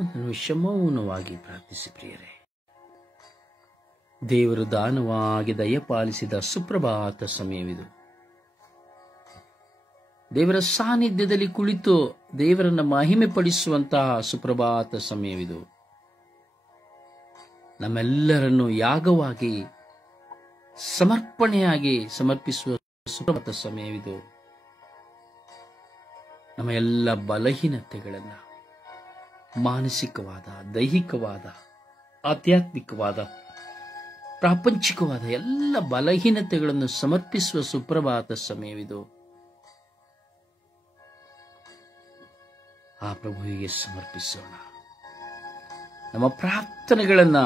ಒಂದು ನಿಮಿಷ ಮೌನವಾಗಿ ಪ್ರಾರ್ಥಿಸಿ ಪ್ರಿಯರೇ. ದೇವರು ದಾನವಾಗಿ ದಯಪಾಲಿಸಿದ ಸುಪ್ರಭಾತ ಸಮಯವಿದು. ದೇವರ ಸಾನ್ನಿಧ್ಯದಲ್ಲಿ ಕುಳಿತು ದೇವರನ್ನ ಮಹಿಮೆ ಪಡಿಸುವಂತಹ ಸುಪ್ರಭಾತ ಸಮಯವಿದು. ನಮ್ಮೆಲ್ಲರನ್ನು ಯಾಗವಾಗಿ ಸಮರ್ಪಣೆಯಾಗಿ ಸಮರ್ಪಿಸುವ ಸುಪ್ರಭಾತ ಸಮಯವಿದು. ನಮ್ಮ ಎಲ್ಲ ಬಲಹೀನತೆಗಳನ್ನ, ಮಾನಸಿಕವಾದ, ದೈಹಿಕವಾದ, ಆಧ್ಯಾತ್ಮಿಕವಾದ, ಪ್ರಾಪಂಚಿಕವಾದ ಎಲ್ಲ ಬಲಹೀನತೆಗಳನ್ನು ಸಮರ್ಪಿಸುವ ಸುಪ್ರಭಾತ ಸಮಯವಿದು. ಆ ಪ್ರಭುವಿಗೆ ಸಮರ್ಪಿಸೋಣ. ನಮ್ಮ ಪ್ರಾರ್ಥನೆಗಳನ್ನ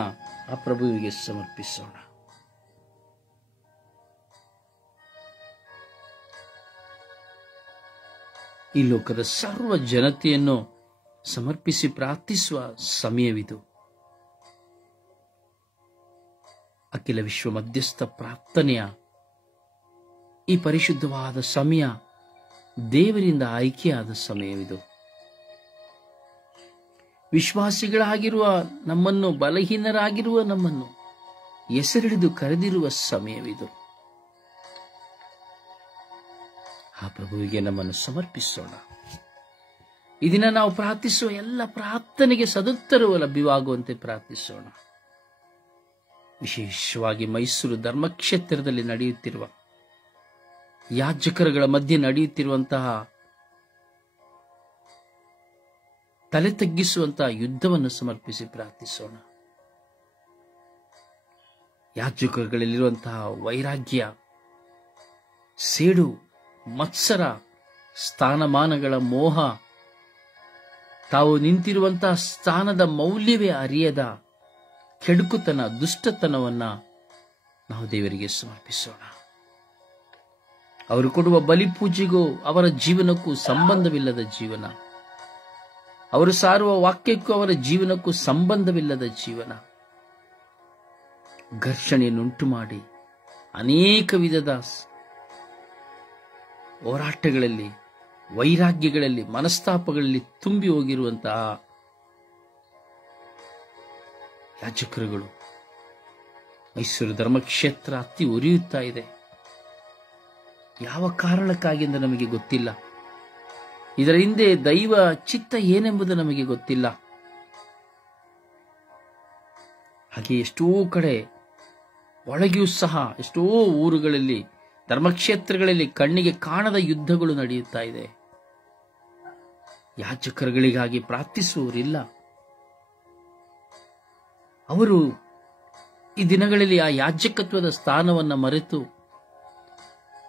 ಆ ಪ್ರಭುವಿಗೆ ಸಮರ್ಪಿಸೋಣ. ಈ ಲೋಕದ ಸರ್ವ ಜನತೆಯನ್ನು ಸಮರ್ಪಿಸಿ ಪ್ರಾರ್ಥಿಸುವ ಸಮಯವಿದು. ಅಖಿಲ ವಿಶ್ವ ಮಧ್ಯಸ್ಥ ಪ್ರಾರ್ಥನೆಯ ಈ ಪರಿಶುದ್ಧವಾದ ಸಮಯ ದೇವರಿಂದ ಆಯ್ಕೆಯಾದ ಸಮಯವಿದು. ವಿಶ್ವಾಸಿಗಳಾಗಿರುವ ನಮ್ಮನ್ನು, ಬಲಹೀನರಾಗಿರುವ ನಮ್ಮನ್ನು ಹೆಸರಿಡಿದು ಕರೆದಿರುವ ಸಮಯವಿದು. ಆ ಪ್ರಭುವಿಗೆ ನಮ್ಮನ್ನು ಸಮರ್ಪಿಸೋಣ. ಈ ದಿನ ನಾವು ಪ್ರಾರ್ಥಿಸುವ ಎಲ್ಲ ಪ್ರಾರ್ಥನೆಗೆ ಸದುತ್ತರವು ಲಭ್ಯವಾಗುವಂತೆ ಪ್ರಾರ್ಥಿಸೋಣ. ವಿಶೇಷವಾಗಿ ಮೈಸೂರು ಧರ್ಮಕ್ಷೇತ್ರದಲ್ಲಿ ನಡೆಯುತ್ತಿರುವ, ಯಾಜಕರುಗಳ ಮಧ್ಯೆ ನಡೆಯುತ್ತಿರುವಂತಹ ತಲೆ ತಗ್ಗಿಸುವಂತಹ ಯುದ್ಧವನ್ನು ಸಮರ್ಪಿಸಿ ಪ್ರಾರ್ಥಿಸೋಣ. ಯಾಜಕರುಗಳಲ್ಲಿರುವಂತಹ ವೈರಾಗ್ಯ, ಸೇಡು, ಮತ್ಸರ, ಸ್ಥಾನಮಾನಗಳ ಮೋಹ, ತಾವು ನಿಂತಿರುವಂತಹ ಸ್ಥಾನದ ಮೌಲ್ಯವೇ ಅರಿಯದ ಕೆಡುಕುತನ, ದುಷ್ಟತನವನ್ನ ನಾವು ದೇವರಿಗೆ ಸಮರ್ಪಿಸೋಣ. ಅವರು ಕೊಡುವ ಬಲಿಪೂಜೆಗೂ ಅವರ ಜೀವನಕ್ಕೂ ಸಂಬಂಧವಿಲ್ಲದ ಜೀವನ, ಅವರು ಸಾರುವ ವಾಕ್ಯಕ್ಕೂ ಅವರ ಜೀವನಕ್ಕೂ ಸಂಬಂಧವಿಲ್ಲದ ಜೀವನ, ಘರ್ಷಣೆಯನ್ನುಂಟು ಮಾಡಿ ಅನೇಕ ವಿಧದ ಹೋರಾಟಗಳಲ್ಲಿ, ವೈರಾಗ್ಯಗಳಲ್ಲಿ, ಮನಸ್ತಾಪಗಳಲ್ಲಿ ತುಂಬಿ ಹೋಗಿರುವಂತಹ ಯಾಜಕರುಗಳು ಮೈಸೂರು ಧರ್ಮಕ್ಷೇತ್ರ ಅತ್ತಿ ಉರಿಯುತ್ತಾ ಇದೆ. ಯಾವ ಕಾರಣಕ್ಕಾಗಿ ಎಂದು ನಮಗೆ ಗೊತ್ತಿಲ್ಲ. ಇದರ ಹಿಂದೆ ದೈವ ಚಿತ್ತ ಏನೆಂಬುದು ನಮಗೆ ಗೊತ್ತಿಲ್ಲ. ಹಾಗೆ ಎಷ್ಟೋ ಕಡೆ ಒಳಗಿಯೂ ಸಹ ಎಷ್ಟೋ ಊರುಗಳಲ್ಲಿ, ಧರ್ಮಕ್ಷೇತ್ರಗಳಲ್ಲಿ ಕಣ್ಣಿಗೆ ಕಾಣದ ಯುದ್ಧಗಳು ನಡೆಯುತ್ತಾ ಇದೆ. ಯಾಜಕರುಗಳಿಗಾಗಿ ಪ್ರಾರ್ಥಿಸುವವರಿಲ್ಲ. ಅವರು ಈ ದಿನಗಳಲ್ಲಿ ಆ ಯಾಜಕತ್ವದ ಸ್ಥಾನವನ್ನು ಮರೆತು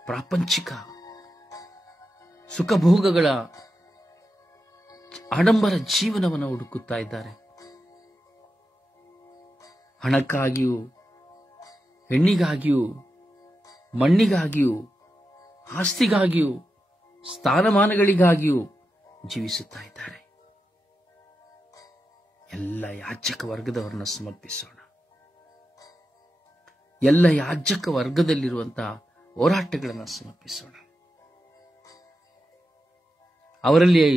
ಪ್ರಾಪಂಚಿಕ ಸುಖಭೋಗಗಳ ಆಡಂಬರ ಜೀವನವನ್ನು ಹುಡುಕುತ್ತಾ ಇದ್ದಾರೆ. ಹಣಕ್ಕಾಗಿಯೂ, ಹೆಣ್ಣಿಗಾಗಿಯೂ, ಮಣ್ಣಿಗಾಗಿಯೂ, ಆಸ್ತಿಗಾಗಿಯೂ, ಸ್ಥಾನಮಾನಗಳಿಗಾಗಿಯೂ ಜೀವಿಸುತ್ತಾ ಇದ್ದಾರೆ. ಎಲ್ಲ ಯಾಜಕ ವರ್ಗದವರನ್ನ ಸಮರ್ಪಿಸೋಣ. ಎಲ್ಲ ಯಾಜಕ ವರ್ಗದಲ್ಲಿರುವಂತಹ ಹೋರಾಟಗಳನ್ನು ಸಮರ್ಪಿಸೋಣ. ಅವರಲ್ಲಿ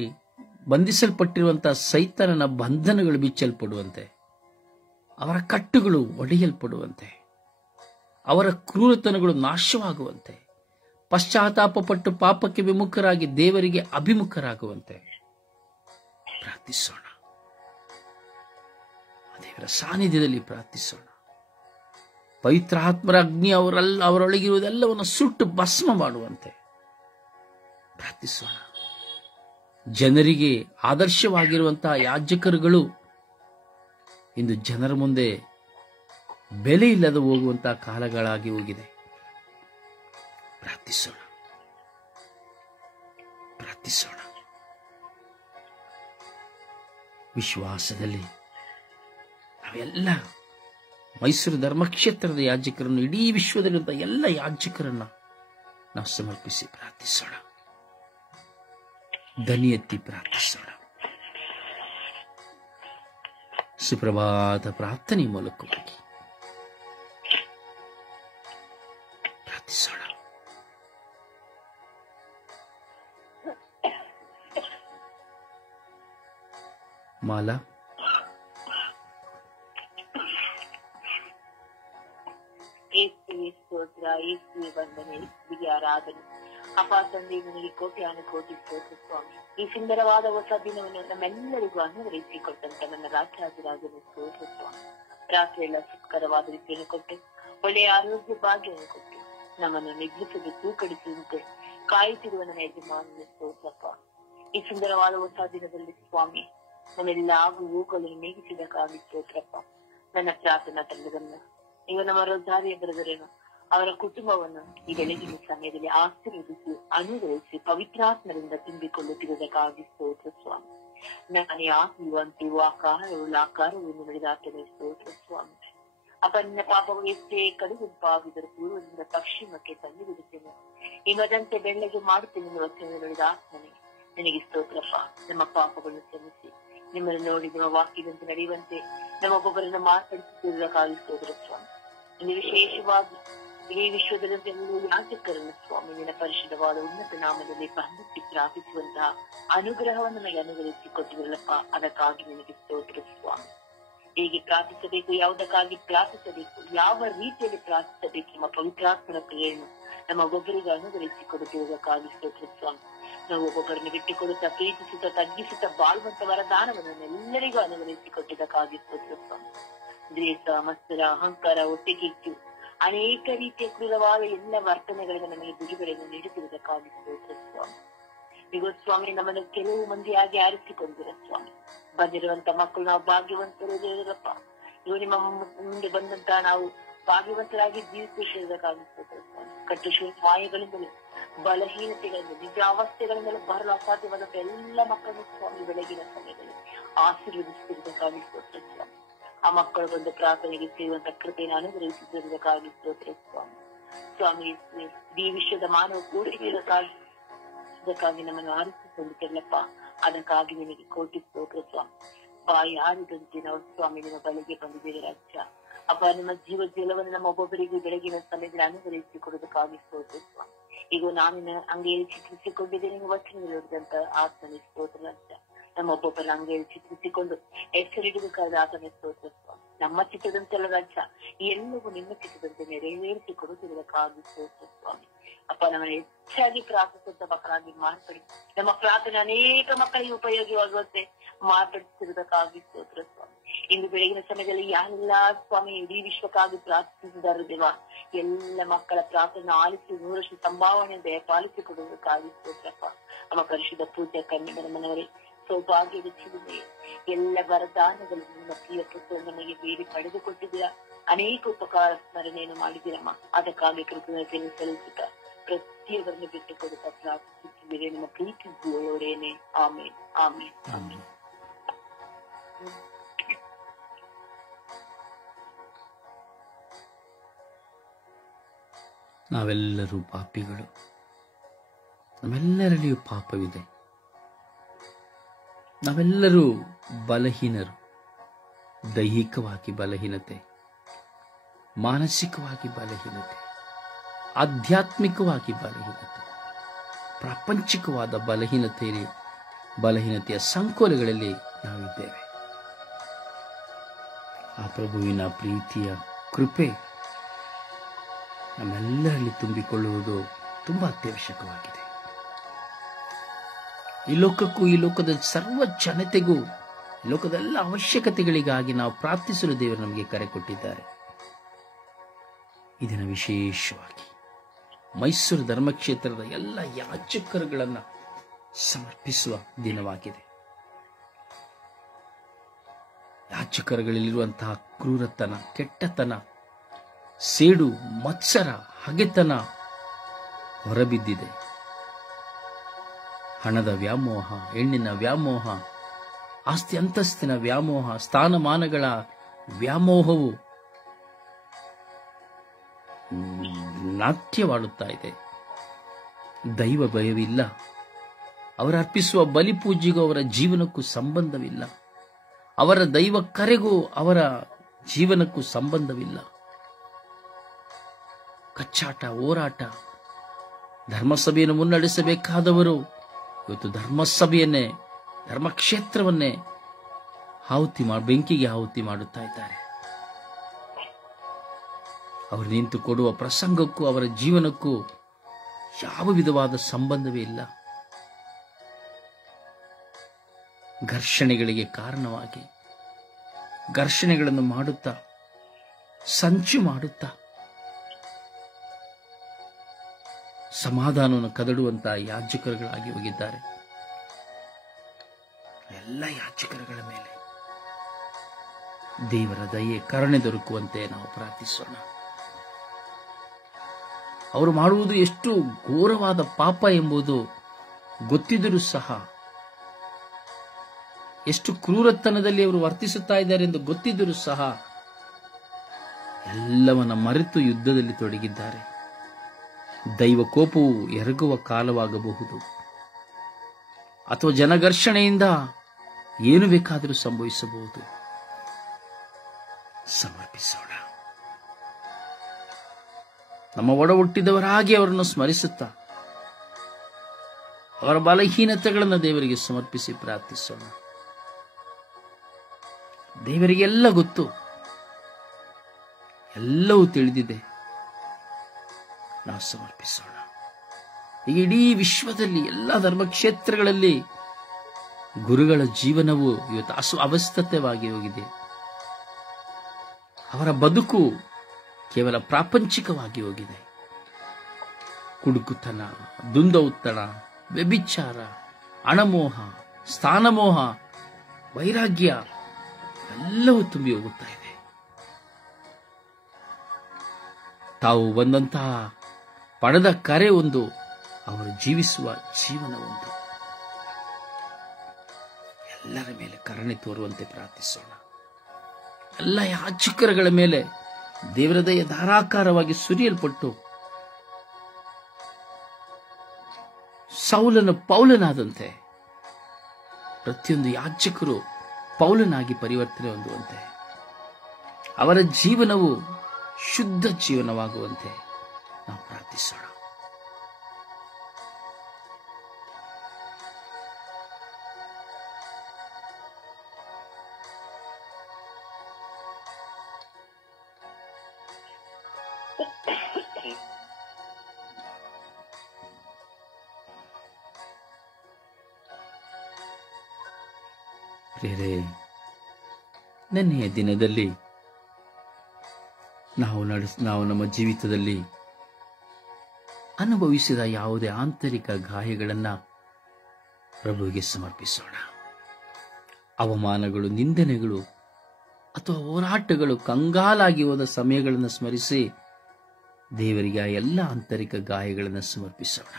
ಬಂಧಿಸಲ್ಪಟ್ಟಿರುವಂತಹ ಸೈತಾನನ ಬಂಧನಗಳು ಬಿಚ್ಚಲ್ಪಡುವಂತೆ, ಅವರ ಕಟ್ಟುಗಳು ಒಡೆಯಲ್ಪಡುವಂತೆ, ಅವರ ಕ್ರೂರತನಗಳು ನಾಶವಾಗುವಂತೆ, ಪಶ್ಚಾತ್ತಾಪಪಟ್ಟು ಪಾಪಕ್ಕೆ ವಿಮುಖರಾಗಿ ದೇವರಿಗೆ ಅಭಿಮುಖರಾಗುವಂತೆ ಪ್ರಾರ್ಥಿಸೋಣ. ದೇವರ ಸಾನ್ನಿಧ್ಯದಲ್ಲಿ ಪ್ರಾರ್ಥಿಸೋಣ. ಪವಿತ್ರಾತ್ಮರ ಅಗ್ನಿ ಅವರೊಳಗಿರುವುದೆಲ್ಲವನ್ನು ಸುಟ್ಟು ಭಸ್ಮ ಮಾಡುವಂತೆ ಪ್ರಾರ್ಥಿಸೋಣ. ಜನರಿಗೆ ಆದರ್ಶವಾಗಿರುವಂತಹ ಯಾಜಕರುಗಳು ಇಂದು ಜನರ ಮುಂದೆ ಬೆಲೆ ಇಲ್ಲದೆ ಹೋಗುವಂತಹ ಕಾಲಗಳಾಗಿ ಹೋಗಿದೆ. ಪ್ರಾರ್ಥಿಸೋಣ, ಪ್ರಾರ್ಥಿಸೋಣ. ವಿಶ್ವಾಸದಲ್ಲಿ ನಾವೆಲ್ಲ ಮೈಸೂರು ಧರ್ಮಕ್ಷೇತ್ರದ ಯಾಜಕರನ್ನು, ಇಡೀ ವಿಶ್ವದಲ್ಲಿರುವಂತಹ ಎಲ್ಲ ಯಾಜಕರನ್ನ ನಾವು ಸಮರ್ಪಿಸಿ ಪ್ರಾರ್ಥಿಸೋಣ. ಧ್ವನಿ ಎತ್ತಿ ಪ್ರಾರ್ಥಿಸೋಣ. ಸುಪ್ರಭಾತ ಪ್ರಾರ್ಥನೆ ಮೂಲಕವಾಗಿ ಪ್ರಾರ್ಥಿಸೋಣ. ಮಾಲಾ, ಯೇಸುವೆ ವಂದನೆ, ಯೇಸುವಿಗೆ ಆರಾಧನೆ. ಅಪ್ಪ ತಂದೆ, ನಿನಗೆ ಕೋಟ್ಯಾನು ಕೋಟಿ ಸ್ತೋತ್ರ ಸ್ವಾಮಿ. ಈ ಸುಂದರವಾದ ಹೊಸ ದಿನವನ್ನು ನಮ್ಮೆಲ್ಲರಿಗೂ ಅನುಗ್ರಹಿಸಿಕೊಟ್ಟಂತ ನನ್ನ ರಾಜ್ಯರಾಜನ ಸ್ತೋತ್ರ ಸ್ವಾಮಿ. ರಾತ್ರಿ ಎಲ್ಲ ಸುಖಕರವಾದ ರೀತಿಯನ್ನು ಕೊಟ್ಟು ಒಳ್ಳೆಯ ಆರೋಗ್ಯ ಭಾಗ್ಯವನ್ನು ಕೊಟ್ಟು ನಮ್ಮನ್ನು ನಿಗ್ರಹಿಸದೆ ತೂಕಡಿಸುವಂತೆ ಕಾಯುತ್ತಿರುವ ನನ್ನ ಯಜಮಾನನ ಸ್ತೋತ್ರಪ್ಪ. ಈ ಸುಂದರವಾದ ಹೊಸ ದಿನದಲ್ಲಿ ಸ್ವಾಮಿ ನಮ್ಮೆಲ್ಲ ಆಗು ಹೋಗಲು ನೀಗಿಸಿದಕ್ಕಾಗಿ ಸ್ತೋತ್ರಪ್ಪ. ನನ್ನ ಪ್ರಾರ್ಥನಾ ತಂಡದನ್ನ ಈಗ ನಮ್ಮ ರೋಜಾರಿಯ ಬ್ರದರನ್ನು ಅವರ ಕುಟುಂಬವನ್ನು ಈ ಬೆಳಗಿನ ಸಮಯದಲ್ಲಿ ಆಶೀರ್ವದಿಸಿ ಅನುಗ್ರಹಿಸಿ ಪವಿತ್ರಾತ್ಮರಿಂದ ತುಂಬಿಕೊಳ್ಳುತ್ತಿರುವುದಕ್ಕಾಗಿ ಸ್ತೋತ್ರ ಸ್ವಾಮಿ. ನಾನೇ ಆಗುವಂತೆಯೂ ಆಕಾರವುಳ್ಳ ಆಕಾರವನ್ನು ನಡೆದಾತನೇ ಸ್ತೋತ್ರ ಸ್ವಾಮಿ. ಅಪ್ಪ, ನಿನ್ನ ಪಾಪವು ಎಷ್ಟೇ ಕಡುಗುಂಪಾಗಿದ್ದರೂ ಪೂರ್ವದಿಂದ ಪಶ್ಚಿಮಕ್ಕೆ ತಂದು ಬಿಡುತ್ತೇನೆ, ಇವದಂತೆ ಬೆಳ್ಳಗೆ ಮಾಡುತ್ತೇನೆ ಎಂದು ವಚನ ನುಡಿದ ಆತ್ಮನೇ ನಿನಗೆ ಸ್ತೋತ್ರಪ್ಪ. ನಮ್ಮ ಪಾಪಗಳನ್ನು ಕ್ಷಮಿಸಿ ನಿಮ್ಮನ್ನು ನೋಡಿ ನಿಮ್ಮ ವಾಕ್ಯದಂತೆ ನಡೆಯುವಂತೆ ನಮ್ಮೊಬ್ಬೊಬ್ಬರನ್ನು ಮಾರ್ಪಡಿಸುತ್ತಿರುವುದಕ್ಕಾಗಿ ಸ್ತೋತ್ರ ಸ್ವಾಮಿ. ಇನ್ನು ವಿಶೇಷವಾಗಿ ಇಡೀ ವಿಶ್ವದಲ್ಲೆಲ್ಲೂ ಯಾಜಕರನ್ನು ಸ್ವಾಮಿ ನಿನ್ನ ಪರಿಶುದ್ಧವಾದ ಉನ್ನತ ನಾಮದಲ್ಲಿ ಬಂಧಿಸಿ ಪ್ರಾರ್ಥಿಸುವಂತಹ ಅನುಗ್ರಹವನ್ನು ನನಗೆ ಅನುಗ್ರಹಿಸಿಕೊಟ್ಟಿರಲಪ್ಪ. ಅದಕ್ಕಾಗಿ ನಿನಗೆ ಸ್ತೋತ್ರ ಸ್ವಾಮಿ. ಹೇಗೆ ಪ್ರಾರ್ಥಿಸಬೇಕು, ಯಾವುದಕ್ಕಾಗಿ ಪ್ರಾರ್ಥಿಸಬೇಕು, ಯಾವ ರೀತಿಯಲ್ಲಿ ಪ್ರಾರ್ಥಿಸಬೇಕು ಎಂಬ ಪವಿತ್ರಾತ್ಮನ ಕ್ರಿಯೆಯನ್ನು ನಮ್ಮ ಒಬ್ಬೊಬ್ಬರಿಗೆ ಅನುಗ್ರಹಿಸಿಕೊಡುತ್ತಿರುವುದಕ್ಕಾಗಿ ಸ್ತೋತ್ರ ಸ್ವಾಮಿ. ನಾವು ಒಬ್ಬೊಬ್ಬರನ್ನು ಬಿಟ್ಟುಕೊಡುತ್ತಾ ಪ್ರೀತಿಸುತ್ತಾ ತಗ್ಗಿಸುತ್ತಾ ಬಾಳುವಂತ ವರದಾನವನ್ನು ಎಲ್ಲರಿಗೂ ಅನುಗ್ರಹಿಸಿಕೊಟ್ಟಿದ್ದಕ್ಕಾಗಿ ಸ್ತೋತ್ರ ಸ್ವಾಮಿ. ದ್ವೇಷ, ಮತ್ಸರ, ಅಹಂಕಾರ, ಹೊಟ್ಟೆಕಿಚ್ಚು ಅನೇಕ ರೀತಿಯ ಕ್ರೂರವಾದ ಎಲ್ಲ ವರ್ತನೆಗಳಿಂದ ನಮಗೆ ಬಿಡುಗಡೆಯನ್ನು ನೀಡುತ್ತಿರುವುದಕ್ಕಾಗಿ ಸ್ತೋತ್ರ ಸ್ವಾಮಿ. ಈಗ ಸ್ವಾಮಿ ನಮ್ಮನ್ನು ಕೆಲವು ಮಂದಿಯಾಗಿ ಆರಿಸಿಕೊಂಡಿರ ಸ್ವಾಮಿ. ಬಂದಿರುವಂತ ಮಕ್ಕಳು ನಾವು ಭಾಗ್ಯವಂತರು ದೇವರಪ್ಪ. ಇವು ನಿಮ್ಮ ಮುಂದೆ ಬಂದಂತ ನಾವು ಭಾಗ್ಯವಂತರಾಗಿ ಜೀವಿಸುವುದಕ್ಕಾಗಿ ಸ್ತೋತ್ರ ಸ್ವಾಮಿ. ಕಟ್ಟುಶೂಲ ಮಾಯಗಳಿಂದಲೂ ಬಲಹೀನತೆಗಳಿಂದ ನಿಜಾವಸ್ಥೆಗಳಿಂದಲೂ ಬರಲು ಅಸಾಧ್ಯವಾದಂತ ಎಲ್ಲ ಮಕ್ಕಳನ್ನು ಸ್ವಾಮಿ ಬೆಳಗಿನ ಸಮಯದಲ್ಲಿ ಆಶೀರ್ವದಿಸುತ್ತಿರುವುದಕ್ಕಾಗಿ ಸ್ತೋತ್ರ ಸ್ವಾಮಿ. ಆ ಮಕ್ಕಳು ಬಂದು ಪ್ರಾರ್ಥನೆಗೆ ಸೇರುವಂತ ಕೃಪೆಯನ್ನು ಅನುಗ್ರಹಿಸುತ್ತಿರುವುದಕ್ಕಾಗಿ ಸ್ತೋತ್ರ ಸ್ವಾಮಿ. ಸ್ವಾಮಿ, ಈ ವಿಶ್ವದ ಮಾನವ ಕೂಡಿರುವುದಕ್ಕಾಗಿ ನಮ್ಮನ್ನು ಆರಿಸಿಕೊಂಡಿದ್ದಲ್ಲಪ್ಪ. ಅದಕ್ಕಾಗಿ ನಿನಗೆ ಕೋಟಿ ಸ್ತೋತ್ರ ಸ್ವಾಮಿ. ಬಾಯಿ ಆರಿದಂತೆ ನಾವು ಸ್ವಾಮಿ ನಿಮ್ಮ ಬಳಿಗೆ ಬಂದಿದ್ದೇವೆ ರಾಜ್ಯ. ಅಪ್ಪ, ನಿಮ್ಮ ಜೀವ ಜಲವನ್ನು ನಮ್ಮ ಒಬ್ಬೊಬ್ಬರಿಗೂ ಬೆಳಗಿನ ಸಮಯದಲ್ಲಿ ಅನುಗ್ರಹಿಸಿಕೊಡುವುದಕ್ಕಾಗಿ ಸ್ತೋತ್ರ ಸ್ವಾಮಿ. ಈಗ ನಾನಿನ ಅಂಗೈಯಲ್ಲಿ ಚಿತ್ರಿಸಿಕೊಂಡಿದ್ದೇನೆ ವಚನವಿರುವುದಂತ ಆತ್ಮನೇ ಸ್ತೋತ್ರ ರಾಜ್ಯ. ನಮ್ಮ ಒಬ್ಬೊಬ್ಬರ ಅಂಗೈಯಲ್ಲಿ ಚಿತ್ರಿಸಿಕೊಂಡು ಹೆಸರಿಡುವುದಕ್ಕಾದ ಆತನೇ ಸ್ತೋತ್ರ ಸ್ವಾಮಿ. ನಮ್ಮ ಚಿತ್ರದಂತೆಲ್ಲ ರಾಜ್ಯ ಎಲ್ಲವೂ ನಿಮ್ಮ ಚಿತ್ರದಂತೆ ನೆರವೇರಿಸಿಕೊಡುತ್ತಿರುವುದಕ್ಕಾಗಿ ಸ್ತೋತ್ರ ಸ್ವಾಮಿ. ಅಪ್ಪ, ನಮ್ಮನ್ನು ಹೆಚ್ಚಾಗಿ ಪ್ರಾರ್ಥಿಸುವಂತ ಮಕ್ಕಳಾಗಿ ಮಾರ್ಪಡಿ ನಮ್ಮ ಪ್ರಾರ್ಥನೆ ಅನೇಕ ಮಕ್ಕಳಿಗೆ ಉಪಯೋಗವಾಗುವಂತೆ ಮಾರ್ಪಡಿಸಿರುವುದಕ್ಕಾಗಿ ಸ್ತೋತ್ರ ಸ್ವಾಮಿ. ಇಂದು ಬೆಳಗಿನ ಸಮಯದಲ್ಲಿ ಯಾರೆಲ್ಲ ಸ್ವಾಮಿ ಇಡೀ ವಿಶ್ವಕ್ಕಾಗಿ ಪ್ರಾರ್ಥಿಸಿದ್ದಾರೆ ದೇವ, ಎಲ್ಲ ಮಕ್ಕಳ ಪ್ರಾರ್ಥನೆ ಆಲಿಸಿ 100% ಸಂಭಾವನೆ ದಯಪಾಲಿಸಿಕೊಡುವುದಕ್ಕಾಗಿ ಸ್ತೋತ್ರಪ್ಪ. ನಮ್ಮ ಪರಿಶುದ್ಧ ಪೂಜ್ಯ ಕನ್ಯಗಳ ಮನವರೇ, ಸೌಭಾಗ್ಯದ ಚಿಲುಮೆ ಎಲ್ಲ ವರದಾನಗಳು ನಿಮ್ಮ ಪ್ರಿಯ ಪುತ್ರರು ನಮಗೆ ಬೇಡಿ ಪಡೆದುಕೊಟ್ಟಿದ್ದೀರಾ. ಅನೇಕ ಉಪಕಾರ ಸ್ಮರಣೆಯನ್ನು ಮಾಡಿದ್ದೀರಮ್ಮ. ಅದಕ್ಕಾಗಿ ಕೃತಜ್ಞತೆಯನ್ನು ಸಲ್ಲಿಸುತ್ತಾ ಪ್ರತಿಯೊಬ್ಬರನ್ನು ಬಿಟ್ಟುಕೊಡುತ್ತಾ ಪ್ರಾರ್ಥಿಸುತ್ತಿದ್ದೀರಿ ನಿಮ್ಮ ಪ್ರೀತಿ ಜೀವೋಡೇನೆ. ಆಮೇಲೆ ಆಮೇಲೆ ಆಮೇಲೆ. ನಾವೆಲ್ಲರೂ ಪಾಪಿಗಳು, ನಮ್ಮೆಲ್ಲರಲ್ಲಿಯೂ ಪಾಪವಿದೆ. ನಾವೆಲ್ಲರೂ ಬಲಹೀನರು. ದೈಹಿಕವಾಗಿ ಬಲಹೀನತೆ, ಮಾನಸಿಕವಾಗಿ ಬಲಹೀನತೆ, ಆಧ್ಯಾತ್ಮಿಕವಾಗಿ ಬಲಹೀನತೆ, ಪ್ರಾಪಂಚಿಕವಾದ ಬಲಹೀನತೆಯ ಸಂಕೋಲೆಗಳಲ್ಲಿ ನಾವಿದ್ದೇವೆ. ಆ ಪ್ರಭುವಿನ ಪ್ರೀತಿಯ ಕೃಪೆ ನಮ್ಮೆಲ್ಲರಲ್ಲಿ ತುಂಬಿಕೊಳ್ಳುವುದು ತುಂಬಾ ಅತ್ಯವಶ್ಯಕವಾಗಿದೆ. ಈ ಲೋಕಕ್ಕೂ ಈ ಲೋಕದ ಸರ್ವ ಜನತೆಗೂ ಲೋಕದ ಎಲ್ಲ ಅವಶ್ಯಕತೆಗಳಿಗಾಗಿ ನಾವು ಪ್ರಾರ್ಥಿಸಲು ದೇವರು ನಮಗೆ ಕರೆ ಕೊಟ್ಟಿದ್ದಾರೆ. ಈ ದಿನ ವಿಶೇಷವಾಗಿ ಮೈಸೂರು ಧರ್ಮಕ್ಷೇತ್ರದ ಎಲ್ಲ ಯಾಜಕರುಗಳನ್ನು ಸಮರ್ಪಿಸುವ ದಿನವಾಗಿದೆ. ಯಾಜಕರುಗಳಲ್ಲಿರುವಂತಹ ಕ್ರೂರತನ, ಕೆಟ್ಟತನ, ಸೇಡು, ಮತ್ಸರ, ಹಗೆತನ ಹೊರಬಿದ್ದಿದೆ. ಹಣದ ವ್ಯಾಮೋಹ, ಹೆಣ್ಣಿನ ವ್ಯಾಮೋಹ, ಆಸ್ತಿ ಅಂತಸ್ತಿನ ವ್ಯಾಮೋಹ, ಸ್ಥಾನಮಾನಗಳ ವ್ಯಾಮೋಹವು ನಾಟ್ಯವಾಡುತ್ತಾ ಇದೆ. ದೈವ ಭಯವಿಲ್ಲ. ಅವರು ಅರ್ಪಿಸುವ ಬಲಿಪೂಜೆಗೂ ಅವರ ಜೀವನಕ್ಕೂ ಸಂಬಂಧವಿಲ್ಲ. ಅವರ ದೈವ ಕರೆಗೂ ಅವರ ಜೀವನಕ್ಕೂ ಸಂಬಂಧವಿಲ್ಲ. ಕಚ್ಚಾಟ, ಹೋರಾಟ. ಧರ್ಮಸಭೆಯನ್ನು ಮುನ್ನಡೆಸಬೇಕಾದವರು ಇವತ್ತು ಧರ್ಮಸಭೆಯನ್ನೇ, ಧರ್ಮಕ್ಷೇತ್ರವನ್ನೇ ಬೆಂಕಿಗೆ ಆಹುತಿ ಮಾಡುತ್ತಾ ಇದ್ದಾರೆ. ಅವರು ನಿಂತು ಕೊಡುವ ಪ್ರಸಂಗಕ್ಕೂ ಅವರ ಜೀವನಕ್ಕೂ ಯಾವ ವಿಧವಾದ ಸಂಬಂಧವೇ ಇಲ್ಲ. ಘರ್ಷಣೆಗಳಿಗೆ ಕಾರಣವಾಗಿ ಘರ್ಷಣೆಗಳನ್ನು ಮಾಡುತ್ತಾ, ಸಂಚು ಮಾಡುತ್ತಾ, ಸಮಾಧಾನವನ್ನು ಕದಡುವಂತಹ ಯಾಜಕರುಗಳಾಗಿ ಹೋಗಿದ್ದಾರೆ. ಎಲ್ಲ ಯಾಜಕರುಗಳ ಮೇಲೆ ದೇವರ ದಯೆ, ಕರುಣೆ ದೊರಕುವಂತೆ ನಾವು ಪ್ರಾರ್ಥಿಸೋಣ. ಅವರು ಮಾಡುವುದು ಎಷ್ಟು ಘೋರವಾದ ಪಾಪ ಎಂಬುದು ಗೊತ್ತಿದ್ದರೂ ಸಹ, ಎಷ್ಟು ಕ್ರೂರತನದಲ್ಲಿ ಅವರು ವರ್ತಿಸುತ್ತಾ ಇದ್ದಾರೆ ಎಂದು ಗೊತ್ತಿದ್ದರೂ ಸಹ ಎಲ್ಲವನ್ನ ಮರೆತು ಯುದ್ಧದಲ್ಲಿ ತೊಡಗಿದ್ದಾರೆ. ದೈವ ಕೋಪವು ಎರಗುವ ಕಾಲವಾಗಬಹುದು, ಅಥವಾ ಜನಘರ್ಷಣೆಯಿಂದ ಏನು ಬೇಕಾದರೂ ಸಂಭವಿಸಬಹುದು. ಸಮರ್ಪಿಸೋಣ. ನಮ್ಮ ಒಡ ಹುಟ್ಟಿದವರಾಗಿ ಅವರನ್ನು ಸ್ಮರಿಸುತ್ತಾ ಅವರ ಬಲಹೀನತೆಗಳನ್ನು ದೇವರಿಗೆ ಸಮರ್ಪಿಸಿ ಪ್ರಾರ್ಥಿಸೋಣ. ದೇವರಿಗೆಲ್ಲ ಗೊತ್ತು, ಎಲ್ಲವೂ ತಿಳಿದಿದೆ. ನಾವು ಸಮರ್ಪಿಸೋಣ. ಈಗ ಇಡೀ ವಿಶ್ವದಲ್ಲಿ ಎಲ್ಲ ಧರ್ಮಕ್ಷೇತ್ರಗಳಲ್ಲಿ ಗುರುಗಳ ಜೀವನವು ಇವತ್ತು ಅವಸ್ಥಿತವಾಗಿ ಹೋಗಿದೆ. ಅವರ ಬದುಕು ಕೇವಲ ಪ್ರಾಪಂಚಿಕವಾಗಿ ಹೋಗಿದೆ. ಕುಡುಕುತನ, ದುಂದೌತಣ, ವ್ಯಭಿಚಾರ, ಹಣಮೋಹ, ಸ್ಥಾನಮೋಹ, ವೈರಾಗ್ಯ ಎಲ್ಲವೂ ತುಂಬಿ ಹೋಗುತ್ತಾ ಇದೆ. ತಾವು ಬಂದಂತಹ ಪಡೆದ ಕರೆ ಒಂದು, ಅವರು ಜೀವಿಸುವ ಜೀವನ ಒಂದು. ಎಲ್ಲರ ಮೇಲೆ ಕರುಣೆ ತೋರುವಂತೆ ಪ್ರಾರ್ಥಿಸೋಣ. ಎಲ್ಲ ಯಾಜಕರುಗಳ ಮೇಲೆ ದೇವರ ದಯೆ ಧಾರಾಕಾರವಾಗಿ ಸುರಿಯಲ್ಪಟ್ಟು ಸೌಲನು ಪೌಲನಾದಂತೆ ಪ್ರತಿಯೊಂದು ಯಾಜಕರು ಪೌಲನಾಗಿ ಪರಿವರ್ತನೆ ಹೊಂದುವಂತೆ, ಅವರ ಜೀವನವು ಶುದ್ಧ ಜೀವನವಾಗುವಂತೆ ನಾವು ಪ್ರಾರ್ಥಿಸೋಣ. ಪ್ರಿಯರೇ, ನೆನ್ನೆಯ ದಿನದಲ್ಲಿ ನಾವು ನಮ್ಮ ಜೀವಿತದಲ್ಲಿ ಅನುಭವಿಸಿದ ಯಾವುದೇ ಆಂತರಿಕ ಗಾಯಗಳನ್ನು ಪ್ರಭುವಿಗೆ ಸಮರ್ಪಿಸೋಣ. ಅವಮಾನಗಳು, ನಿಂದನೆಗಳು ಅಥವಾ ಹೋರಾಟಗಳು ಕಂಗಾಲಾಗಿ ಹೋದ ಸಮಯಗಳನ್ನು ಸ್ಮರಿಸಿ ದೇವರಿಗೆ ಆ ಎಲ್ಲ ಆಂತರಿಕ ಗಾಯಗಳನ್ನು ಸಮರ್ಪಿಸೋಣ.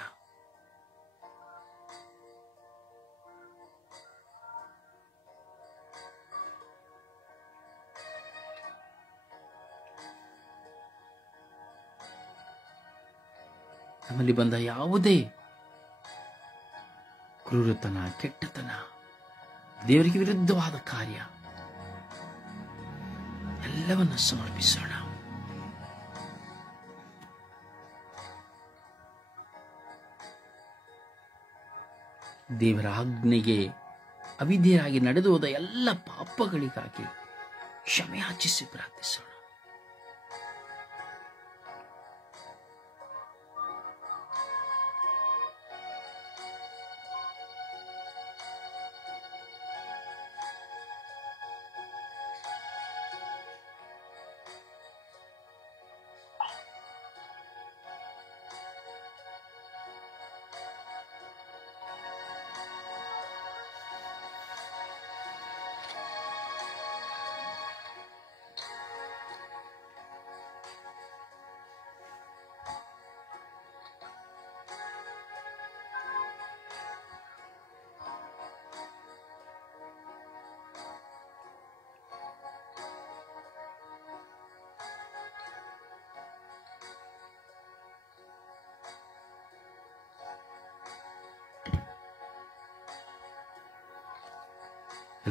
ನಮ್ಮಲ್ಲಿ ಬಂದ ಯಾವುದೇ ಕ್ರೂರತನ, ಕೆಟ್ಟತನ, ದೇವರಿಗೆ ವಿರುದ್ಧವಾದ ಕಾರ್ಯ ಎಲ್ಲವನ್ನ ಸಮರ್ಪಿಸೋಣ. ದೇವರ ಆಜ್ಞೆಗೆ ಅವಿಧೇಯರಾಗಿ ನಡೆದು ಹೋದ ಎಲ್ಲ ಪಾಪಗಳಿಗಾಗಿ ಕ್ಷಮೆಯಾಚಿಸಿ ಪ್ರಾರ್ಥಿಸೋಣ.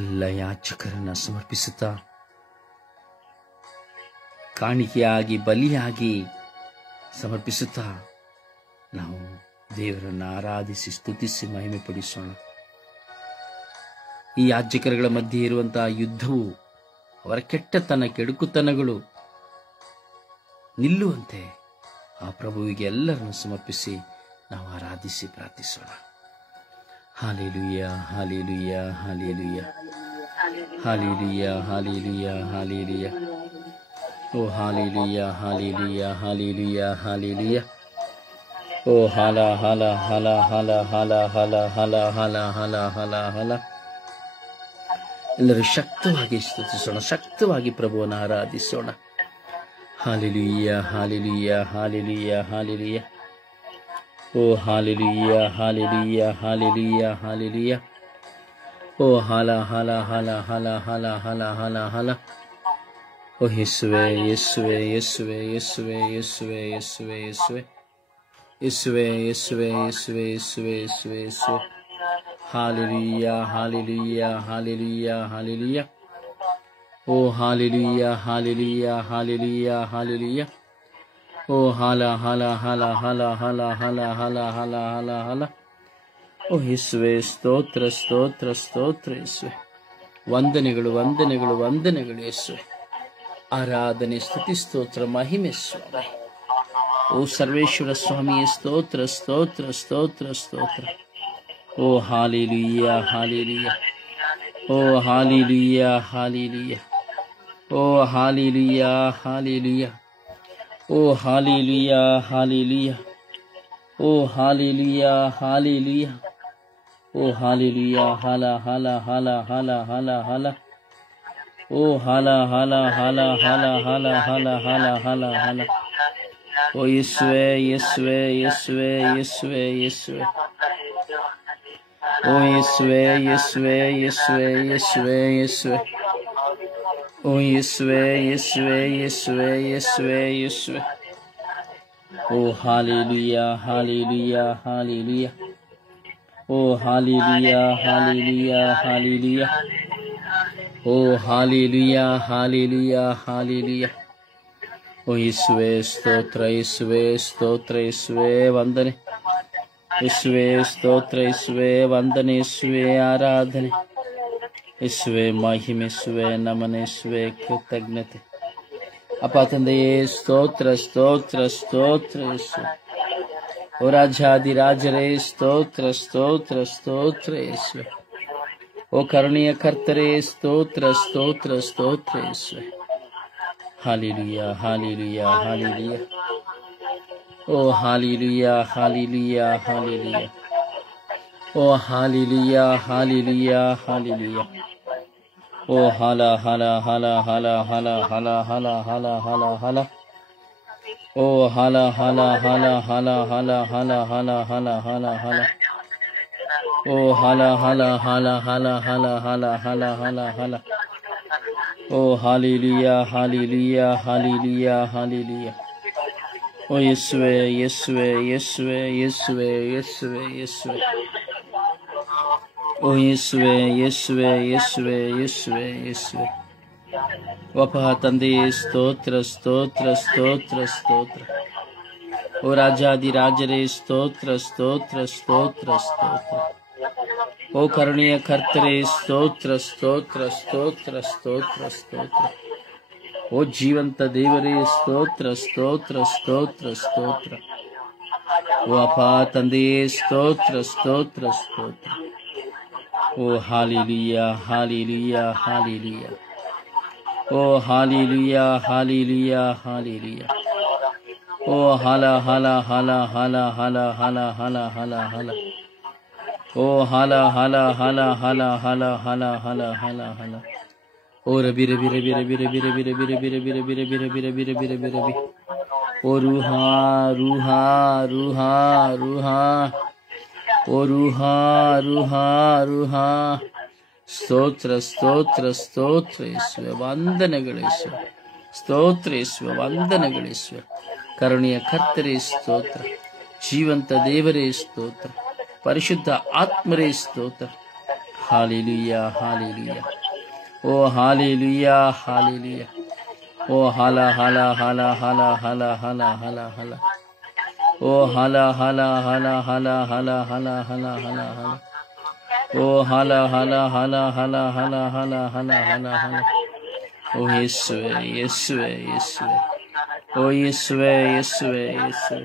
ಎಲ್ಲ ಯಾಚಕರನ್ನ ಸಮರ್ಪಿಸುತ್ತಾ ಕಾಣಿಕೆಯಾಗಿ ಬಲಿಯಾಗಿ ಸಮರ್ಪಿಸುತ್ತಾ ನಾವು ದೇವರನ್ನು ಆರಾಧಿಸಿ ಸ್ತುತಿಸಿ ಮಹಿಮೆ ಪಡಿಸೋಣ. ಈ ಯಾಜಕರುಗಳ ಮಧ್ಯೆ ಇರುವಂತಹ ಯುದ್ಧವು, ಅವರ ಕೆಟ್ಟತನ, ಕೆಡುಕುತನಗಳು ನಿಲ್ಲುವಂತೆ ಆ ಪ್ರಭುವಿಗೆ ಎಲ್ಲರನ್ನು ಸಮರ್ಪಿಸಿ ನಾವು ಆರಾಧಿಸಿ ಪ್ರಾರ್ಥಿಸೋಣ. Hallelujah, hallelujah, hallelujah, hallelujah, hallelujah, hallelujah. ಓ ಹಾಲೆಲೂಯ, ಹಾಲೆಲೂಯ, ಹಾಲೆಲೂಯ, ಹಾಲೆಲೂಯ. ಓ ಹಲ ಹಲ ಹಲ ಹಲ ಹಲ ಹಲ ಹಲ ಹಲ ಹಲ ಹಲ ಹಲ. ಎಲ್ಲರೂ ಶಕ್ತವಾಗಿ ಸ್ತುತಿಸೋಣ, ಶಕ್ತವಾಗಿ ಪ್ರಭುವನ್ನು ಆರಾಧಿಸೋಣ. Hallelujah, hallelujah, hallelujah, hallelujah. ಓ ಹಾಲೆಲೂಯ, ಹಾಲೆಲೂಯ, ಹಾಲೆಲೂಯ, ಹಾಲೆಲೂಯ. ಓ ಹಲ ಹಲ ಹಲ ಹಲ ಹಲ ಹಲ ಹಲ ಹಲ. ಓ ಯೇಸುವೆ, ಯೇಸುವೆ, ಯೇಸುವೆ, ಯೇಸುವೆ, ಯೇಸುವೆ, ಯೇಸುವೆ, ಯೇಸುವೆ, ಯೇಸುವೆ, ಯೇಸುವೆ, ಯೇಸುವೆ, ಯೇಸುವೆ, ಯೇಸುವೆ, ಯೇಸುವೆ. Hallelujah, hallelujah, hallelujah, hallelujah. ಓ ಹಾಲೆಲೂಯ, ಹಾಲೆಲೂಯ, ಹಾಲೆಲೂಯ, ಹಾಲೆಲೂಯ. ಓ ಹಲ ಹಲ ಹಲ ಹಲ ಹಲ ಹಲ ಹಲ ಹಲ ಹಲ ಹಲ. ಓ ಯೇಸುವೆ, ಸ್ತೋತ್ರ, ಸ್ತೋತ್ರ, ಸ್ತೋತ್ರ ಯೇಸುವೆ. ವಂದನೆಗಳು, ವಂದನೆಗಳು, ವಂದನೆಗಳು ಯೇಸುವೆ. ಆರಾಧನೆ, ಸ್ತುತಿ, ಸ್ತೋತ್ರ, ಮಹಿಮೆ ಸ್ವಾಮಿ. ಓ ಸರ್ವೇಶ್ವರ ಸ್ವಾಮಿಯೇ ಸ್ತೋತ್ರ, ಸ್ತೋತ್ರ, ಸ್ತೋತ್ರ, ಸ್ತೋತ್ರ. ಓ ಹಾಲೆಲೂಯ, ಹಾಲೆಲೂಯ. ಓ ಹಾಲೆಲೂಯ, ಹಾಲೆಲೂಯ. ಓ ಹಾಲೆಲೂಯ, ಹಾಲೆಲೂಯ. ಓ ಹಾಲೆಲೂಯ, ಹಾಲೆಲೂಯ. ಓ ಹಾಲೆಲೂಯ, ಹಾಲೆಲೂಯ. ಓ ಹಾಲೆಲೂಯ, ಹಲ ಹಲ ಹಲ ಹಲ ಹಲ ಹಲ. ಓ ಹಲ ಹಲ ಹಲ ಹಲ ಹಲ ಹಲ ಹಲ ಹಲ ಹಲ. ಓ ಯೇಸುವೆ, ಯೇಸುವೆ, ಯೇಸುವೆ, ಯೇಸುವೆ, ಯೇಸುವೆ. ಓ ಯೇಸುವೆ, ಯೇಸುವೆ, ಯೇಸುವೆ, ಯೇಸುವೆ, ಯೇಸುವೆ. ಓ ಯೇಸುವೆ, ಯೇಸುವೆ, ಯೇಸುವೆ, ಯೇಸುವೆ, ಯೇಸುವೆ. ಓ ಹಾಲೆಲೂಯ, ಹಾಲೆಲೂಯ, ಹಾಲೆಲೂಯ. ಓ ಹಾಲೆಲೂಯ, ಹಾಲೆಲೂಯ, ಹಾಲೆಲೂಯ. ಓ ಹಾಲೆಲೂಯ, ಹಾಲೆಲೂಯ, ಹಾಲೆಲೂಯ. ಓ ಯೇಸುವೆ, ಸ್ತೋತ್ರ, ಯೇಸುವೆ, ಸ್ತೋತ್ರ, ಯೇಸುವೆ, ವಂದನೆ. ಯೇಸುವೆ, ಸ್ತೋತ್ರ, ಯೇಸುವೆ, ವಂದನೆ, ಯೇಸುವೆ, ಆರಾಧನೆ. ಯೇಸುವೆ, ಮಹಿಮೆ, ಯೇಸುವೆ, ನಮನ, ಯೇಸುವೆ, ಕೃತಜ್ಞತೆ. ಅಪ್ಪ ತಂದೆಯೇ ಸ್ತೋತ್ರ, ಸ್ತೋತ್ರ, ಸ್ತೋತ್ರ ಯೇಸುವೆ. ಓ ರಾಜಾದಿರಾಜರೇ ಸ್ತೋತ್ರ, ಸ್ತೋತ್ರ, ಸ್ತೋತ್ರ ಯೇಸುವೆ. ಓ ಕರುಣೆಯ ಕರ್ತರೇ ಸ್ತೋತ್ರ, ಸ್ತೋತ್ರ, ಸ್ತೋತ್ರ ಯೇಸುವೆ. Hallelujah, hallelujah, hallelujah. ಓ ಹಾಲೆಲೂಯ, ಹಾಲೆಲೂಯ, ಹಾಲೆಲೂಯ. ಓ ಹಾಲೆಲೂಯ, ಹಾಲೆಲೂಯ, ಹಾಲೆಲೂಯ. ಓ ಹಲ ಹಲ ಹಲ ಹಲ ಹಲ ಹಲ ಹಲ ಹಲ ಹಲ ಹಲ. ಓ ಹಲ ಹಲ ಹಲ ಹಲ ಹಲ ಹಲ ಹಲ ಹಲ ಹಲ ಹಲ. ಓ ಹಲ ಹಲ ಹಲ ಹಲ ಹಲ ಹಲ ಹಲ ಹಲ ಹಲ. ಓ ಹಾಲೆಲೂಯ, ಹಾಲೆಲೂಯ, ಹಾಲೆಲೂಯ, ಹಾಲೆಲೂಯ. ಓ ಯೇಸುವೆ, ಯೇಸುವೆ, ಯೇಸುವೆ, ಯೇಸುವೆ, ಯೇಸುವೆ, ಯೇಸುವೆ. ಓ ಯೇಸುವೆ, ಯೇಸುವೆ, ಯೇಸುವೆ, ಯೇಸುವೆ, ಯೇಸುವೆ. ವಪ ತಂದೆಯೇ ಸ್ತೋತ್ರ, ಸ್ತೋತ್ರ, ಸ್ತೋತ್ರ, ಸ್ತೋತ್ರ. ಓ ರಾಜಾದಿರಾಜರೇ ಸ್ತೋತ್ರ, ಸ್ತೋತ್ರ, ಸ್ತೋತ್ರ, ಸ್ತೋತ್ರ. ಓ ಕರುಣೆಯ ಕರ್ತರೇ ಸ್ತೋತ್ರ, ಸ್ತೋತ್ರ, ಸ್ತೋತ್ರ, ಸ್ತೋತ್ರ, ಸ್ತೋತ್ರ. ಓ ಜೀವಂತ ದೇವರೇ ಸ್ತೋತ್ರ, ಸ್ತೋತ್ರ, ಸ್ತೋತ್ರ, ಸ್ತೋತ್ರ. ಓ ಅಪ ತಂದೆಯೇ ಸ್ತೋತ್ರ, ಸ್ತೋತ್ರ, ಸ್ತೋತ್ರ. ಓ ಹಾಲೆಲೂಯ, ಹಾಲೆಲೂಯ, ಹಾಲೆಲೂಯ. ಓ ಹಾಲೆಲೂಯ, ಹಾಲೆಲೂಯ, ಹಾಲೆಲೂಯ. ಓ ಹಲ ಹಲ ಹಲ ಹಲ ಹಲ ಹಲ ಹಲ ಹಲ ಹಲ. ಓ ಹಲ ಹಲ ಹಲ ಹಲ ಹಲ ಹಲ ಹಲ ಹಲ ಹಲ. ಓ ರಬಿ ರಬಿ ರಬಿ ರಬಿ ರಬಿ ರಬಿ ರಬಿ ರಬಿ ರಬಿ ರಬಿ ರಬಿ ರಬಿ ರಬಿ ರಬಿ ರಬಿ ರಬಿ. ಓ ರೂಹಾ, ರೂಹಾ, ರೂಹಾ, ರೂಹಾ. ಓ ರೂಹಾ, ರೂಹಾ, ರೂಹಾ. ಸ್ತೋತ್ರ, ಸ್ತೋತ್ರ, ಸ್ತೋತ್ರ ಯೇಸುವೆ, ವಂದನೆಗಳು ಯೇಸುವೆ. ಸ್ತೋತ್ರ ಯೇಸುವೆ, ವಂದನೆಗಳು ಯೇಸುವೆ. ಕರುಣೆಯ ಕರ್ತರೇ ಸ್ತೋತ್ರ, ಜೀವಂತ ದೇವರೇ ಸ್ತೋತ್ರ, ಪರಿಶುದ್ಧ ಆತ್ಮರೇ ಸ್ತೋತ್ರ. Hallelujah, hallelujah. ಓ ಹಾಲೆಲೂಯ, ಹಾಲೆಲೂಯ. ಓ ಹಲ ಹಲ ಹಲ ಹಲ ಹಲ ಹಲ ಹಲ ಹಲ. ಓ ಹಲ ಹಲ ಹಲ ಹಲ ಹಲ ಹಲ ಹಲ ಹಲ ಹಲ. ಓ ಹಲ ಹಲ ಹಲ ಹಲ ಹಲ ಹಲ ಹಲ ಹಲ ಹಲ. ಓ ಯೇಸುವೆ, ಯೇಸುವೆ, ಯೇಸುವೆ. ಓ ಯೇಸುವೆ ಯೇಸುವೆ ಯೇಸುವೆ,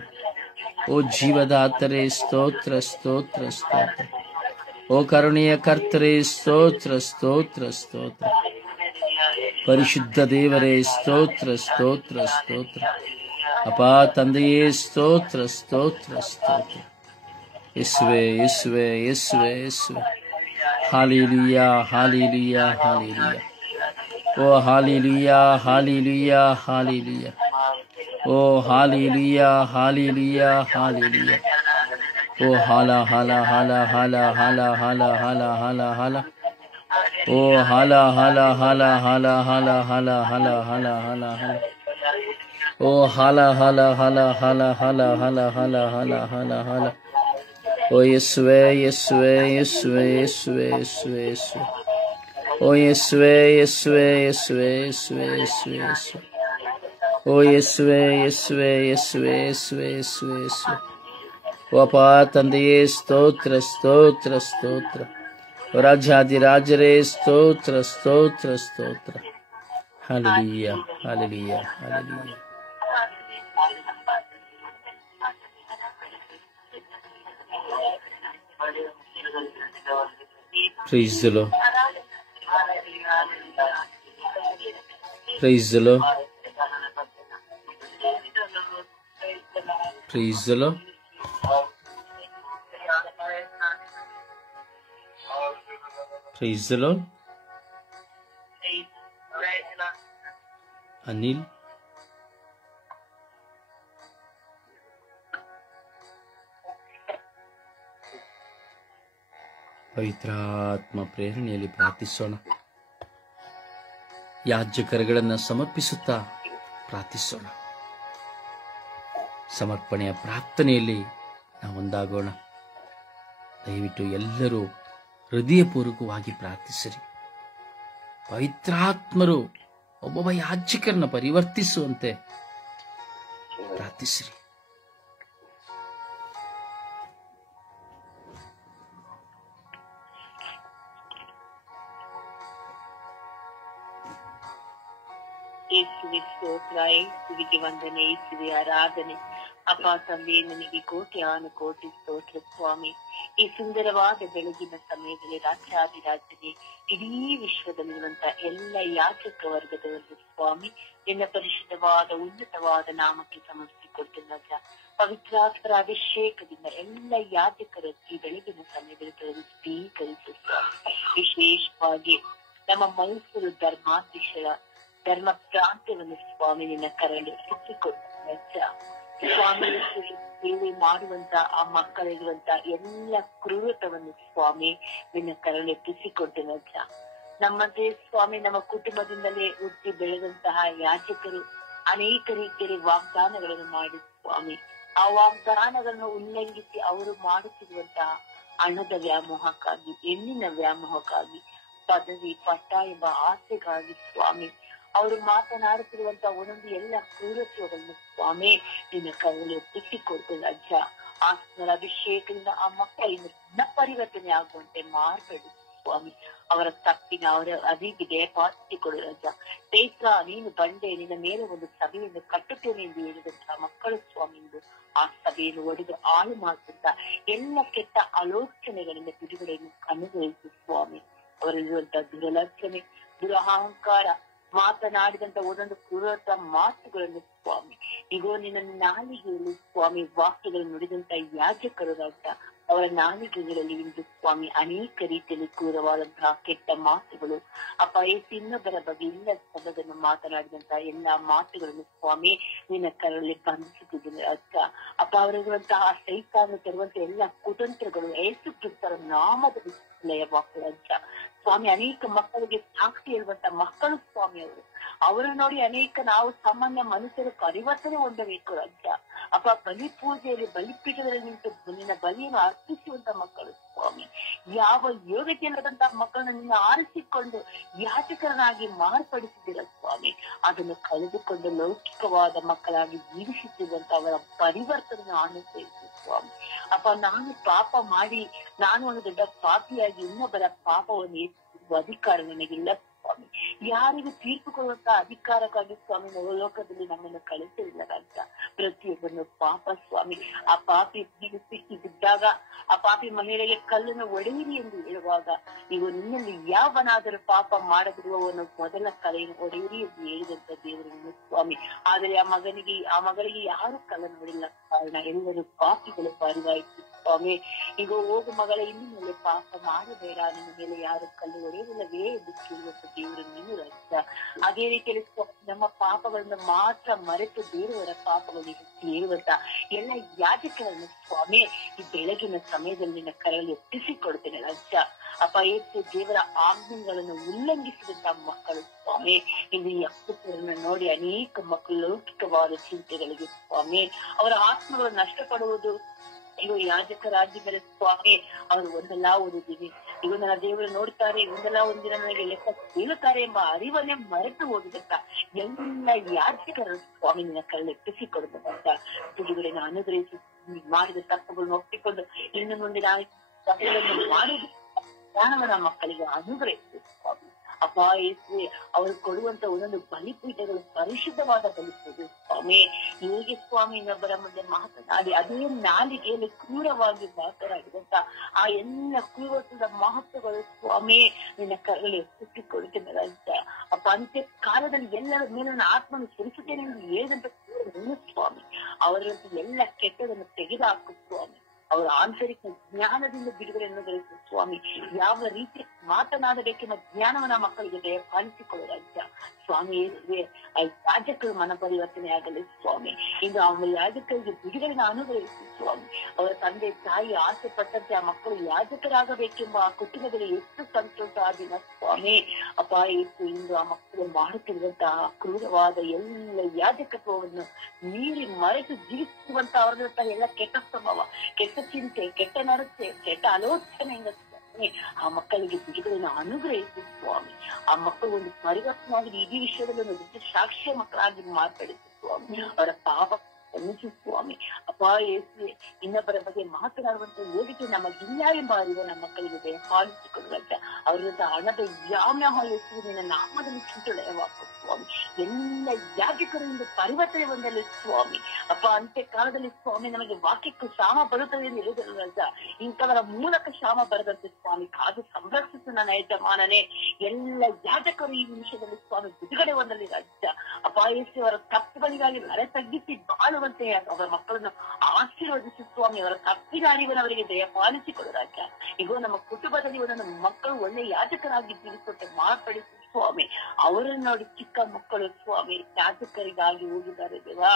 ಓ ಜೀವದಾತರೇ ಸ್ತೋತ್ರ ಸ್ತೋತ್ರ ಸ್ತೋತ್ರ, ಓ ಕರುಣೆಯ ಕರ್ತರೇ ಸ್ತೋತ್ರ ಸ್ತೋತ್ರ ಸ್ತೋತ್ರ, ಪರಿಶುದ್ಧ ದೇವರೇ ಸ್ತೋತ್ರ ಸ್ತೋತ್ರ ಸ್ತೋತ್ರ, ಅಪ್ಪ ತಂದೆಯೇ ಸ್ತೋತ್ರ ಸ್ತೋತ್ರ ಸ್ತೋತ್ರ. ಯೇಸುವೆ ಯೇಸುವೆ ಯೇಸುವೆ ಯೇಸುವೆ, ಹಾಲೆಲೂಯಾ ಹಾಲೆಲೂಯಾ ಹಾಲೆಲೂಯಾ, ಓ ಹಾಲೆಲೂಯಾ ಹಾಲೆಲೂಯಾ ಹಾಲೆಲೂಯಾ, ಓ ಹಾಲೆಲೂಯಾ ಹಾಲೆಲೂಯಾ ಹಾಲೆಲೂಯಾ, ಓ ಹಾಲ ಹಾಲ ಹಾಲ ಹಾಲ ಹಾಲ ಹಾಲ ಹಾಲ ಹಾಲ ಹಾಲ, ಓ ಹಾಲ ಹಾಲ ಹಾಲ ಹಾಲ ಹಾಲ ಹಾಲ ಹಾಲ ಹಾಲ ಹಾಲ ಹಾಲ, ಓ ಹಾಲ ಹಾಲ ಹಾಲ ಹಾಲ ಹಾಲ ಹಾಲ ಹಾಲ ಹಾಲ ಹಾಲ ಹಾಲ, ಓ ಯೇಸುವೆ ಯೇಸುವೆ ಯೇಸುವೆ ಯೇಸುವೆ ಯೇಸುವೆ ಯೇಸುವೆ, ಓ ಯೇಸುವೆ ಯೇಸುವೆ ಯೇಸುವೆ ಯೇಸುವೆ ಯೇಸುವೆ ಯೇಸುವೆ, ಓ ಯೇಸುವೆ ಯೇಸುವೆ ಯೇಸುವೆ ಯೇಸುವೆ ಯೇಸುವೆ ಯೇಸುವೆ, ಓ ಅಪ್ಪ ತಂದೆಯೇ ಸ್ತೋತ್ರ ಸ್ತೋತ್ರ ಸ್ತೋತ್ರ, ರಾಜಾದಿರಾಜರೇ ಸ್ತೋತ್ರ ಸ್ತೋತ್ರ ಸ್ತೋತ್ರ. Hallelujah hallelujah hallelujah. Praise the Lord. Praise the Lord. Praise the Lord. Praise the Lord. Anil. ಪವಿತ್ರಾತ್ಮ ಪ್ರೇರಣೆಯಲ್ಲಿ ಪ್ರಾರ್ಥಿಸೋಣ. ಯಾಜಕರುಗಳನ್ನು ಸಮರ್ಪಿಸುತ್ತಾ ಪ್ರಾರ್ಥಿಸೋಣ. ಸಮರ್ಪಣೆಯ ಪ್ರಾರ್ಥನೆಯಲ್ಲಿ ನಾವು ಒಂದಾಗೋಣ. ದಯವಿಟ್ಟು ಎಲ್ಲರೂ ಹೃದಯಪೂರ್ವಕವಾಗಿ ಪ್ರಾರ್ಥಿಸಿರಿ. ಪವಿತ್ರಾತ್ಮರು ಒಬ್ಬೊಬ್ಬ ಯಾಜಕರನ್ನ ಪರಿವರ್ತಿಸುವಂತೆ ಪ್ರಾರ್ಥಿಸಿರಿ. ಯೇಸುವೆ ಸ್ತೋತ್ರ, ಯೇಸುವಿಗೆ ವಂದನೆ, ಯೇಸುವೆ ಆರಾಧನೆ. ಅಪ್ಪ ತಂದೆ, ನಿನಗೆ ಕೋಟ್ಯಾನು ಕೋಟಿ ಸ್ತೋತ್ರ ಸ್ವಾಮಿ. ಈ ಸುಂದರವಾದ ಬೆಳಗಿನ ಸಮಯದಲ್ಲಿ ರಾಜ್ಯಾಧಿರಾಜನೇ, ಇಡೀ ವಿಶ್ವದಲ್ಲಿರುವಂತ ಎಲ್ಲ ಯಾಚಕ ವರ್ಗದವರು ಸ್ವಾಮಿ ನಿನ್ನ ಪರಿಶುದ್ಧವಾದ ಉನ್ನತವಾದ ನಾಮಕ್ಕೆ ಸಮರ್ಪಿಸಿಕೊಡ್ತಿಲ್ಲ. ಪವಿತ್ರಾತ್ಮರ ಅಭಿಷೇಕದಿಂದ ಎಲ್ಲ ಯಾಜಕರು ಈ ಬೆಳಗಿನ ಸಮಯದಲ್ಲಿ ಸ್ವೀಕರಿಸು ಸ್ವಾಮಿ. ವಿಶೇಷವಾಗಿ ನಮ್ಮ ಮೈಸೂರು ಧರ್ಮಾಧ್ಯಕ್ಷರ ಧರ್ಮ ಪ್ರಾಂತ್ಯವನ್ನು ಸ್ವಾಮಿ ನಿನ್ನ ಕರಳು ಸುತ್ತಿಕೊಟ್ಟ ಸ್ವಾಮಿ. ಸೇವೆ ಮಾಡುವಂತ ಆ ಮಕ್ಕಳಿರುವಂತ ಎಲ್ಲ ಕ್ರೂರತವನ್ನು ಸ್ವಾಮಿ ನಿನ್ನ ಕರಳು ಎತ್ತಿಸಿಕೊಟ್ಟಿನಜ್ಜ. ನಮ್ಮಂತೆ ಸ್ವಾಮಿ ನಮ್ಮ ಕುಟುಂಬದಿಂದಲೇ ಹುಟ್ಟಿ ಬೆಳೆದಂತಹ ಯಾಜಕರು ಅನೇಕ ರೀತಿಯಲ್ಲಿ ವಾಗ್ದಾನಗಳನ್ನು ಮಾಡಿ ಸ್ವಾಮಿ, ಆ ವಾಗ್ದಾನಗಳನ್ನು ಉಲ್ಲಂಘಿಸಿ ಅವರು ಮಾಡುತ್ತಿರುವಂತಹ ಹಣದ ವ್ಯಾಮೋಹಕ್ಕಾಗಿ, ಹೆಣ್ಣಿನ ವ್ಯಾಮೋಹಕ್ಕಾಗಿ, ಪದವಿ ಪಟ್ಟ ಎಂಬ ಆಸೆಗಾಗಿ ಸ್ವಾಮಿ ಅವರು ಮಾತನಾಡುತ್ತಿರುವಂತ ಒಂದೊಂದು ಎಲ್ಲ ಕ್ರೂರತ್ವಗಳನ್ನು ಸ್ವಾಮಿ ನಿನ್ನ ಕೈಯಲ್ಲಿ ಎತ್ತಿಸಿಕೊಡ್ತೇವೆ ಅಜ್ಜ. ಆತ್ಮರ ಅಭಿಷೇಕದಿಂದ ಆ ಮಕ್ಕಳಿಂದ ಪರಿವರ್ತನೆ ಆಗುವಂತೆ ಮಾಡಬೇಡಿ ಸ್ವಾಮಿ. ಅವರ ತಪ್ಪಿನ ಅವರ ಅರಿವಿಗೆ ಪಾಲಿಸಿಕೊಡು ಅಜ್ಜ. ಪೇತ್ರ, ನೀನು ಬಂಡೆ, ನಿನ್ನ ಮೇಲೆ ಒಂದು ಸಭೆಯನ್ನು ಕಟ್ಟುತ್ತೇನೆ ಎಂದು ಹೇಳಿದಂತಹ ಮಕ್ಕಳು ಸ್ವಾಮಿ ಎಂದು ಆ ಸಭೆಯನ್ನು ಒಡೆದು ಹಾಳು ಮಾಡುತ್ತಾ ಎಲ್ಲ ಕೆಟ್ಟ ಆಲೋಚನೆಗಳಿಂದ ಬಿಡುಗಡೆಯನ್ನು ಅನುಭವಿಸು ಸ್ವಾಮಿ. ಅವರಲ್ಲಿರುವಂತಹ ದುರಲಕ್ಷಣೆ, ದುರಹಂಕಾರ, ಮಾತನಾಡಿದಂತ ಒಂದೊಂದು ಕ್ರೂರತ ಮಾತುಗಳನ್ನು ಸ್ವಾಮಿ ಈಗೋ ನಿನ್ನ ನಾಲಿಗೆಯಲ್ಲಿ ಸ್ವಾಮಿ ವಾಕ್ಯಗಳನ್ನು ನುಡಿದಂತ ಯಾಜಕರು ರಾಜ, ಅವರ ನಾಲಿಗೆಗಳಲ್ಲಿ ಇಂದು ಸ್ವಾಮಿ ಅನೇಕ ರೀತಿಯಲ್ಲಿ ಕ್ರೂರವಾದಂತಹ ಕೆಟ್ಟ ಮಾತುಗಳು ಅಪ್ಪ ಇನ್ನೊಬ್ಬರ ಬಗ್ಗೆ ಇಲ್ಲ ಸಬದನ್ನು ಮಾತನಾಡಿದಂತಹ ಎಲ್ಲಾ ಮಾತುಗಳನ್ನು ಸ್ವಾಮಿ ನಿನ್ನ ಕರಳಿ ಬಂಧಿಸುತ್ತಿದ್ದೇನೆ ಅಜ್ಜ. ಅಪ್ಪ ಅವರಿರುವಂತಹ ಸೈತಾನ ತರುವಂತಹ ಎಲ್ಲ ಕುತಂತ್ರಗಳು ಯೇಸು ಕ್ರಿಸ್ತರ ನಾಮದ ಲಯವಾಗ್ತದೆ ಅಜ್ಜ. ಸ್ವಾಮಿ ಅನೇಕ ಮಕ್ಕಳಿಗೆ ಸಾಕ್ಷಿ ಹೇಳುವಂತ ಮಕ್ಕಳು ಸ್ವಾಮಿ ಅವರು ನೋಡಿ ಅನೇಕ ನಾವು ಸಾಮಾನ್ಯ ಮನುಷ್ಯರು ಪರಿವರ್ತನೆ ಹೊಂದಬೇಕು ಅಜ್ಜ. ಅಪ್ಪ ಬಲಿ ಪೂಜೆಯಲ್ಲಿ ಬಲಿಪೀಠದಲ್ಲಿ ನಿಂತು ನಿನ್ನ ಬಲಿಯನ್ನು ಅರ್ಪಿಸುವಂತ ಮಕ್ಕಳು ಸ್ವಾಮಿ, ಯಾವ ಯೋಗ್ಯತೆ ಇಲ್ಲದಂತಹ ಮಕ್ಕಳನ್ನ ನಿನ್ನ ಆರಿಸಿಕೊಂಡು ಯಾಚಕರನ್ನಾಗಿ ಮಾರ್ಪಡಿಸಿದ್ದೀರ ಸ್ವಾಮಿ. ಅದನ್ನು ಕಳೆದುಕೊಂಡು ಲೌಕಿಕವಾದ ಮಕ್ಕಳಾಗಿ ಜೀವಿಸುತ್ತಿರುವಂತ ಅವರ ಪರಿವರ್ತನೆ ಅನುಸರಿಸಿ ಸ್ವಾಮಿ. ಅಪ್ಪ ನಾನು ಪಾಪ ಮಾಡಿ ನಾನು ಒಂದು ದೊಡ್ಡ ಪಾಪಿಯಾಗಿ ಇನ್ನೊಬ್ಬರ ಪಾಪವನ್ನು ಎತ್ತಿಸುವ ಅಧಿಕಾರ ನನಗಿಲ್ಲ ಸ್ವಾಮಿ. ಯಾರಿಗೂ ತೀರ್ಪು ಕೊಡುವಂತ ಅಧಿಕಾರಕ್ಕಾಗಿ ಸ್ವಾಮಿ ಲೋಕದಲ್ಲಿ ನಮ್ಮನ್ನು ಕಳಿಸಿಲ್ಲ ರಾಜ. ಪ್ರತಿಯೊಬ್ಬನು ಪಾಪ ಸ್ವಾಮಿ. ಆ ಪಾಪಿ ಸಿಕ್ಕಿ ಬಿದ್ದಾಗ ಆ ಪಾಪಿ ಮಹಿಳೆಗೆ ಕಲ್ಲನ್ನು ಒಡೆಯಿರಿ ಎಂದು ಹೇಳುವಾಗ, ನೀವು ನಿನ್ನಲ್ಲಿ ಯಾವನಾದರೂ ಪಾಪ ಮಾಡದಿರುವವನು ಮೊದಲ ಕಲೆಯನ್ನು ಒಡೆಯಿರಿ ಎಂದು ಹೇಳಿದಂತ ದೇವರನ್ನು ಸ್ವಾಮಿ. ಆದರೆ ಆ ಮಗಳಿಗೆ ಯಾರು ಕಲ್ಲನ್ನು ಹೊಡಿಲ್ಲ, ಕಾರಣ ಎಲ್ಲರೂ ಪಾಪಿಗಳು ಪಾರಿವಾಯಿತು ಸ್ವಾಮಿ. ಈಗ ಹೋಗು ಮಗಳ, ಇನ್ನು ಮೇಲೆ ಪಾಪ ಮಾಡಬೇಡ, ನಿನ್ನ ಮೇಲೆ ಯಾರು ಕಲ್ಲು ಹೊಡೆಯುವುದಿಲ್ಲವೇ ಎಂದು ಕೇಳುವಂತ ದೇವರು ನೀನು ರಾಜ. ಅದೇ ರೀತಿಯಲ್ಲಿ ನಮ್ಮ ಪಾಪಗಳನ್ನು ಮಾತ್ರ ಮರೆತು ಬೇರೆಯವರ ಪಾಪಗಳಿಗೆ ಹೇಳುವಂತ ಎಲ್ಲ ಯಾಜಕರನ್ನು ಸ್ವಾಮಿ ಈ ಬೆಳಗಿನ ಸಮಯದಲ್ಲಿ ನಿನ್ನ ಕರೆಯಲ್ಲಿ ಎತ್ತಿಸಿಕೊಡ್ತೇನೆ ರಾಜ. ಅಪ್ಪ ಏಸು ದೇವರ ಆಜ್ಞೆಗಳನ್ನು ಉಲ್ಲಂಘಿಸಿದಂತ ಮಕ್ಕಳು ಸ್ವಾಮಿ, ಇಲ್ಲಿ ಈ ಅಪ್ಪುಗಳನ್ನು ನೋಡಿ ಅನೇಕ ಮಕ್ಕಳು ಲೌಕಿಕವಾದ ಚಿಂತೆಗಳಿಗೆ ಸ್ವಾಮಿ ಅವರ ಆತ್ಮಗಳು ನಷ್ಟಪಡುವುದು ಇವು ಯಾಜಕರಾಗಿದ್ದರೆ ಸ್ವಾಮಿ, ಅವರು ಒಂದೆಲ್ಲ ಓದಿದ್ದೀವಿ, ಇವು ನನ್ನ ದೇವರು ನೋಡ್ತಾರೆ, ಒಂದೆಲ್ಲ ಒಂದಿನ ನನಗೆ ಲೆಕ್ಕ ಕೇಳುತ್ತಾರೆ ಎಂಬ ಅರಿವನ್ನೇ ಮರೆತು ಹೋಗಿದಂತ ಎಲ್ಲ ಯಾಜಕರ ಸ್ವಾಮಿ ನಿನ್ನ ಕರಳು ಎತ್ತಿಸಿಕೊಡಬೇಕಂತ ಬಿಡುಗಡೆನ ಅನುಗ್ರಹಿಸಿ ಮಾಡಿದ ತಪ್ಪುಗಳನ್ನು ಒಪ್ಪಿಕೊಂಡು ಇನ್ನು ಮುಂದೆ ನಾವು ತಪ್ಪುಗಳನ್ನು ಮಾಡುವುದು ಜ್ಞಾನವನ್ನ ಮಕ್ಕಳಿಗೆ ಅನುಗ್ರಹಿಸಿ ಸ್ವಾಮಿ. ಅಪ್ಪ ಯೇಸುವೆ, ಅವರು ಕೊಡುವಂತ ಒಂದೊಂದು ಬಲಿಪೀಠಗಳು ಪರಿಶುದ್ಧವಾದ ಬಲಿಪೀಠ ಸ್ವಾಮಿ. ಹೇಗೆ ಸ್ವಾಮಿ ಇನ್ನೊಬ್ಬರ ಮುಂದೆ ಮಾತನಾಡಿ ಅದೇ ನಾಲಿಗೆಯಲ್ಲಿ ಕ್ರೂರವಾಗಿ ಮಾತನಾಡಿದಂತ ಆ ಎಲ್ಲ ಕ್ರೂರತ್ವದ ಮಹತ್ವಗಳು ಸ್ವಾಮಿ ನಿನ್ನ ಕರಗಳು ಎತ್ತಿಸಿಕೊಡುತ್ತೇನೆ ರಾಜ. ಅಪ್ಪ ಅಂತ್ಯ ಕಾಲದಲ್ಲಿ ಎಲ್ಲರ ಮೇಲೆ ನನ್ನ ಆತ್ಮನ್ನು ಸುರಿಸುತ್ತೇನೆ ಎಂದು ಹೇಳಿದಂತ ಸ್ವಾಮಿ, ಅವರಂತೂ ಎಲ್ಲ ಕೆಟ್ಟದನ್ನು ತೆಗೆದುಹಾಕು ಸ್ವಾಮಿ. ಅವರ ಆಂತರಿಕ ಜ್ಞಾನದಿಂದ ಬಿಡುಗಡೆಯನ್ನು ಗಳಿಸುವ ಸ್ವಾಮಿ. ಯಾವ ರೀತಿ ಮಾತನಾಡಬೇಕೆಂಬ ಜ್ಞಾನವನ್ನ ಮಕ್ಕಳಿಗೆ ದಯಪಾಲಿಸಿಕೊಳ್ಳ ರಾಜ್ಯ ಸ್ವಾಮಿ. ಯಾಜಕರು ಮನ ಪರಿವರ್ತನೆ ಆಗಲಿ ಸ್ವಾಮಿ. ಇಂದು ಆ ಯಾಜಕರಿಗೆ ಬಿಡುಗಡೆನ ಅನುಗ್ರಹಿಸಿ ಸ್ವಾಮಿ. ಅವರ ತಂದೆ ತಾಯಿ ಆಸೆ ಪಟ್ಟಂತೆ ಆ ಮಕ್ಕಳು ಯಾಜಕರಾಗಬೇಕೆಂಬ ಆ ಕುಟುಂಬದಲ್ಲಿ ಎಷ್ಟು ಸಂತೋಷ ಆಗಿಲ್ಲ ಸ್ವಾಮಿ. ಅಪ್ಪ ಎಷ್ಟು ಇಂದು ಆ ಮಕ್ಕಳು ಮಾಡುತ್ತಿರುವಂತಹ ಕ್ರೂರವಾದ ಎಲ್ಲ ಯಾಜಕತ್ವವನ್ನು ಮೀರಿ ಮರೆತು ಜೀವಿಸುವಂತ ಅವರದಂತಹ ಎಲ್ಲ ಕೆಟ್ಟ ಸ್ವಭಾವ, ಕೆಟ್ಟ ಚಿಂತೆ, ಕೆಟ್ಟ ನಡತೆ, ಕೆಟ್ಟ ಆಲೋಚನೆಯಿಂದ ಆ ಮಕ್ಕಳಿಗೆ ಬಿಡುಗಡೆಯನ್ನು ಅನುಗ್ರಹಿಸಿ ಸ್ವಾಮಿ. ಆ ಮಕ್ಕಳು ಒಂದು ಪರಿವರ್ತನೆಯಾಗಿ ಇಡೀ ವಿಷಯದಲ್ಲಿ ಒಂದು ದೊಡ್ಡ ಸಾಕ್ಷ್ಯ ಮಕ್ಕಳಾಗಿ ಮಾತಾಡಿಸಿ ಸ್ವಾಮಿ. ಅವರ ಪಾಪ ಕ್ಷಮಿಸಿ ಸ್ವಾಮಿ. ಅಪ್ಪ ಯೇಸುವೆ, ಇನ್ನೊಬ್ಬರ ಬಗ್ಗೆ ಮಾತನಾಡುವಂತ ವೇದಿಕೆ ನಮಗಿಲ್ಲ ಎಂಬ ಅರಿವು ನಮ್ಮ ಮಕ್ಕಳಿಗೆ ದಯಪಾಲಿಸಿಕೊಳ್ಳುವಂತ ಅವರಿಂದ ಹಣದ ಯಾಮ್ಯಾಹ ಯೇಸುವೆ ನಿನ್ನ ನಾಮದಲ್ಲಿ ಚಿಂತನೆವಾಕು ಸ್ವಾಮಿ. ಎಲ್ಲ ಯಾಜಕರು ಇಂದು ಪರಿವರ್ತನೆ ಹೊಂದಲಿ ಸ್ವಾಮಿ. ಅಪ್ಪ ಅಂತ್ಯ ಕಾಲದಲ್ಲಿ ಸ್ವಾಮಿ ನಮಗೆ ವಾಕ್ಯಕ್ಕೂ ಕ್ಷಾಮ ಬರುತ್ತದೆ ಎಂದು ಹೇಳಿದರಲ್ಲ, ಇಂಥವರ ಮೂಲಕ ಕ್ಷಾಮ ಬರದಂತೆ ಸ್ವಾಮಿ ಕಾದು ಸಂರಕ್ಷಿಸು ನನ್ನ ಯಜಮಾನನೇ. ಎಲ್ಲ ಯಾಜಕರು ಈ ನಿಮಿಷದಲ್ಲಿ ಸ್ವಾಮಿ ಬಿಡುಗಡೆ ಹೊಂದಲಿ ರಾಜ್ಯ. ಅಪ್ಪ ಯೇಸು ಅವರ ತಪ್ಪುಗಳಿಗಾಗಿ ಮರೆ ತಗ್ಗಿಸಿ ಬಾಳುವಂತೆ ಅವರ ಮಕ್ಕಳನ್ನು ಆಶೀರ್ವದಿಸಿ ಸ್ವಾಮಿ. ಅವರ ತಪ್ಪಿನ ಅರಿವನ್ನು ಅವರಿಗೆ ದಯಪಾಲಿಸಿಕೊಡು ರಾಜ್ಯ. ಈಗ ನಮ್ಮ ಕುಟುಂಬದಲ್ಲಿ ಒಂದೊಂದು ಮಕ್ಕಳು ಒಳ್ಳೆ ಯಾಜಕರಾಗಿ ಜೀವಿಸುವಂತೆ ಮಾರ್ಪಡಿಸಿ ಸ್ವಾಮಿ. ಅವರನ್ನು ನೋಡಿ ಚಿಕ್ಕ ಮಕ್ಕಳು ಸ್ವಾಮಿ ಯಾಜಕರಿಗಾಗಿ ಹೋಗಿದ್ದಾರೆ ದೇವಾ.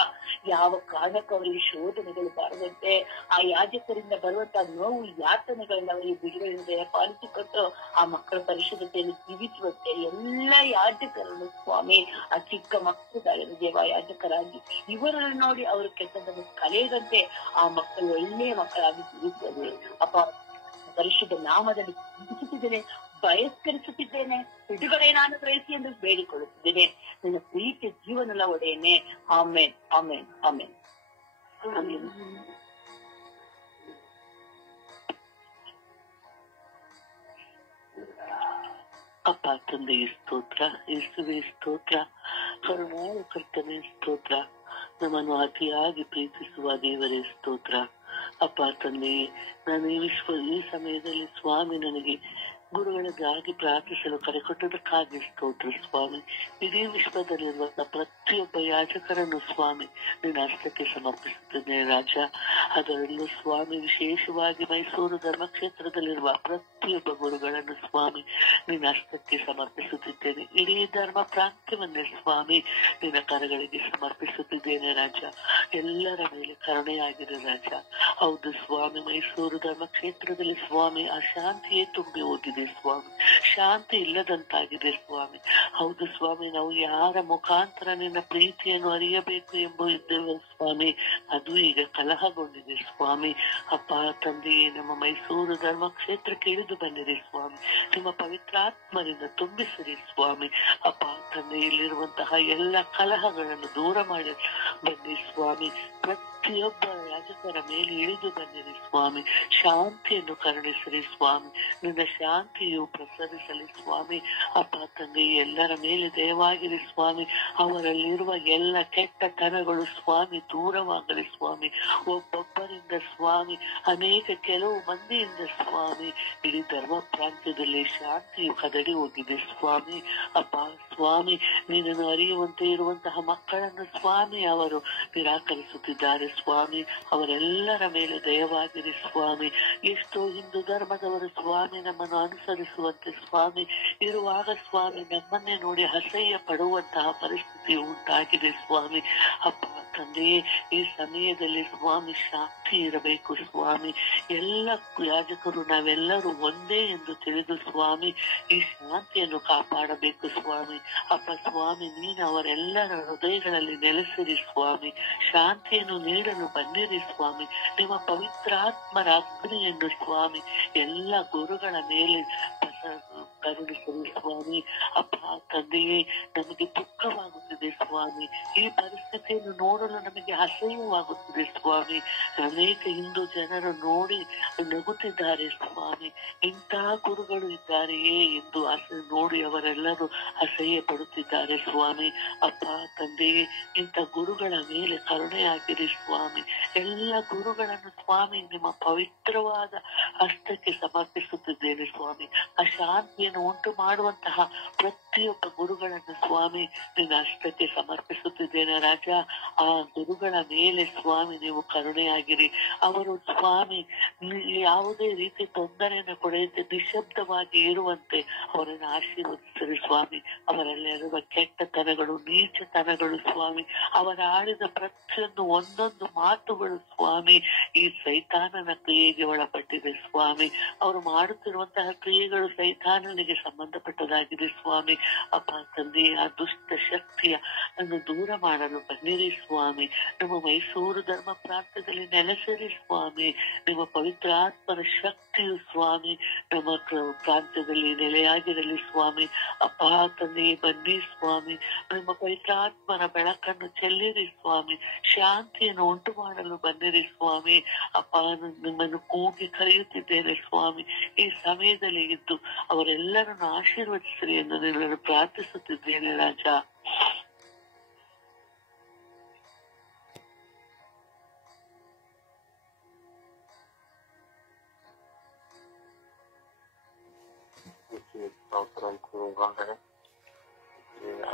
ಯಾವ ಕಾರಣಕ್ಕೂ ಅವರಿಗೆ ಶೋಧನೆಗಳು ಬಾರದಂತೆ ಆ ಯಾಜಕರಿಂದ ಬರುವಂತಹ ನೋವು ಯಾತನೆಗಳಿಂದ ಅವರಿಗೆ ಬಿಡುಗಡೆಯನ್ನು ದಯಪಾಲಿಸಿಕೊಟ್ಟು ಆ ಮಕ್ಕಳ ಪರಿಶುದ್ಧತೆಯನ್ನು ಜೀವಿಸುವಂತೆ ಎಲ್ಲ ಯಾಜಕರನ್ನು ಸ್ವಾಮಿ ಆ ಚಿಕ್ಕ ಮಕ್ಕಳಿದ್ದಾರೆ ದೇವ ಯಾಜಕರಾಗಿ ಇವರನ್ನು ನೋಡಿ ಅವರು ಕೆಟ್ಟದನ್ನು ಕಲಿಯದಂತೆ ಆ ಮಕ್ಕಳು ಒಳ್ಳೆಯ ಮಕ್ಕಳಾಗಿ ಜೀವಿಸುತ್ತದೆ. ಅಪ್ಪ ಪರಿಶುದ್ಧ ನಾಮದಲ್ಲಿ ಚಿಂತಿಸುತ್ತಿದ್ದೇನೆ, ಬಯಸ್ಕರಿಸುತ್ತಿದ್ದೇನೆ, ಬಿಡುಗಡೆಯನ್ನು ಅನುಗ್ರಹಿಸಿ ಎಂದು ಬೇಡಿಕೊಳ್ಳುತ್ತಿದ್ದೇನೆ ನನ್ನ ಪ್ರೀತಿ ಜೀವನದ ಒಡೆಯನೆ. ಆಮೇನ್, ಆಮೇನ್, ಆಮೇನ್, ಆಮೇನ್. ಅಪ್ಪ ತಂದೆಗೆ ಸ್ತೋತ್ರ, ಯೇಸುವೆ ಸ್ತೋತ್ರ, ಕರುಣಾಳ ಕರ್ತನೆ ಸ್ತೋತ್ರ, ನಮ್ಮನ್ನು ಅತಿಯಾಗಿ ಪ್ರೀತಿಸುವ ದೇವರೇ ಸ್ತೋತ್ರ. ಅಪ್ಪ ತಂದೆ, ನಾನು ಈ ಸಮಯದಲ್ಲಿ ಸ್ವಾಮಿ ನನಗೆ ಗುರುಗಳಿಗಾಗಿ ಪ್ರಾರ್ಥಿಸಲು ಕರೆಕೊಟ್ಟದಕ್ಕಾಗಿ ಸ್ತೋತ್ರ ಸ್ವಾಮಿ. ಇಡೀ ವಿಶ್ವದಲ್ಲಿರುವ ಪ್ರತಿಯೊಬ್ಬ ಯಾಜಕರನ್ನು ಸ್ವಾಮಿ ನಿನ್ನ ಹಸ್ತಕ್ಕೆ ಸಮರ್ಪಿಸುತ್ತೇನೆ ರಾಜ. ಅದರಲ್ಲೂ ಸ್ವಾಮಿ ವಿಶೇಷವಾಗಿ ಮೈಸೂರು ಧರ್ಮಕ್ಷೇತ್ರದಲ್ಲಿರುವ ಪ್ರತಿಯೊಬ್ಬ ಗುರುಗಳನ್ನು ಸ್ವಾಮಿ ನಿನ್ನ ಹಸ್ತಕ್ಕೆ ಸಮರ್ಪಿಸುತ್ತಿದ್ದೇನೆ. ಇಡೀ ಧರ್ಮ ಪ್ರಾಂತ್ಯವನ್ನೇ ಸ್ವಾಮಿ ನಿನ್ನ ಕರಗಳಿಗೆ ಸಮರ್ಪಿಸುತ್ತಿದ್ದೇನೆ ರಾಜ. ಎಲ್ಲರ ಮೇಲೆ ಕರುಣೆಯಾಗಿದೆ ರಾಜ. ಹೌದು ಸ್ವಾಮಿ, ಮೈಸೂರು ಧರ್ಮಕ್ಷೇತ್ರದಲ್ಲಿ ಸ್ವಾಮಿ ಅಶಾಂತಿಯೇ ತುಂಬಿ ಹೋಗಿದೆ ಸ್ವಾಮಿ, ಶಾಂತಿ ಇಲ್ಲದಂತಾಗಿದೆ ಸ್ವಾಮಿ. ಹೌದು ಸ್ವಾಮಿ, ನಾವು ಯಾರ ಮುಖಾಂತರ ನಿನ್ನ ಪ್ರೀತಿಯನ್ನು ಅರಿಯಬೇಕು ಎಂಬುದಿದ್ದೇವೆ ಸ್ವಾಮಿ, ಅದು ಈಗ ಕಲಹಗೊಂಡಿದೆ ಸ್ವಾಮಿ. ಅಪ್ಪ ತಂದೆಯೇ, ನಮ್ಮ ಮೈಸೂರು ಧರ್ಮ ಕ್ಷೇತ್ರಕ್ಕೆ ಇಳಿದು ಬಂದಿದೆ ಸ್ವಾಮಿ, ನಿಮ್ಮ ಪವಿತ್ರಾತ್ಮರಿಂದ ತುಂಬಿಸಿರಿ ಸ್ವಾಮಿ. ಅಪ್ಪ ತಂದೆ, ಇಲ್ಲಿರುವಂತಹ ಎಲ್ಲ ಕಲಹಗಳನ್ನು ದೂರ ಮಾಡಿ ಬನ್ನಿ ಸ್ವಾಮಿ. ಪ್ರತಿಯೊಬ್ಬ ಯಾಜಕರ ಮೇಲೆ ಇಳಿದು ಬನ್ನಿರಿ ಸ್ವಾಮಿ. ಶಾಂತಿಯನ್ನು ಕರುಣಿಸಿರಿ ಸ್ವಾಮಿ. ನಿನ್ನ ಶಾಂತಿಯು ಪ್ರಸರಿಸಲಿ ಸ್ವಾಮಿ. ಅಪ್ಪ ತಂದೆ, ಎಲ್ಲರ ಮೇಲೆ ದಯವಾಗಿರಿ ಸ್ವಾಮಿ. ಅವರಲ್ಲಿರುವ ಎಲ್ಲ ಕೆಟ್ಟತನಗಳು ಸ್ವಾಮಿ ದೂರವಾಗಲಿ ಸ್ವಾಮಿ. ಒಬ್ಬೊಬ್ಬರಿಂದ ಸ್ವಾಮಿ, ಕೆಲವು ಮಂದಿಯಿಂದ ಸ್ವಾಮಿ ಇಡೀ ಧರ್ಮ ಪ್ರಾಂತ್ಯದಲ್ಲಿ ಶಾಂತಿಯು ಕದಡಿ ಹೋಗಿದೆ ಸ್ವಾಮಿ. ಅಪ್ಪ ಸ್ವಾಮಿ, ನೀನನ್ನು ಅರಿಯುವಂತೆ ಇರುವಂತಹ ಮಕ್ಕಳನ್ನು ಸ್ವಾಮಿ ಅವರು ನಿರಾಕರಿಸುತ್ತಿದ್ದಾರೆ ಸ್ವಾಮಿ. ಅವರೆಲ್ಲರ ಮೇಲೆ ದಯವಾಗಿರಿ ಸ್ವಾಮಿ. ಎಷ್ಟೋ ಹಿಂದೂ ಧರ್ಮದವರು ಸ್ವಾಮಿ ನಮ್ಮನ್ನು ಅನುಸರಿಸುವಂತೆ ಸ್ವಾಮಿ ಇರುವಾಗ ಸ್ವಾಮಿ ನಮ್ಮನ್ನೇ ನೋಡಿ ಅಸಹ್ಯ ಪಡುವಂತಹ ಪರಿಸ್ಥಿತಿ ಉಂಟಾಗಿದೆ ಸ್ವಾಮಿ. ಅಪ್ಪ ತಂದೆಯೇ, ಈ ಸಮಯದಲ್ಲಿ ಸ್ವಾಮಿ ಶಾಂತಿ ಇರಬೇಕು ಸ್ವಾಮಿ. ಎಲ್ಲ ಯಾಜಕರು ನಾವೆಲ್ಲರೂ ಒಂದೇ ಎಂದು ತಿಳಿದು ಸ್ವಾಮಿ ಈ ಶಾಂತಿಯನ್ನು ಕಾಪಾಡಬೇಕು ಸ್ವಾಮಿ. ಅಪ್ಪ ಸ್ವಾಮಿ, ನೀನು ಅವರೆಲ್ಲರ ಹೃದಯಗಳಲ್ಲಿ ನೆಲೆಸಿರಿ ಸ್ವಾಮಿ. ಶಾಂತಿಯನ್ನು ನೀಡಲು ಬನ್ನಿರಿ ಸ್ವಾಮಿ. ನಿಮ್ಮ ಪವಿತ್ರಾತ್ಮರ ಅಗ್ನಿಯನ್ನು ಸ್ವಾಮಿ ಎಲ್ಲ ಗುರುಗಳ ಮೇಲೆ ಕರುಣಿಸಲಿ ಸ್ವಾಮಿ. ಅಪ್ಪ ತಂದೆಯೇ, ನಮಗೆ ದುಃಖವಾಗುತ್ತಿದೆ ಸ್ವಾಮಿ. ಈ ಪರಿಸ್ಥಿತಿಯನ್ನು ನೋಡಲು ನಮಗೆ ಅಸಹ್ಯವಾಗುತ್ತಿದೆ ಸ್ವಾಮಿ. ಅನೇಕ ಹಿಂದೂ ಜನರು ನೋಡಿ ನಗುತ್ತಿದ್ದಾರೆ ಸ್ವಾಮಿ. ಇಂತಹ ಗುರುಗಳು ಇದ್ದಾರೆಯೇ ಎಂದು ನೋಡಿ ಅವರೆಲ್ಲರೂ ಅಸಹ್ಯ ಪಡುತ್ತಿದ್ದಾರೆ ಸ್ವಾಮಿ. ಅಪ್ಪ ತಂದೆಯೇ, ಇಂಥ ಗುರುಗಳ ಮೇಲೆ ಕರುಣೆಯಾಗಿರಿ ಸ್ವಾಮಿ. ಎಲ್ಲ ಗುರುಗಳನ್ನು ಸ್ವಾಮಿ ನಿಮ್ಮ ಪವಿತ್ರವಾದ ಹಸ್ತಕ್ಕೆ ಸಮರ್ಪಿಸುತ್ತಿದ್ದೇನೆ ಸ್ವಾಮಿ. ಆ ಶಾಂತಿಯನ್ನು ಉಂಟು ಮಾಡುವಂತಹ ಪ್ರತಿಯೊಬ್ಬ ಗುರುಗಳನ್ನು ಸ್ವಾಮಿ ನಿನ್ನ ಹಸ್ತಕ್ಕೆ ಸಮರ್ಪಿಸುತ್ತಿದ್ದೇನೆ ರಾಜ. ಆ ಗುರುಗಳ ಮೇಲೆ ಸ್ವಾಮಿ ನೀವು ಕರುಣೆಯಾಗಿರಿ. ಅವರು ಸ್ವಾಮಿ ಯಾವುದೇ ರೀತಿ ತೊಂದರೆಯನ್ನು ಕೊಡದೆ ನಿಶಬ್ದವಾಗಿ ಇರುವಂತೆ ಅವರನ್ನು ಆಶೀರ್ವದಿಸಿರಿ ಸ್ವಾಮಿ. ಅವರಲ್ಲಿರುವ ಕೆಟ್ಟತನಗಳು, ನೀಚತನಗಳು ಸ್ವಾಮಿ, ಅವರ ಆಡಿದ ಪ್ರತಿಯೊಂದು ಒಂದೊಂದು ಮಾತುಗಳು ಸ್ವಾಮಿ ಈ ಸೈತಾನನ ಕ್ರಿಯೆಗೆ ಒಳಪಟ್ಟಿದೆ ಸ್ವಾಮಿ. ಅವರು ಮಾಡುತ್ತಿರುವಂತಹ ಕ್ರಿಯೆಗಳು ಸೈತಾನನಿಗೆ ಸಂಬಂಧಪಟ್ಟದಾಗಿದೆ ಸ್ವಾಮಿ. ಅಪ್ಪ ತಂದೆ, ಆ ದುಷ್ಟ ಶಕ್ತಿಯ ಅನ್ನು ದೂರ ಮಾಡಲು ಬನ್ನಿರಿ ಸ್ವಾಮಿ. ನಮ್ಮ ಮೈಸೂರು ಧರ್ಮ ಪ್ರಾಂತ್ಯದಲ್ಲಿ ನೆಲೆಸಿರಿ ಸ್ವಾಮಿ. ನಿಮ್ಮ ಪವಿತ್ರ ಆತ್ಮನ ಶಕ್ತಿಯು ಸ್ವಾಮಿ ನಮ್ಮ ಪ್ರಾಂತ್ಯದಲ್ಲಿ ನೆಲೆಯಾಗಿರಲಿ ಸ್ವಾಮಿ. ಅಪ್ಪ ತಂದೆ, ಬನ್ನಿ ಸ್ವಾಮಿ. ನಿಮ್ಮ ಪವಿತ್ರ ಆತ್ಮನ ಬೆಳಕನ್ನು ಚೆಲ್ಲಿರಿ ಸ್ವಾಮಿ. ಶಾಂತಿಯನ್ನು ಉಂಟು ಮಾಡಲು ಬನ್ನಿರಿ ಸ್ವಾಮಿ. ಅಪ್ಪ, ನಿಮ್ಮನ್ನು ಕೂಗಿ ಕರೆಯುತ್ತಿದ್ದೇನೆ ಸ್ವಾಮಿ. ಈ ಸಮಯದಲ್ಲಿ ಇದ್ದು ಅವರೆಲ್ಲರನ್ನು ಆಶೀರ್ವದಿಸಿರಿ ಎಂದು ನಿನ್ನನ್ನು ಪ್ರಾರ್ಥಿಸುತ್ತಿದ್ದೇನೆ ರಾಜ.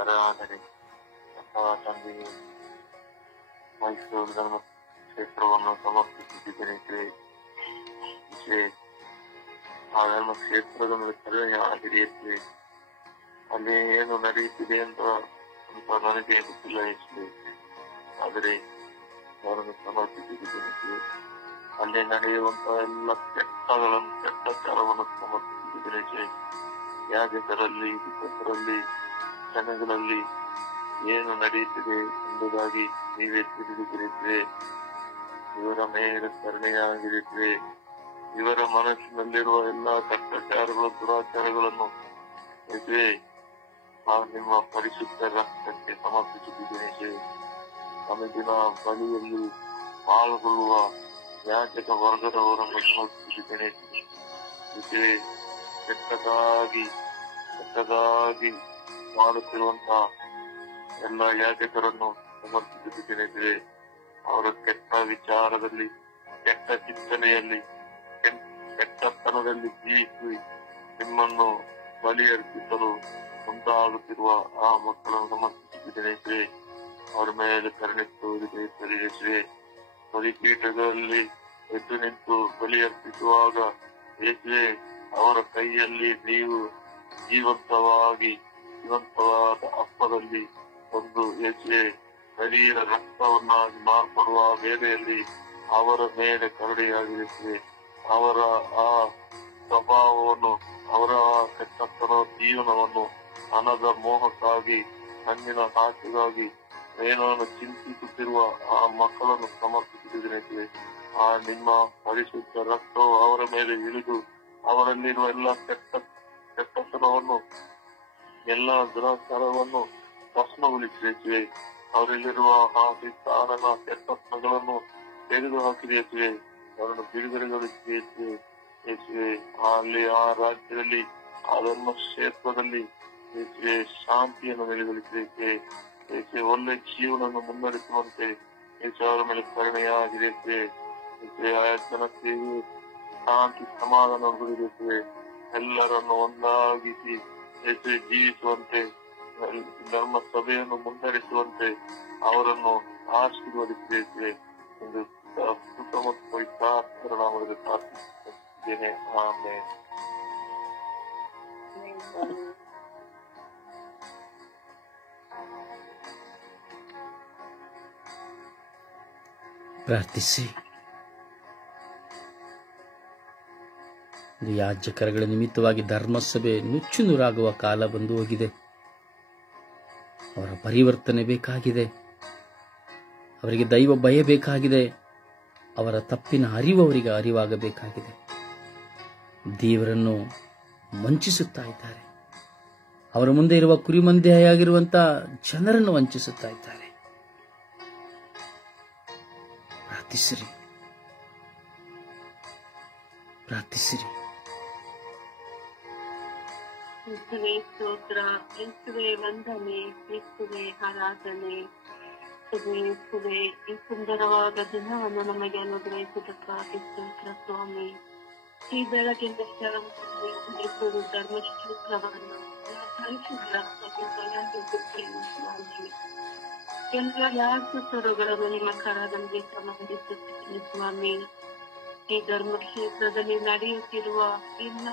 ಆರಾಧನೆ ತಂದೆ, ಮೈಸೂರು ಧರ್ಮ ಕ್ಷೇತ್ರವನ್ನು ಸಮರ್ಪಿಸುತ್ತಿದ್ದೇನೆ. ಆ ಧರ್ಮ ಕ್ಷೇತ್ರದ ಮೇಲೆ ಕರುಣೆ ಆಗಿರಿಯತ್ತೆ. ಅಲ್ಲಿ ಏನು ನಡೆಯುತ್ತಿದೆ ಅಂತ ನನಗೆ ಗೊತ್ತಿಲ್ಲ ಎಷ್ಟು, ಆದರೆ ಅವರನ್ನು ಸಮರ್ಪಿಸುತ್ತಿದ್ದೇನೆ. ಅಲ್ಲಿ ನಡೆಯುವಂತಹ ಎಲ್ಲ ಕೆಟ್ಟತನವನ್ನು ಸಮರ್ಪಿಸುತ್ತಿದ್ದೇನೆ. ಯಾಜಕರಲ್ಲಿ, ವಿಪತ್ತರಲ್ಲಿ, ಜನಗಳಲ್ಲಿ ಏನು ನಡೆಯುತ್ತಿದೆ ಎಂಬುದಾಗಿ ನೀವೇ ತಿಳಿದುಕೊಂಡಿರುತ್ತೇವೆ. ಇವರ ಮೇಲೆ ಕರುಣೆಯಾಗಿರುತ್ತೇವೆ. ಇವರ ಮನಸ್ಸಿನಲ್ಲಿರುವ ಎಲ್ಲಾ ಕಷ್ಟಚಾರಗಳು, ದುರಾಚಾರಗಳನ್ನು ನಿಮ್ಮ ಪರಿಶುದ್ಧ ರಕ್ತಕ್ಕೆ ಸಮರ್ಪಿಸುತ್ತಿದ್ದೇನೆ. ನಮಗಿನ ಬಲಿಯಲ್ಲಿ ಪಾಲ್ಗೊಳ್ಳುವ ಯಾಜಕ ವರ್ಗದವರನ್ನು ಸಮರ್ಪಿಸುತ್ತಿದ್ದೇನೆ. ಕೆಟ್ಟದಾಗಿ ಮಾಡುತ್ತಿರುವಂತಹ ಎಲ್ಲ ಯಾಜಕರನ್ನು ಸಮರ್ಪಿಸುತ್ತಿದ್ದೇನೆ. ಅವರ ಕೆಟ್ಟ ವಿಚಾರದಲ್ಲಿ, ಕೆಟ್ಟ ಚಿಂತನೆಯಲ್ಲಿ, ಕೆಟ್ಟತನದಲ್ಲಿ ಜೀವಿಸಿ ನಿಮ್ಮನ್ನು ಬಲಿಯರ್ಪಿಸಲು ಮುಂದಾಗುತ್ತಿರುವ ಆ ಮಕ್ಕಳನ್ನು ಸಮರ್ಪಿಸುತ್ತಿದ್ದೇನೆ. ಅವರ ಮೇಲೆ ಕರುಣೆ ತೋರಿದೆ. ಬಲಿಪೀಠದಲ್ಲಿ ಎದ್ದು ನಿಂತು ಬಲಿಯರ್ಪಿಸುವಾಗ ಯೇಸುವೆ, ಅವರ ಕೈಯಲ್ಲಿ ನೀವು ಜೀವಂತವಾದ ಅಪ್ಪದಲ್ಲಿ ಒಂದು ಯೇಸುವೆ ಶರೀರ ರಕ್ತವನ್ನಾಗಿ ಮಾರ್ಪಡುವ ವೇಳೆಯಲ್ಲಿ ಅವರ ಮೇಲೆ ಕರುಣೆಯಾಗಿರುತ್ತದೆ. ಅವರ ಆ ಸ್ವಭಾವವನ್ನು, ಅವರ ಕೆಟ್ಟತನ ಜೀವನವನ್ನು ಹಣದ ಮೋಹಕ್ಕಾಗಿ, ಕಣ್ಣಿನ ಆಸೆಗಾಗಿ ಏನನ್ನು ಚಿಂತಿಸುತ್ತಿರುವ ಆ ಮಕ್ಕಳನ್ನು ಸಮರ್ಪಿಸುತ್ತಿದ್ದೇನೆ. ಆ ನಿಮ್ಮ ಪರಿಶುದ್ಧ ರಕ್ತವು ಅವರ ಮೇಲೆ ಇಳಿದು ಅವರಲ್ಲಿರುವ ಎಲ್ಲ ಕೆಟ್ಟತನವನ್ನು, ಎಲ್ಲ ದುರಾಚಾರವನ್ನು ಭಸ್ಮಗೊಳಿಸಿದೆ. ಅವರಲ್ಲಿರುವ ಆ ವಿಚಾರನ ಕೆಟ್ಟತನಗಳನ್ನು ತೆಗೆದು ಹಾಕಿದೆ ಯೇಸುವೆ. ಅವರನ್ನು ಬಿಡುಗಡೆಗೊಳಿಸಿದೆ ಯೇಸುವೆ. ಯೇಸುವೆ, ಅಲ್ಲಿ ಆ ರಾಜ್ಯದಲ್ಲಿ, ಆ ಧರ್ಮ ಕ್ಷೇತ್ರದಲ್ಲಿ ಯೇಸುವೆ ಶಾಂತಿಯನ್ನು ನೆಲೆಗೊಳಿಸಿದೆ ಯೇಸುವೆ. ಯೇಸುವೆ, ಒಳ್ಳೆ ಜೀವನವನ್ನು ಮುನ್ನಡೆಸುವಂತೆ ಯೇಸು ಅವರ ಮೇಲೆ ಕರುಣೆಯಾಗಿದೆ ಯೇಸುವೆ. ಯೇಸುವೆ, ಆಯಾ ಜನತೆಗೆ ಶಾಂತಿ ಸಮಾಧಾನ ಗುರಿಸುವೆ. ಎಲ್ಲರನ್ನು ಒಂದಾಗಿಸಿ ಯೇಸುವೆ ಜೀವಿಸುವಂತೆ, ಧರ್ಮ ಸಭೆಯನ್ನು ಮುನ್ನಡೆಸುವಂತೆ ಅವರನ್ನು ಆಶೀರ್ವದಿಸಿದೆ ಎಂದು ಉತ್ತಮ ಪವಿತ್ರ ನಾಮದಲ್ಲಿ ಪ್ರಾರ್ಥಿಸುತ್ತೇನೆ. ಆಮೆನ್. ಪ್ರಾರ್ಥಿಸಿ. ಯಾಜಕರುಗಳ ನಿಮಿತ್ತವಾಗಿ ಧರ್ಮಸಭೆ ನುಚ್ಚು ನೂರಾಗುವ ಕಾಲ ಬಂದು ಹೋಗಿದೆ. ಅವರ ಪರಿವರ್ತನೆ ಬೇಕಾಗಿದೆ. ಅವರಿಗೆ ದೈವ ಭಯ ಬೇಕಾಗಿದೆ. ಅವರ ತಪ್ಪಿನ ಅರಿವು ಅವರಿಗೆ ಅರಿವಾಗಬೇಕಾಗಿದೆ. ದೇವರನ್ನು ವಂಚಿಸುತ್ತಾ ಇದ್ದಾರೆ. ಅವರ ಮುಂದೆ ಇರುವ ಕುರಿಮಂದೆಯಾಗಿರುವಂತಹ ಜನರನ್ನು ವಂಚಿಸುತ್ತಾ ಇದ್ದಾರೆ. ಪ್ರಾರ್ಥಿಸಿರಿ, ಪ್ರಾರ್ಥಿಸಿರಿ. ಯೇಸುವೆ ಸ್ತೋತ್ರ, ಯೇಸುವೆ ವಂದನೆ, ಯೇಸುವೆ ಆರಾಧನೆ. ಯೇಸುವೆ, ಈ ಸುಂದರವಾದ ದಿನವನ್ನು ನಮಗೆ ಅನುಗ್ರಹಿಸುವುದಕ್ಕಾಗಿ ಸ್ತೋತ್ರ ಸ್ವಾಮಿ. ಈ ಬೆಳಗಿನ ಯೇಸುವೆ ಧರ್ಮಕ್ಷೇತ್ರವನ್ನು ಎಲ್ಲ ಯಾಜಕರುಗಳನ್ನು ನಿಮ್ಮ ಕರದಲ್ಲಿ ಸಂಬಂಧಿಸುತ್ತೀನಿ ಸ್ವಾಮಿ. ಈ ಧರ್ಮಕ್ಷೇತ್ರದಲ್ಲಿ ನಡೆಯುತ್ತಿರುವ ಎಲ್ಲ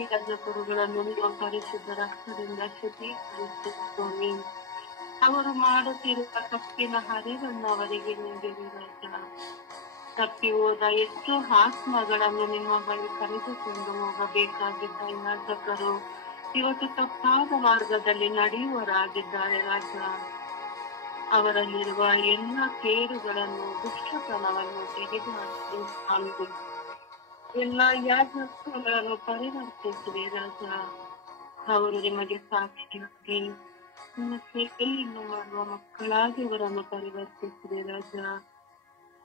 ಯಾಜಕರುಗಳನ್ನು ನಿಮ್ಮ ಪರಿಶುದ್ಧ ರಕ್ತದಿಂದ ಶುದ್ಧೀಕರಿಸುತ್ತೀವಿ ಸ್ವಾಮಿ. ಅವರು ಮಾಡುತ್ತಿರುವ ತಪ್ಪಿನ ಹರಿವನ್ನು ಅವರಿಗೆ ನೀಡಿರಿ ರಾಜ. ತಪ್ಪಿ ಹೋದ ಎಷ್ಟು ಆತ್ಮಗಳನ್ನು ನಿಮ್ಮ ಬಳಿ ಕರೆದುಕೊಂಡು ಹೋಗಬೇಕಾಗಿದ್ದ ಯಾಜಕರು ಇವತ್ತು ತಪ್ಪಾದ ಮಾರ್ಗದಲ್ಲಿ ನಡೆಯುವರಾಗಿದ್ದಾರೆ ರಾಜ. ಅವರಲ್ಲಿರುವ ಎಲ್ಲ ಕೇಡುಗಳನ್ನು, ದುಷ್ಟತನವನ್ನು ತೆಗೆದುಹಾಕಿ ಸ್ವಾಮಿ. ಎಲ್ಲ ಯಾಜಕರುಗಳನ್ನು ಪರಿವರ್ತಿಸಿದೆ ರಾಜ. ಅವರು ನಿಮಗೆ ಸಾಕ್ಷಿಯಾಗಿ ನಿಮ್ಮ ಸೇವೆಯನ್ನು ಮಾಡುವ ಮಕ್ಕಳಾಗಿ ಅವರನ್ನು ಪರಿವರ್ತಿಸಿದೆ ರಾಜ.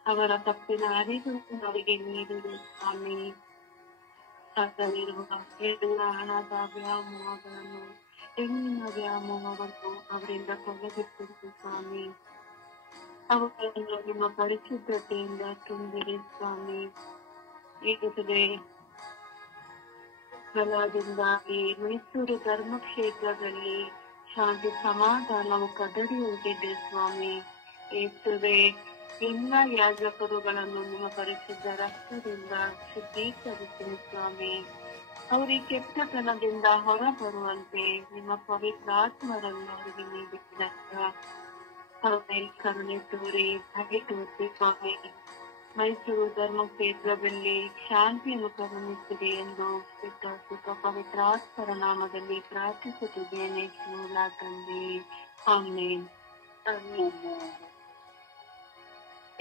ಅವರ ತಪ್ಪಿನ ಅರಿವು ಅವರಿಗೆ ನೀಡಿದೆ ಸ್ವಾಮಿ. ಅದರಲ್ಲಿರುವ ಎಲ್ಲ ಹಣದ ವ್ಯಾಮೋಹಗಳನ್ನು, ಹೆಣ್ಣಿನ ವ್ಯಾಮೋಹವನ್ನು ಅವರಿಂದ ತೊಲಗಿಸಿತು ಸ್ವಾಮಿ. ಅವುಗಳನ್ನು ನಿಮ್ಮ ಪರಿಶುದ್ಧತೆಯಿಂದ ತುಂಬಿರಿ ಸ್ವಾಮಿ. ಈಗಲೇ ಫಲದಿಂದಾಗಿ ಮೈಸೂರು ಧರ್ಮಕ್ಷೇತ್ರದಲ್ಲಿ ಶಾಂತಿ ಸಮಾಧಾನವು ಕದಡಿ ಹೋಗಿದೆ ಸ್ವಾಮಿ. ಯೇಸುವೆ, ಎಲ್ಲ ಯಾಜಕರುಗಳನ್ನು ನಿಮ್ಮ ಪರಿಶುದ್ಧ ರಕ್ತದಿಂದ ಶುದ್ಧೀಕರಿಸಿರಿ ಸ್ವಾಮಿ. ಅವರಿಗೆ ಕೆಟ್ಟತನದಿಂದ ಹೊರಬರುವಂತೆ ನಿಮ್ಮ ಪವಿತ್ರ ಆತ್ಮರನ್ನು ಅವರಿಗೆ ನೀಡಿದ ಕರುಣೆ ತೋರಿ ಭಯ ತೋರಿಸಿ ಸ್ವಾಮಿ. ಮೈಸೂರು ಧರ್ಮಕ್ಷೇತ್ರದಲ್ಲಿ ಶಾಂತಿಯನ್ನು ಕರುಣಿಸಿದೆ ಎಂದು ಪವಿತ್ರ ಆತ್ಮರ ನಾಮದಲ್ಲಿ ಪ್ರಾರ್ಥಿಸುತ್ತಿದ್ದೇನೆ ಮೂಲ ತಂದೆ. ಆಮೆನ್.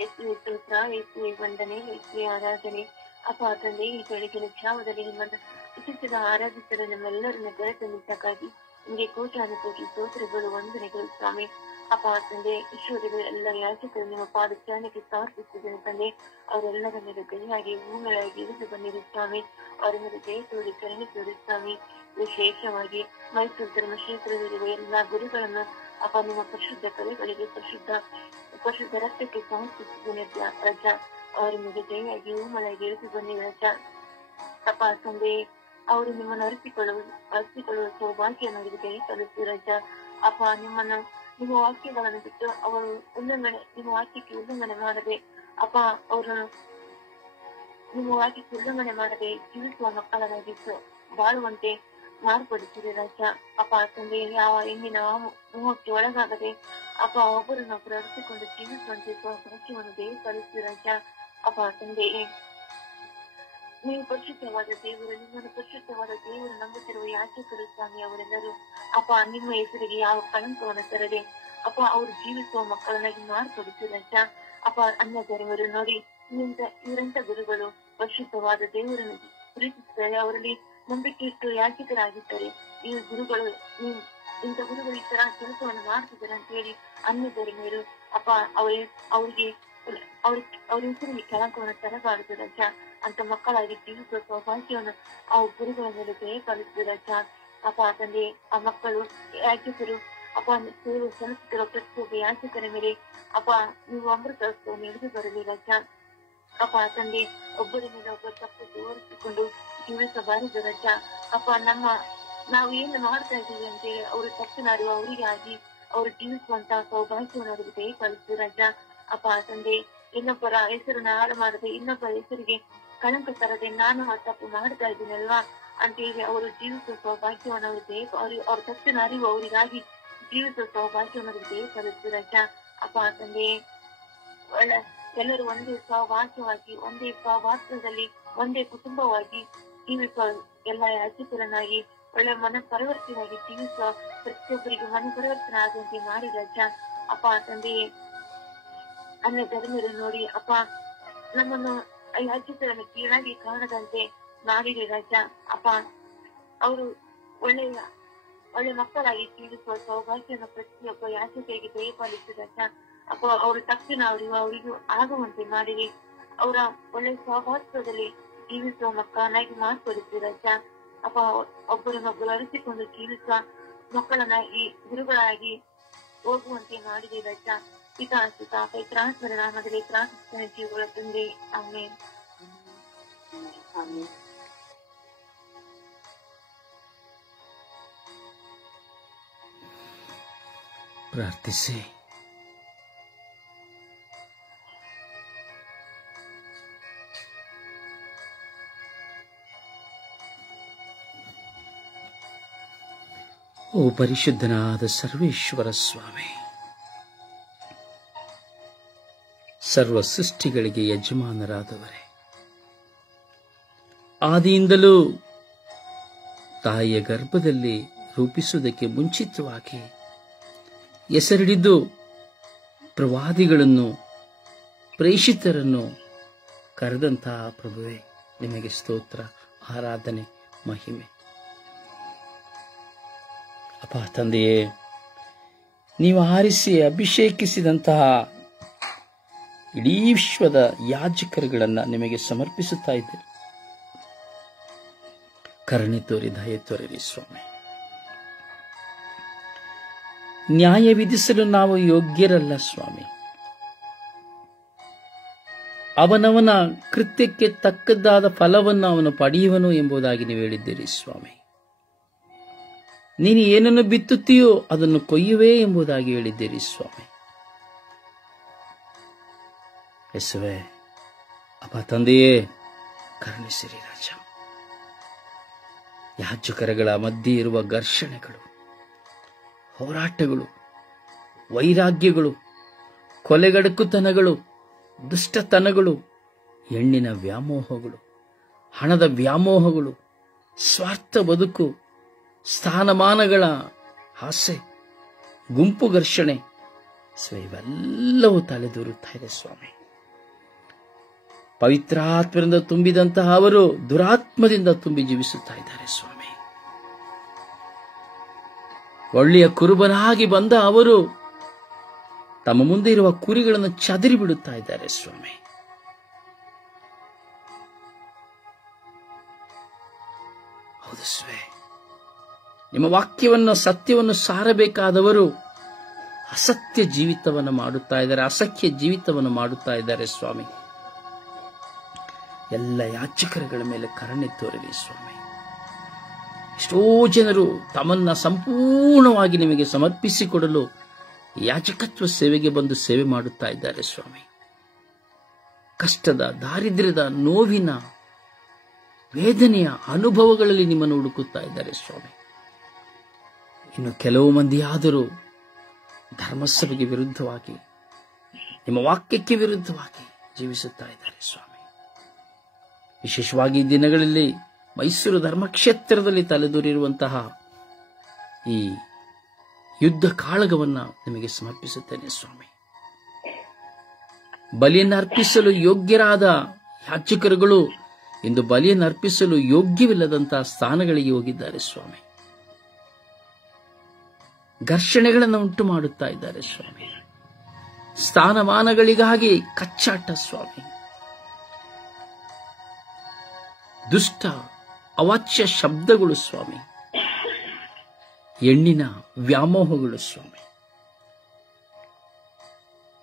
ಯೇಸುವೆ ಸ್ತೋತ್ರ, ಯೇಸುವೆ ವಂದನೆ, ಯೇಸುವೆ ಆರಾಧನೆ. ಅಪ್ಪ ತಂದೆ, ಈ ಬೆಳಗಿನ ಜಾವದಲ್ಲಿ ನಿಮ್ಮನ್ನು ವಿಶಿಷ್ಟದ ಆರಾಧಿಸಲು ನಮ್ಮೆಲ್ಲರನ್ನ ಬೆಳೆಸಲಿಕ್ಕಾಗಿ ನಿಮಗೆ ಕೋಟಿ ಸ್ತೋತ್ರಗಳು, ವಂದನೆಗಳು ಸ್ವಾಮಿ. ಅಪ್ಪ ತಂದೆ, ವಿಶ್ವದ ಎಲ್ಲ ಯಾಜಕರು ನಿಮ್ಮ ಪಾದಚಾರಣಕ್ಕೆ ಸಮರ್ಪಿಸಿದ್ದೇನೆ ತಂದೆ. ಅವರೆಲ್ಲರ ಮೇಲೆ ಕೈಯಾಗಿ ಹೂಗಳಾಗಿ ಇಳಿದು ಬಂದಿರಿ ಸ್ವಾಮಿ. ಅವರ ಮೇಲೆ ಜಯ ತೋರಿ ಕರುಣೆ ತೋರಿ ಸ್ವಾಮಿ. ವಿಶೇಷವಾಗಿ ಮೈಸೂರು ಧರ್ಮಕ್ಷೇತ್ರದಲ್ಲಿರುವ ಎಲ್ಲಾ ಗುರುಗಳನ್ನು ಅಪ್ಪ ನಿಮ್ಮ ಪರಿಶುದ್ಧ ಕಲೆಗಳಿಗೆ ಪರಿಶುದ್ಧ ರಕ್ತಕ್ಕೆ ಸಮರ್ಪಿಸಿದ್ದೇನೆ ರಜ. ಅವರ ಮೇಲೆ ಜಯಾಗಿ ಹೂಮಳಾಗಿ ಇಳಿದು ಬನ್ನಿ ರಜ. ಅಪ್ಪ ತಂದೆ, ಅವರು ನಿಮ್ಮನ್ನು ಅರಿಸಿಕೊಳ್ಳುವ ಸೌಭಾಗ್ಯ ಅವರಿಗೆ ಜಯ ಕಲಿಸಿ ರಜ. ಅಪ್ಪ ನಿಮ್ಮ ವಾಕ್ಯಗಳನ್ನು ಬಿಟ್ಟು ಅವರು ನಿಮ್ಮ ವಾಕ್ಯಕ್ಕೆ ಉಲ್ಲಂಘನೆ ಮಾಡದೆ ಅಪ್ಪ ಅವರನ್ನು ನಿಮ್ಮ ವಾಕ್ಯಕ್ಕೆ ಉಲ್ಲಂಘನೆ ಮಾಡದೆ ಜೀವಿಸುವ ಮಕ್ಕಳನ್ನಾಗಿದ್ದು ಬಾಳುವಂತೆ ಮಾರ್ಪಡಿಸಿದೆ ರಾಜ. ಅಪ್ಪ ತಂದೆ, ಯಾವ ಹೆಣ್ಣಿನ ಮೋಹಕ್ಕೆ ಒಳಗಾಗದೆ ಅಪ್ಪ ಒಬ್ಬರನ್ನೊಬ್ಬರು ಅರಿಸಿಕೊಂಡು ಜೀವಿಸುವಂತೆ ಸೌಭಾಗ್ಯವನ್ನು ದೇವ ಕಲಿಸಿ ರಾಜ. ಅಪ್ಪ ತಂದೆ, ನೀವು ಪರಿಶುದ್ಧವಾದ ದೇವರು, ನಿಮ್ಮನ್ನು ಪರಿಶುದ್ಧವಾದ ದೇವರು ನಂಬುತ್ತಿರುವ ಯಾಜಕರು ಸ್ವಾಮಿ. ಅವರೆಲ್ಲರೂ ಅಪ್ಪ ನಿಮ್ಮ ಹೆಸರಿಗೆ ಯಾವ ಕಳಂಕವನ್ನು ತರದೆ ಅಪ್ಪ ಅವರು ಜೀವಿಸುವ ಮಕ್ಕಳನ್ನಾಗಿ ಮಾರ್ಪಡಿಸಿ ರಾಜ. ಅಪ್ಪ ಅನ್ಯ ಧರ್ಮರು ನೋಡಿ ಇವರಂತ ಗುರುಗಳು ಪರಿಶುದ್ಧವಾದ ದೇವರನ್ನು ಪ್ರೀತಿಸುತ್ತಾರೆ. ಅವರಲ್ಲಿ ನಂಬಿಕೆ ಇಟ್ಟು ಯಾಜಕರಾಗಿದ್ದಾರೆ. ಈ ಗುರುಗಳು ಇಂಥ ಗುರುಗಳು ಈ ತರ ಕೆಲಸವನ್ನು ಮಾಡ್ತಿದ್ದಾರೆ ಅಂತ ಹೇಳಿ ಅನ್ಯ ಧರ್ಮೀಯರು ಅಪ್ಪ ಅವ್ರಿಗೆ ಅವ್ರ ಹೆಸರಿಗೆ ಕಳಂಕವನ್ನು ತರಬಾರದು ರಜ. ಅಂತ ಮಕ್ಕಳಾಗಿ ಜೀವಿಸುವ ಸೌಭಾಗ್ಯವನ್ನು ಆ ಗುರುಗಳ ಮೇಲೆ ದಯಪಾಲಿಸಿದ ರಜ. ಅಪ್ಪ ತಂದೆ ಆ ಮಕ್ಕಳು ಯಾಜಕರು ಅಪ್ಪ ಸೇವೆ ಸಲ್ಲಿಸುತ್ತಿರುವ ಪ್ರತಿಯೊಬ್ಬ ಯಾಜಕರ ಮೇಲೆ ಅಪ್ಪ ನೀವು ಅಮೃತವನ್ನು ಹಿಡಿದು ಬರಲಿ ರಜ. ಅಪ್ಪ ತಂದೆ ಒಬ್ಬರ ಮೇಲೆ ಒಬ್ಬರು ತಪ್ಪು ತೋರಿಸಿಕೊಂಡು ಜೀವಿಸಬಾರದು ರಜ. ಅಪ್ಪ ನಾವು ಏನು ಮಾಡ್ತಾ ಇದ್ದೀವಿ ಅಂತೇಳಿ ಅವರು ತಪ್ಪಿನ ಅರಿವು ಅವರಿಗೆ ಆಗಿ ಅವರು ಜೀವಿಸುವಂತಹ ಸೌಭಾಗ್ಯವನ್ನು ಅವರಿಗೆ ದಯಪಾಲಿಸಿದ ರಜ. ಅಪ್ಪ ತಂದೆ ಇನ್ನೊಬ್ಬರ ಹೆಸರನ್ನ ಹಾಳು ಮಾಡದೆ ಇನ್ನೊಬ್ಬರ ಹೆಸರಿಗೆ ಕಳಂಕ ತರದೆ ನಾನು ಆ ತಪ್ಪು ಮಾಡ್ತಾ ಇದ್ದೀನಲ್ವಾ ಅಂತೇಳಿ ಅವರು ಜೀವಿಸುವ ಸೌಭಾಗ್ಯವನ್ನು ಅವ್ರ ತಪ್ಪಿನ ಅರಿವು ಅವರಿಗಾಗಿ ಜೀವಿಸುವ ಸೌಭಾಗ್ಯವನ್ನು ಅವರಿಗೆ ದಯಪಾಲಿಸಿದ ರಜ. ಅಪ್ಪ ತಂದೆ ಎಲ್ಲರೂ ಒಂದೇ ಸಹವಾಸವಾಗಿ ಒಂದೇ ಸಹವಾಸದಲ್ಲಿ ಒಂದೇ ಕುಟುಂಬವಾಗಿ ಜೀವಿಸುವ ಎಲ್ಲ ಯಾಜಕರನ್ನಾಗಿ ಒಳ್ಳೆ ಮನ ಪರಿವರ್ತನೆಯಾಗಿ ಜೀವಿಸುವ ಪ್ರತಿಯೊಬ್ಬರಿಗೂ ಮನ ಪರಿವರ್ತನೆ ಆಗುವಂತೆ ಮಾಡಿ ರಜ. ಅಪ್ಪ ತಂದೆ ಅನ್ಯ ಧರ್ಮೀಯರು ನೋಡಿ ಅಪ್ಪ ನಮ್ಮನ್ನು ಯಾಜಕರನ್ನು ಕೀಳಾಗಿ ಕಾಣದಂತೆ ಮಾಡಿರಿ ರಜ. ಅಪ್ಪ ಅವರು ಒಳ್ಳೆ ಮಕ್ಕಳಾಗಿ ಜೀವಿಸುವ ಸೌಭಾಗ್ಯವನ್ನು ಪ್ರತಿಯೊಬ್ಬ ಯಾಜಕರಿಗೆ ದಯಪಾಲಿಸಿದ ರಜ. ಅಪ್ಪ ಅವರು ತಪ್ಪಿನ ಅವರಿಗೂ ಆಗುವಂತೆ ಮಾಡಿರಿ. ಅವರ ಒಳ್ಳೆ ಸಹವಾಸದಲ್ಲಿ ಜೀವಿಸುವ ಮಕ್ಕಳನ್ನಾಗಿ ಮಾರ್ಪಡಿಸಿ ರಜ. ಅಪ್ಪ ಒಬ್ಬರನ್ನೊಬ್ಬರು ಅರಿಸಿಕೊಂಡು ಜೀವಿಸುವ ಮಕ್ಕಳನ್ನಾಗಿ ಗುರುಗಳಾಗಿ ಹೋಗುವಂತೆ ಮಾಡಿದೆ ರಜ. ಪಿತಾ ಸುತ ಪವಿತ್ರಾತ್ಮರ ನಾಮದಲ್ಲಿ ಪ್ರಾರ್ಥಿಸುತ್ತೇನೆ ಜೀವಗಳ ತಂದೆ, ಆಮೆನ್. ಪ್ರಾರ್ಥಿಸಿ. ಓ ಪರಿಶುದ್ಧನಾದ ಸರ್ವೇಶ್ವರ ಸ್ವಾಮಿ, ಸರ್ವ ಸೃಷ್ಟಿಗಳಿಗೆ ಯಜಮಾನರಾದವರೇ, ಆದಿಯಿಂದಲೂ ತಾಯಿಯ ಗರ್ಭದಲ್ಲಿ ರೂಪಿಸುವುದಕ್ಕೆ ಮುಂಚಿತವಾಗಿ ಹೆಸರಿಡಿದು ಪ್ರವಾದಿಗಳನ್ನು ಪ್ರೇಷಿತರನ್ನು ಕರೆದಂತಹ ಪ್ರಭುವೇ, ನಿಮಗೆ ಸ್ತೋತ್ರ, ಆರಾಧನೆ, ಮಹಿಮೆ. ಅಪ್ಪ ತಂದೆಯೇ, ನೀವು ಆರಿಸಿ ಅಭಿಷೇಕಿಸಿದಂತಹ ಇಡೀ ವಿಶ್ವದ ಯಾಜಕರುಗಳನ್ನು ನಿಮಗೆ ಸಮರ್ಪಿಸುತ್ತಾ ಇದ್ದೇವೆ. ಕರುಣೆ ತೋರಿ ದಯೆ ತೋರಿರಿ ಸ್ವಾಮಿ. ನ್ಯಾಯ ವಿಧಿಸಲು ನಾವು ಯೋಗ್ಯರಲ್ಲ ಸ್ವಾಮಿ. ಅವನವನ ಕೃತ್ಯಕ್ಕೆ ತಕ್ಕದ್ದಾದ ಫಲವನ್ನು ಅವನು ಪಡೆಯುವನು ಎಂಬುದಾಗಿ ನೀವು ಹೇಳಿದ್ದೀರಿ ಸ್ವಾಮಿ. ನೀನು ಏನನ್ನು ಬಿತ್ತುತ್ತೀಯೋ ಅದನ್ನು ಕೊಯ್ಯುವೆ ಎಂಬುದಾಗಿ ಹೇಳಿದ್ದೀರಿ ಸ್ವಾಮಿ. ಯೇಸುವೇ, ಅಪ್ಪ ತಂದೆಯೇ, ಕರುಣಿಸಿರಿ ರಾಜ. ಯಾಜಕರುಗಳ ಮಧ್ಯೆ ಇರುವ ಘರ್ಷಣೆಗಳು, ಹೋರಾಟಗಳು, ವೈರಾಗ್ಯಗಳು, ಕೊಲೆಗಡಕುತನಗಳು, ದುಷ್ಟತನಗಳು, ಹೆಣ್ಣಿನ ವ್ಯಾಮೋಹಗಳು, ಹಣದ ವ್ಯಾಮೋಹಗಳು, ಸ್ವಾರ್ಥ ಬದುಕು, ಸ್ಥಾನಮಾನಗಳ ಆಸೆ, ಗುಂಪು ಘರ್ಷಣೆ, ಇವೆಲ್ಲವೂ ತಲೆದೂರುತ್ತಾ ಇದೆ ಸ್ವಾಮಿ. ಪವಿತ್ರಾತ್ಮರಿಂದ ತುಂಬಿದಂತಹ ಅವರು ದುರಾತ್ಮದಿಂದ ತುಂಬಿ ಜೀವಿಸುತ್ತಾ ಇದ್ದಾರೆ ಸ್ವಾಮಿ. ಒಳ್ಳೆಯ ಕುರುಬನಾಗಿ ಬಂದ ಅವರು ತಮ್ಮ ಮುಂದೆ ಇರುವ ಕುರಿಗಳನ್ನು ಚದರಿ ಬಿಡುತ್ತಾ ಇದ್ದಾರೆ ಸ್ವಾಮಿ. ಹೌದು ಸ್ವಾಮಿ, ನಿಮ್ಮ ವಾಕ್ಯವನ್ನು ಸತ್ಯವನ್ನು ಸಾರಬೇಕಾದವರು ಅಸತ್ಯ ಜೀವಿತವನ್ನು ಮಾಡುತ್ತಾ ಇದ್ದಾರೆ, ಅಸಖ್ಯ ಜೀವಿತವನ್ನು ಮಾಡುತ್ತಾ ಇದ್ದಾರೆ ಸ್ವಾಮಿ. ಎಲ್ಲ ಯಾಜಕರುಗಳ ಮೇಲೆ ಕರುಣೆ ತೋರಿರಿ ಸ್ವಾಮಿ. ಎಷ್ಟೋ ಜನರು ತಮ್ಮನ್ನ ಸಂಪೂರ್ಣವಾಗಿ ನಿಮಗೆ ಸಮರ್ಪಿಸಿಕೊಡಲು ಯಾಜಕತ್ವ ಸೇವೆಗೆ ಬಂದು ಸೇವೆ ಮಾಡುತ್ತಾ ಇದ್ದಾರೆ ಸ್ವಾಮಿ. ಕಷ್ಟದ, ದಾರಿದ್ರ್ಯದ, ನೋವಿನ, ವೇದನೆಯ ಅನುಭವಗಳಲ್ಲಿ ನಿಮ್ಮನ್ನು ಹುಡುಕುತ್ತಾ ಇದ್ದಾರೆ ಸ್ವಾಮಿ. ಇನ್ನು ಕೆಲವು ಮಂದಿಯಾದರೂ ಧರ್ಮಸಭೆಗೆ ವಿರುದ್ಧವಾಗಿ, ನಿಮ್ಮ ವಾಕ್ಯಕ್ಕೆ ವಿರುದ್ಧವಾಗಿ ಜೀವಿಸುತ್ತಾ ಇದ್ದಾರೆ ಸ್ವಾಮಿ. ವಿಶೇಷವಾಗಿ ಈ ದಿನಗಳಲ್ಲಿ ಮೈಸೂರು ಧರ್ಮಕ್ಷೇತ್ರದಲ್ಲಿ ತಲೆದೂರಿರುವಂತಹ ಈ ಯುದ್ಧ ಕಾಳಗವನ್ನು ನಿಮಗೆ ಸಮರ್ಪಿಸುತ್ತೇನೆ ಸ್ವಾಮಿ. ಬಲಿಯನ್ನು ಅರ್ಪಿಸಲು ಯೋಗ್ಯರಾದ ಯಾಜಕರುಗಳು ಇಂದು ಬಲಿಯನ್ನು ಅರ್ಪಿಸಲು ಯೋಗ್ಯವಿಲ್ಲದಂತಹ ಸ್ಥಾನಗಳಿಗೆ ಹೋಗಿದ್ದಾರೆ ಸ್ವಾಮಿ. ಘರ್ಷಣೆಗಳನ್ನು ಉಂಟು ಮಾಡುತ್ತಾ ಇದ್ದಾರೆ ಸ್ವಾಮಿ. ಸ್ಥಾನಮಾನಗಳಿಗಾಗಿ ಕಚ್ಚಾಟ ಸ್ವಾಮಿ. ದುಷ್ಟ ಅವಾಚ್ಯ ಶಬ್ದಗಳು ಸ್ವಾಮಿ. ಹೆಣ್ಣಿನ ವ್ಯಾಮೋಹಗಳು ಸ್ವಾಮಿ.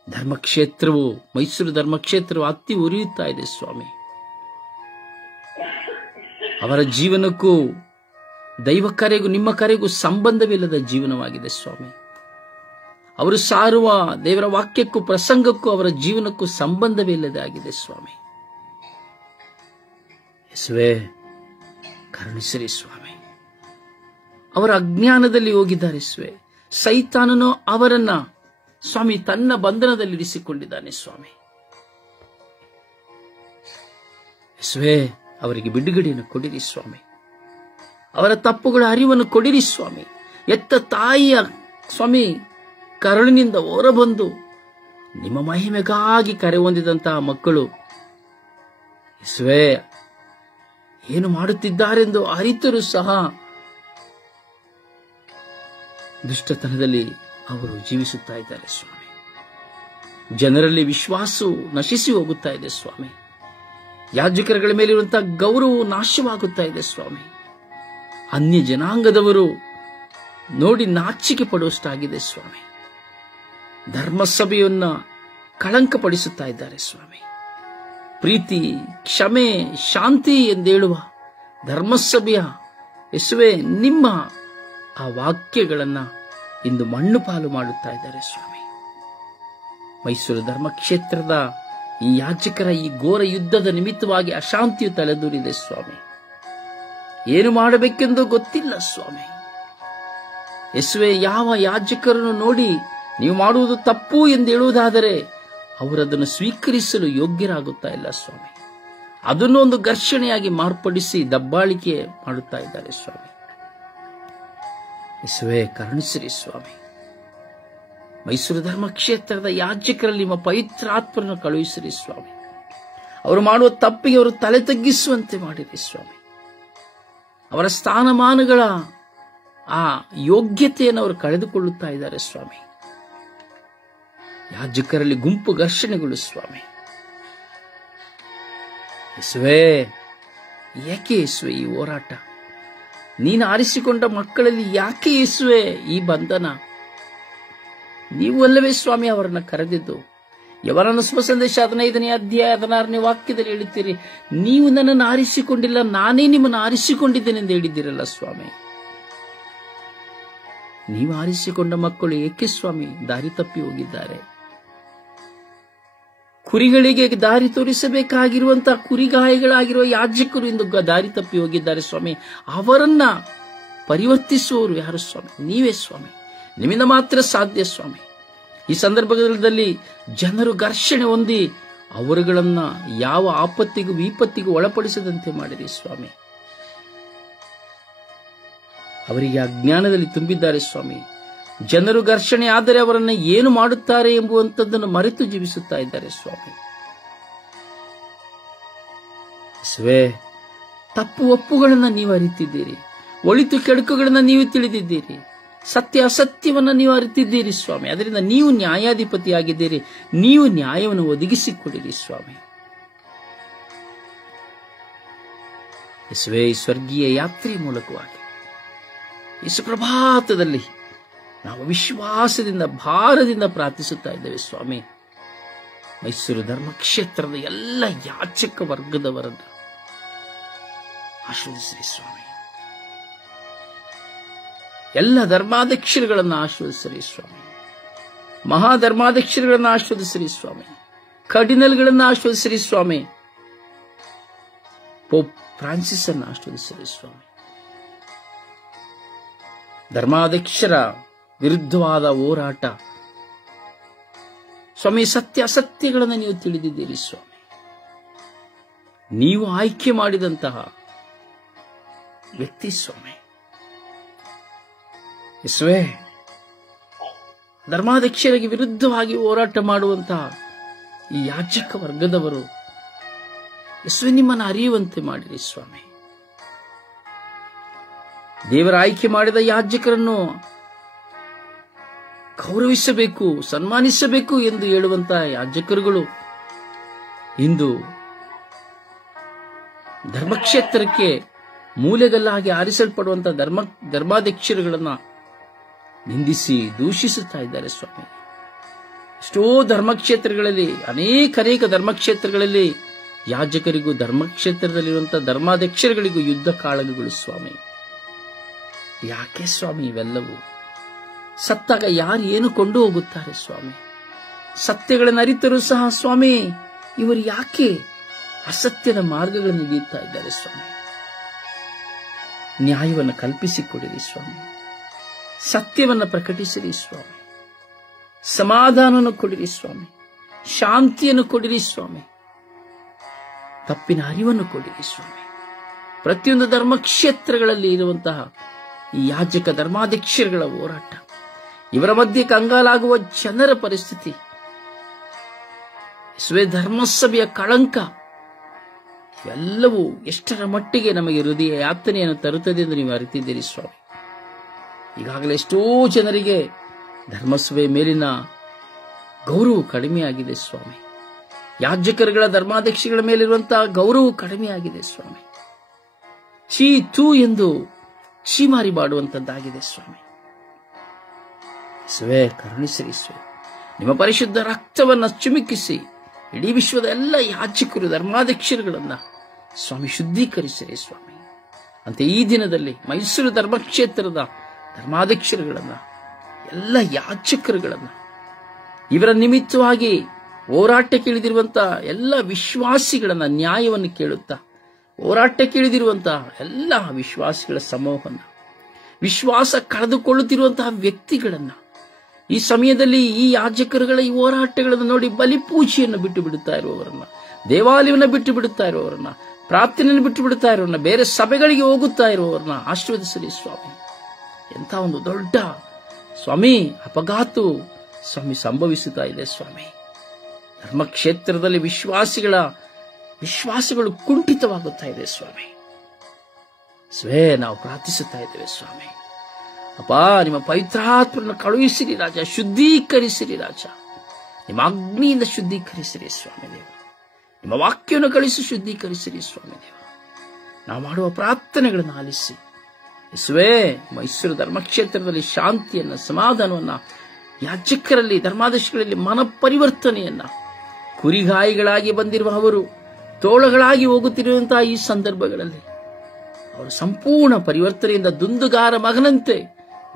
ಧರ್ಮಕ್ಷೇತ್ರವು, ಮೈಸೂರು ಧರ್ಮಕ್ಷೇತ್ರವು ಹತ್ತಿ ಉರಿಯುತ್ತಾ ಇದೆ ಸ್ವಾಮಿ. ಅವರ ಜೀವನಕ್ಕೂ ದೈವ ಕರೆಗೂ ನಿಮ್ಮ ಕರೆಗೂ ಸಂಬಂಧವಿಲ್ಲದ ಜೀವನವಾಗಿದೆ ಸ್ವಾಮಿ. ಅವರು ಸಾರುವ ದೇವರ ವಾಕ್ಯಕ್ಕೂ ಪ್ರಸಂಗಕ್ಕೂ ಅವರ ಜೀವನಕ್ಕೂ ಸಂಬಂಧವಿಲ್ಲದೆ ಆಗಿದೆ ಸ್ವಾಮಿ. ಯೇಸುವೇ, ಕರುಣಿಸಿರಿ ಸ್ವಾಮಿ. ಅವರ ಅಜ್ಞಾನದಲ್ಲಿ ಹೋಗಿದ್ದಾರೆ ಸ್ವಾಮಿ. ಸೈತಾನನು ಅವರನ್ನ ಸ್ವಾಮಿ ತನ್ನ ಬಂಧನದಲ್ಲಿ ಇರಿಸಿಕೊಂಡಿದ್ದಾನೆ ಸ್ವಾಮಿ. ಯೇಸುವೇ, ಅವರಿಗೆ ಬಿಡುಗಡೆಯನ್ನು ಕೊಡಿರಿ ಸ್ವಾಮಿ. ಅವರ ತಪ್ಪುಗಳ ಅರಿವನ್ನು ಕೊಡಿರಿ ಸ್ವಾಮಿ. ಎತ್ತ ತಾಯಿಯ ಸ್ವಾಮಿ ಕರುಳಿನಿಂದ ಹೊರಬಂದು ನಿಮ್ಮ ಮಹಿಮೆಗಾಗಿ ಕರೆ ಹೊಂದಿದಂತಹ ಮಕ್ಕಳು ಯೇಸುವೇ ಏನು ಮಾಡುತ್ತಿದ್ದಾರೆಂದು ಅರಿತರೂ ಸಹ ದುಷ್ಟತನದಲ್ಲಿ ಅವರು ಜೀವಿಸುತ್ತಾ ಇದ್ದಾರೆ ಸ್ವಾಮಿ. ಜನರಲ್ಲಿ ವಿಶ್ವಾಸವು ನಶಿಸಿ ಹೋಗುತ್ತಾ ಇದೆ ಸ್ವಾಮಿ. ಯಾಜಕರುಗಳ ಮೇಲಿರುವಂತಹ ಗೌರವವು ನಾಶವಾಗುತ್ತಾ ಇದೆ ಸ್ವಾಮಿ. ಅನ್ಯ ಜನಾಂಗದವರು ನೋಡಿ ನಾಚಿಕೆ ಪಡುವಷ್ಟಾಗಿದೆ ಸ್ವಾಮಿ. ಧರ್ಮಸಭೆಯನ್ನ ಕಳಂಕಪಡಿಸುತ್ತಾ ಇದ್ದಾರೆ ಸ್ವಾಮಿ. ಪ್ರೀತಿ, ಕ್ಷಮೆ, ಶಾಂತಿ ಎಂದೇಳುವ ಧರ್ಮಸಭೆಯ ಯೇಸುವೇ ನಿಮ್ಮ ಆ ವಾಕ್ಯಗಳನ್ನ ಇಂದು ಮಣ್ಣು ಪಾಲು ಮಾಡುತ್ತಾ ಇದ್ದಾರೆ ಸ್ವಾಮಿ. ಮೈಸೂರು ಧರ್ಮಕ್ಷೇತ್ರದ ಈ ಯಾಜಕರ ಈ ಘೋರ ಯುದ್ಧದ ನಿಮಿತ್ತವಾಗಿ ಅಶಾಂತಿಯು ತಲೆದೂರಿದೆ ಸ್ವಾಮಿ. ಏನು ಮಾಡಬೇಕೆಂದು ಗೊತ್ತಿಲ್ಲ ಸ್ವಾಮಿ. ಯೇಸುವೇ, ಯಾವ ಯಾಜಕರನ್ನು ನೋಡಿ ನೀವು ಮಾಡುವುದು ತಪ್ಪು ಎಂದು ಹೇಳುವುದಾದರೆ ಅವರದನ್ನು ಸ್ವೀಕರಿಸಲು ಯೋಗ್ಯರಾಗುತ್ತಾ ಇಲ್ಲ ಸ್ವಾಮಿ. ಅದನ್ನು ಒಂದು ಘರ್ಷಣೆಯಾಗಿ ಮಾರ್ಪಡಿಸಿ ದಬ್ಬಾಳಿಕೆ ಮಾಡುತ್ತಾ ಇದ್ದಾರೆ ಸ್ವಾಮಿ. ಯೇಸುವೇ, ಕರುಣಿಸಿರಿ ಸ್ವಾಮಿ. ಮೈಸೂರು ಧರ್ಮಕ್ಷೇತ್ರದ ಯಾಜಕರಲ್ಲಿ ನಿಮ್ಮ ಪವಿತ್ರಾತ್ಮರನ್ನು ಕಳುಹಿಸಿರಿ ಸ್ವಾಮಿ. ಅವರು ಮಾಡುವ ತಪ್ಪಿಗೆ ಅವರು ತಲೆ ತಗ್ಗಿಸುವಂತೆ ಮಾಡಿರಿ ಸ್ವಾಮಿ. ಅವರ ಸ್ಥಾನಮಾನಗಳ ಆ ಯೋಗ್ಯತೆಯನ್ನು ಅವರು ಕಳೆದುಕೊಳ್ಳುತ್ತಾ ಇದ್ದಾರೆ ಸ್ವಾಮಿ. ಯಾಜಕರಲ್ಲಿ ಗುಂಪು ಘರ್ಷಣೆಗಳು ಸ್ವಾಮಿ. ಯೇಸುವೇ, ಯಾಕೆ ಯೇಸುವೆ ಈ ಹೋರಾಟ? ನೀನು ಆರಿಸಿಕೊಂಡ ಮಕ್ಕಳಲ್ಲಿ ಯಾಕೆ ಯೇಸುವೆ ಈ ಬಂಧನ? ನೀವು ಅಲ್ಲವೇ ಸ್ವಾಮಿ ಅವರನ್ನು ಕರೆದಿದ್ದು? ಯವರನ್ನ ಶುಭ ಸಂದೇಶ 15ನೇ ಅಧ್ಯಾಯ 16ನೇ ವಾಕ್ಯದಲ್ಲಿ ಹೇಳುತ್ತೀರಿ, ನೀವು ನನ್ನನ್ನು ಆರಿಸಿಕೊಂಡಿಲ್ಲ, ನಾನೇ ನಿಮ್ಮನ್ನು ಆರಿಸಿಕೊಂಡಿದ್ದೇನೆಂದು ಹೇಳಿದ್ದೀರಲ್ಲ ಸ್ವಾಮಿ. ನೀವು ಆರಿಸಿಕೊಂಡ ಮಕ್ಕಳು ಏಕೆ ಸ್ವಾಮಿ ದಾರಿ ತಪ್ಪಿ ಹೋಗಿದ್ದಾರೆ? ಕುರಿಗಳಿಗೆ ದಾರಿ ತೋರಿಸಬೇಕಾಗಿರುವಂತಹ ಕುರಿಗಾಯಿಗಳಾಗಿರುವ ಯಾಜಕರು ಇಂದು ದಾರಿ ತಪ್ಪಿ ಹೋಗಿದ್ದಾರೆ ಸ್ವಾಮಿ. ಅವರನ್ನ ಪರಿವರ್ತಿಸುವವರು ಯಾರು ಸ್ವಾಮಿ? ನೀವೇ ಸ್ವಾಮಿ. ನಿಮ್ಮಿಂದ ಮಾತ್ರ ಸಾಧ್ಯ ಸ್ವಾಮಿ. ಈ ಸಂದರ್ಭದಲ್ಲಿ ಜನರು ಘರ್ಷಣೆ ಹೊಂದಿ ಅವರುಗಳನ್ನ ಯಾವ ಆಪತ್ತಿಗೂ ವಿಪತ್ತಿಗೂ ಒಳಪಡಿಸದಂತೆ ಮಾಡಿರಿ ಸ್ವಾಮಿ. ಅವರಿಗೆ ಅಜ್ಞಾನದಲ್ಲಿ ತುಂಬಿದ್ದಾರೆ ಸ್ವಾಮಿ. ಜನರು ಘರ್ಷಣೆ ಆದರೆ ಅವರನ್ನ ಏನು ಮಾಡುತ್ತಾರೆ ಎಂಬುವಂಥದ್ದನ್ನು ಮರೆತು ಜೀವಿಸುತ್ತಾ ಇದ್ದಾರೆ ಸ್ವಾಮಿ. ಯೇಸುವೇ, ತಪ್ಪು ಒಪ್ಪುಗಳನ್ನ ನೀವು ಅರಿತಿದ್ದೀರಿ, ಒಳಿತು ಕೆಡುಕುಗಳನ್ನ ನೀವು ತಿಳಿದಿದ್ದೀರಿ, ಸತ್ಯ ಅಸತ್ಯವನ್ನ ನೀವು ಅರಿತಿದ್ದೀರಿ ಸ್ವಾಮಿ. ಅದರಿಂದ ನೀವು ನ್ಯಾಯಾಧಿಪತಿಯಾಗಿದ್ದೀರಿ. ನೀವು ನ್ಯಾಯವನ್ನು ಒದಗಿಸಿಕೊಡಿರಿ ಸ್ವಾಮಿ. ಯೇಸುವೇ, ಈ ಸ್ವರ್ಗೀಯ ಯಾತ್ರೆಯ ಮೂಲಕವಾಗಿ ಈ ಸುಪ್ರಭಾತದಲ್ಲಿ ನಾವು ವಿಶ್ವಾಸದಿಂದ ಭಾರದಿಂದ ಪ್ರಾರ್ಥಿಸುತ್ತಾ ಇದ್ದೇವೆ ಸ್ವಾಮಿ. ಮೈಸೂರು ಧರ್ಮಕ್ಷೇತ್ರದ ಎಲ್ಲ ಯಾಚಕ ವರ್ಗದವರನ್ನು ಆಶೀರ್ವದಿಸಿರಿ ಸ್ವಾಮಿ. ಎಲ್ಲ ಧರ್ಮಾಧ್ಯಕ್ಷರುಗಳನ್ನು ಆಶೀರ್ವದಿಸಿರಿ ಸ್ವಾಮಿ. ಮಹಾಧರ್ಮಾಧ್ಯಕ್ಷರುಗಳನ್ನು ಆಶೀರ್ವದಿಸಿರಿ ಸ್ವಾಮಿ. ಕರ್ಡಿನಲ್ಗಳನ್ನು ಆಶೀರ್ವದಿಸಿರಿ ಸ್ವಾಮಿ. ಪೋಪ್ ಫ್ರಾನ್ಸಿಸ್ ಅನ್ನು ಆಶೀರ್ವದಿಸಿರಿ ಸ್ವಾಮಿ. ಧರ್ಮಾಧ್ಯಕ್ಷರ ವಿರುದ್ಧವಾದ ಹೋರಾಟ ಸ್ವಾಮಿ, ಸತ್ಯ ಅಸತ್ಯಗಳನ್ನು ನೀವು ತಿಳಿದಿದ್ದೀರಿ ಸ್ವಾಮಿ. ನೀವು ಆಯ್ಕೆ ಮಾಡಿದಂತಹ ವ್ಯಕ್ತಿ ಸ್ವಾಮಿ. ಯೇಸುವೇ, ಧರ್ಮಾಧ್ಯಕ್ಷರಿಗೆ ವಿರುದ್ಧವಾಗಿ ಹೋರಾಟ ಮಾಡುವಂತಹ ಈ ಯಾಜಕ ವರ್ಗದವರು ಯೇಸುವೆ ನಿಮ್ಮನ್ನು ಅರಿಯುವಂತೆ ಮಾಡಿರಿ ಸ್ವಾಮಿ. ದೇವರ ಆಯ್ಕೆ ಮಾಡಿದ ಯಾಜಕರನ್ನು ಗೌರವಿಸಬೇಕು, ಸನ್ಮಾನಿಸಬೇಕು ಎಂದು ಹೇಳುವಂತಹ ಯಾಜಕರುಗಳು ಇಂದು ಧರ್ಮಕ್ಷೇತ್ರಕ್ಕೆ ಮೂಲೆಗಲ್ಲಾಗಿ ಆರಿಸಲ್ಪಡುವಂತಹ ಧರ್ಮಾಧ್ಯಕ್ಷರುಗಳನ್ನ ನಿಂದಿಸಿ ದೂಷಿಸುತ್ತಾ ಇದ್ದಾರೆ ಸ್ವಾಮಿ. ಎಷ್ಟೋ ಧರ್ಮಕ್ಷೇತ್ರಗಳಲ್ಲಿ, ಅನೇಕ ಧರ್ಮಕ್ಷೇತ್ರಗಳಲ್ಲಿ ಯಾಜಕರಿಗೂ ಧರ್ಮಕ್ಷೇತ್ರದಲ್ಲಿರುವಂತಹ ಧರ್ಮಾಧ್ಯಕ್ಷರುಗಳಿಗೂ ಯುದ್ಧ ಕಾಳಗಗಳು ಸ್ವಾಮಿ. ಯಾಕೆ ಸ್ವಾಮಿ ಇವೆಲ್ಲವೂ? ಸತ್ತಾಗ ಯಾರು ಏನು ಕೊಂಡು ಹೋಗುತ್ತಾರೆ ಸ್ವಾಮಿ? ಸತ್ಯಗಳನ್ನು ಅರಿತರೂ ಸಹ ಸ್ವಾಮಿ ಇವರು ಯಾಕೆ ಅಸತ್ಯದ ಮಾರ್ಗಗಳನ್ನು ಹಿಡಿಯುತ್ತಾ ಇದ್ದಾರೆ ಸ್ವಾಮಿ? ನ್ಯಾಯವನ್ನು ಕಲ್ಪಿಸಿಕೊಡಿರಿ ಸ್ವಾಮಿ, ಸತ್ಯವನ್ನು ಪ್ರಕಟಿಸಿರಿ ಸ್ವಾಮಿ, ಸಮಾಧಾನವನ್ನು ಕೊಡಿರಿ ಸ್ವಾಮಿ, ಶಾಂತಿಯನ್ನು ಕೊಡಿರಿ ಸ್ವಾಮಿ, ತಪ್ಪಿನ ಅರಿವನ್ನು ಕೊಡಿರಿ ಸ್ವಾಮಿ. ಪ್ರತಿಯೊಂದು ಧರ್ಮಕ್ಷೇತ್ರಗಳಲ್ಲಿ ಇರುವಂತಹ ಈ ಯಾಜಕ ಧರ್ಮಾಧ್ಯಕ್ಷರುಗಳ ಹೋರಾಟ, ಇವರ ಮಧ್ಯೆ ಕಂಗಾಲಾಗುವ ಜನರ ಪರಿಸ್ಥಿತಿ, ಧರ್ಮಸಭೆಯ ಕಳಂಕ, ಇವೆಲ್ಲವೂ ಎಷ್ಟರ ಮಟ್ಟಿಗೆ ನಮಗೆ ಹೃದಯ ಯಾತನೆಯನ್ನು ತರುತ್ತದೆ ಎಂದು ನೀವು ಅರಿತಿದ್ದೀರಿ ಸ್ವಾಮಿ. ಈಗಾಗಲೇ ಎಷ್ಟೋ ಜನರಿಗೆ ಧರ್ಮಸಭೆಯ ಮೇಲಿನ ಗೌರವ ಕಡಿಮೆಯಾಗಿದೆ ಸ್ವಾಮಿ. ಯಾಜಕರುಗಳ ಧರ್ಮಾಧ್ಯಕ್ಷಗಳ ಮೇಲಿರುವಂತಹ ಗೌರವ ಕಡಿಮೆಯಾಗಿದೆ ಸ್ವಾಮಿ. ಚೀ ತೂ ಎಂದು ಚೀಮಾರಿ ಮಾಡುವಂತದ್ದಾಗಿದೆ ಸ್ವಾಮಿ. ಕರುಣಿಸಿರಿ ಸ್ವಾಮಿ. ನಿಮ್ಮ ಪರಿಶುದ್ಧ ರಕ್ತವನ್ನು ಚಿಮುಕಿಸಿ ಇಡೀ ವಿಶ್ವದ ಎಲ್ಲ ಯಾಜಕರು ಧರ್ಮಾಧ್ಯಕ್ಷರುಗಳನ್ನ ಸ್ವಾಮಿ ಶುದ್ಧೀಕರಿಸಿರಿ ಸ್ವಾಮಿ. ಅಂತ ಈ ದಿನದಲ್ಲಿ ಮೈಸೂರು ಧರ್ಮಕ್ಷೇತ್ರದ ಧರ್ಮಾಧ್ಯಕ್ಷರುಗಳನ್ನ, ಎಲ್ಲ ಯಾಜಕರುಗಳನ್ನ, ಇವರ ನಿಮಿತ್ತವಾಗಿ ಹೋರಾಟಕ್ಕೆ ಇಳಿದಿರುವಂತಹ ಎಲ್ಲ ವಿಶ್ವಾಸಿಗಳನ್ನ ನ್ಯಾಯವನ್ನು ಕೇಳುತ್ತಾ ಹೋರಾಟಕ್ಕೆ ಇಳಿದಿರುವಂತಹ ಎಲ್ಲ ವಿಶ್ವಾಸಿಗಳ ಸಮೂಹವನ್ನ, ವಿಶ್ವಾಸ ಕಳೆದುಕೊಳ್ಳುತ್ತಿರುವಂತಹ ವ್ಯಕ್ತಿಗಳನ್ನ ಈ ಸಮಯದಲ್ಲಿ ಈ ಯಾಜಕರುಗಳ ಈ ಹೋರಾಟಗಳನ್ನು ನೋಡಿ ಬಲಿಪೂಜೆಯನ್ನು ಬಿಟ್ಟು ಬಿಡುತ್ತಾ ಇರುವವರನ್ನ, ದೇವಾಲಯವನ್ನು ಬಿಟ್ಟು ಬಿಡುತ್ತಾ ಇರುವವರನ್ನ, ಪ್ರಾರ್ಥನೆಯನ್ನು ಬಿಟ್ಟು ಬಿಡುತ್ತಾ ಇರುವವರನ್ನ, ಬೇರೆ ಸಭೆಗಳಿಗೆ ಹೋಗುತ್ತಾ ಇರುವವರನ್ನ ಆಶೀರ್ವದಿಸಲಿ ಸ್ವಾಮಿ. ಎಂಥ ಒಂದು ದೊಡ್ಡ ಸ್ವಾಮಿ ಅಪಘಾತ ಸ್ವಾಮಿ ಸಂಭವಿಸುತ್ತಾ ಇದೆ ಸ್ವಾಮಿ. ಧರ್ಮಕ್ಷೇತ್ರದಲ್ಲಿ ವಿಶ್ವಾಸಗಳು ಕುಂಠಿತವಾಗುತ್ತಾ ಇದೆ ಸ್ವಾಮಿ. ನಾವು ಪ್ರಾರ್ಥಿಸುತ್ತಾ ಇದ್ದೇವೆ ಸ್ವಾಮಿ. ಅಪ್ಪ, ನಿಮ್ಮ ಪವಿತ್ರಾತ್ಮರನ್ನು ಕಳುಹಿಸಿರಿ ರಾಜ, ಶುದ್ಧೀಕರಿಸಿರಿ ರಾಜ, ನಿಮ್ಮ ಅಗ್ನಿಯಿಂದ ಶುದ್ಧೀಕರಿಸಿರಿ ಸ್ವಾಮಿ ದೇವ, ನಿಮ್ಮ ವಾಕ್ಯವನ್ನು ಕಳಿಸಿ ಶುದ್ಧೀಕರಿಸಿರಿ ಸ್ವಾಮಿ ದೇವ. ನಾವು ಮಾಡುವ ಪ್ರಾರ್ಥನೆಗಳನ್ನು ಆಲಿಸಿ ಯೇಸುವೇ, ಮೈಸೂರು ಧರ್ಮಕ್ಷೇತ್ರದಲ್ಲಿ ಶಾಂತಿಯನ್ನ, ಸಮಾಧಾನವನ್ನ, ಯಾಜಕರಲ್ಲಿ ಧರ್ಮಾಧ್ಯಕ್ಷಗಳಲ್ಲಿ ಮನಪರಿವರ್ತನೆಯನ್ನ, ಕುರಿಗಾಯಿಗಳಾಗಿ ಬಂದಿರುವ ಅವರು ತೋಳಗಳಾಗಿ ಹೋಗುತ್ತಿರುವಂತಹ ಈ ಸಂದರ್ಭಗಳಲ್ಲಿ ಅವರು ಸಂಪೂರ್ಣ ಪರಿವರ್ತನೆಯಿಂದ ದುಂದುಗಾರ ಮಗನಂತೆ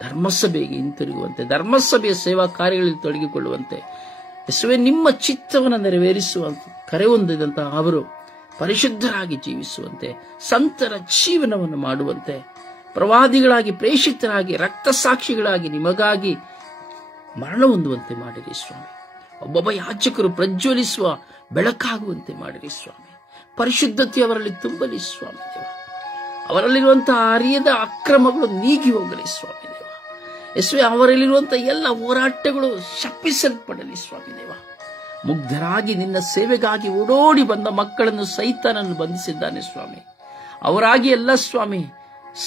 ಧರ್ಮಸಭೆಗೆ ಹಿಂತಿರುಗುವಂತೆ, ಧರ್ಮಸಭೆಯ ಸೇವಾ ಕಾರ್ಯಗಳಲ್ಲಿ ತೊಡಗಿಕೊಳ್ಳುವಂತೆ, ಯೇಸುವೇ ನಿಮ್ಮ ಚಿತ್ತವನ್ನು ನೆರವೇರಿಸುವಂತ ಕರೆ ಹೊಂದಿದಂತಹ ಅವರು ಪರಿಶುದ್ಧರಾಗಿ ಜೀವಿಸುವಂತೆ, ಸಂತರ ಜೀವನವನ್ನು ಮಾಡುವಂತೆ, ಪ್ರವಾದಿಗಳಾಗಿ, ಪ್ರೇಷಿತರಾಗಿ, ರಕ್ತಸಾಕ್ಷಿಗಳಾಗಿ ನಿಮಗಾಗಿ ಮರಣ ಹೊಂದುವಂತೆ ಮಾಡಿರಿ ಸ್ವಾಮಿ. ಒಬ್ಬೊಬ್ಬ ಯಾಜಕರು ಪ್ರಜ್ವಲಿಸುವ ಬೆಳಕಾಗುವಂತೆ ಮಾಡಿರಿ ಸ್ವಾಮಿ. ಪರಿಶುದ್ಧತೆ ಅವರಲ್ಲಿ ತುಂಬಲಿ ಸ್ವಾಮಿ ದೇವ. ಅವರಲ್ಲಿರುವಂತಹ ಅರಿಯದ ಅಕ್ರಮಗಳು ನೀಗಿ ಹೋಗಲಿ ಸ್ವಾಮಿ ದೇವ. ಯೇಸುವೇ, ಅವರಲ್ಲಿರುವಂತಹ ಎಲ್ಲ ಹೋರಾಟಗಳು ಶಪಿಸಲ್ಪಡಲಿ ಸ್ವಾಮಿ ದೇವ. ಮುಗ್ಧರಾಗಿ ನಿನ್ನ ಸೇವೆಗಾಗಿ ಓಡೋಡಿ ಬಂದ ಮಕ್ಕಳನ್ನು ಸೈತಾನನ್ನು ಬಂಧಿಸಿದ್ದಾನೆ ಸ್ವಾಮಿ. ಅವರಾಗಿ ಎಲ್ಲ ಸ್ವಾಮಿ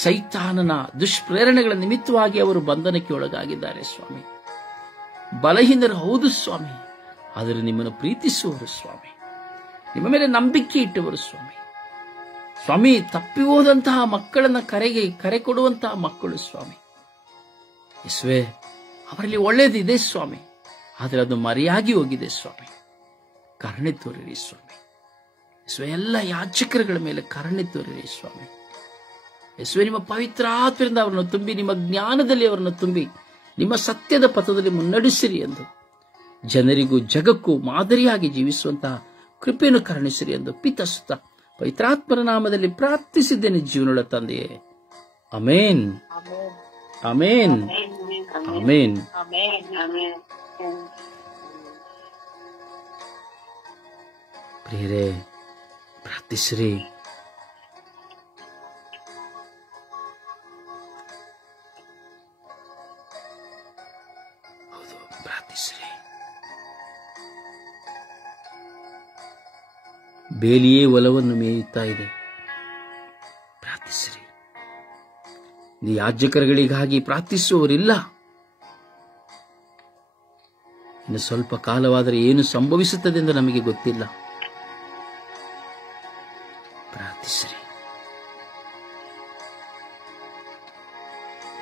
ಸೈತಾನನ ದುಷ್ಪ್ರೇರಣೆಗಳ ನಿಮಿತ್ತವಾಗಿ ಅವರು ಬಂಧನಕ್ಕೆ ಒಳಗಾಗಿದ್ದಾರೆ ಸ್ವಾಮಿ. ಬಲಹೀನರು ಹೌದು ಸ್ವಾಮಿ, ಆದರೆ ನಿಮ್ಮನ್ನು ಪ್ರೀತಿಸುವರು ಸ್ವಾಮಿ, ನಿಮ್ಮ ಮೇಲೆ ನಂಬಿಕೆ ಇಟ್ಟವರು ಸ್ವಾಮಿ. ಸ್ವಾಮಿ, ತಪ್ಪಿ ಹೋದಂತಹ ಮಕ್ಕಳನ್ನ ಕರೆ ಕೊಡುವಂತಹ ಮಕ್ಕಳು ಸ್ವಾಮಿ. ಯೇಸುವೇ, ಅವರಲ್ಲಿ ಒಳ್ಳೆಯದಿದೆ ಸ್ವಾಮಿ, ಆದರೆ ಅದು ಮರೆಯಾಗಿ ಹೋಗಿದೆ ಸ್ವಾಮಿ. ಕರುಣೆ ತೋರಿರಿ ಸ್ವಾಮಿ. ಯೇಸುವೇ, ಎಲ್ಲ ಯಾಜಕರುಗಳ ಮೇಲೆ ಕರುಣೆ ತೋರಿರಿ ಸ್ವಾಮಿ. ಯೇಸುವೇ, ನಿಮ್ಮ ಪವಿತ್ರ ಆತ್ಮದಿಂದ ಅವರನ್ನು ತುಂಬಿ, ನಿಮ್ಮ ಜ್ಞಾನದಲ್ಲಿ ಅವರನ್ನು ತುಂಬಿ, ನಿಮ್ಮ ಸತ್ಯದ ಪಥದಲ್ಲಿ ಮುನ್ನಡೆಸಿರಿ ಎಂದು ಜನರಿಗೂ ಜಗಕ್ಕೂ ಮಾದರಿಯಾಗಿ ಜೀವಿಸುವಂತಹ ಕೃಪೆಯನ್ನು ಕರುಣಿಸಿರಿ ಎಂದು ಪಿತಸುತ್ತ ಪವಿತ್ರಾತ್ಮರ ನಾಮದಲ್ಲಿ ಪ್ರಾರ್ಥಿಸಿದ್ದೇನೆ ಜೀವನದ ತಂದೆಯೇ. Amen, amen, amen. ಪ್ರಿಯರೇ, ಪ್ರಾರ್ಥಿಸಿರಿ. ಹೌದು, ಪ್ರಾರ್ಥಿಸಿರಿ. ಬೇಲಿಯೇ ಹೊಲವನ್ನು ಮೇಯುತ್ತಾ ಇದೆ. ಪ್ರಾರ್ಥಿಸಿರಿ. ಯಾಜಕರುಗಳಿಗಾಗಿ ಪ್ರಾರ್ಥಿಸುವವರಿಲ್ಲ. ಇನ್ನು ಸ್ವಲ್ಪ ಕಾಲವಾದರೆ ಏನು ಸಂಭವಿಸುತ್ತದೆ ಎಂದು ನಮಗೆ ಗೊತ್ತಿಲ್ಲ. ಪ್ರಾರ್ಥಿಸಿರಿ.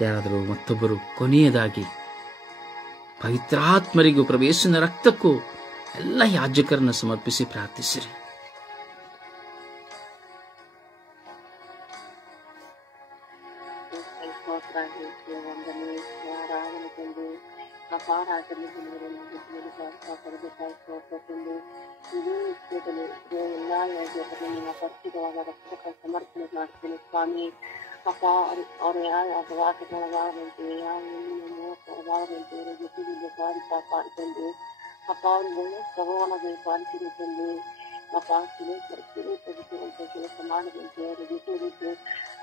ಯಾರಾದರೂ ಮತ್ತೊಬ್ಬರು ಕೊನೆಯದಾಗಿ ಪವಿತ್ರಾತ್ಮರಿಗೂ ಪ್ರವೇಶನ ರಕ್ತಕ್ಕೂ ಎಲ್ಲ ಯಾಜಕರನ್ನು ಸಮರ್ಪಿಸಿ ಪ್ರಾರ್ಥಿಸಿರಿ. ಸಮರ್ಪಣೆ ಮಾಡ್ತೀನಿ ಸ್ವಾಮಿ. ಅಪ್ಪ ಅವ್ರು ಯಾವ ವಾಸಗಳಾದಂತೆ ಯಾವ ಜೊತೆಗಿಂದ ಬಾರಿ ಕಾಪಾಡ್ಕೊಂಡು ಅಪ್ಪ ಅವ್ರಿಗೆ ಒಳ್ಳೆ ಸ್ವಭಾವನ ಪಾಲಿಸಿದೆ ತಂದು ಅಪ್ಪ ಶಿಲೆ ತೆಗೆಸುವಂತ ಕೆಲಸ ಮಾಡದಂತೆ ಅವರ ಜೊತೆಗಿದ್ದು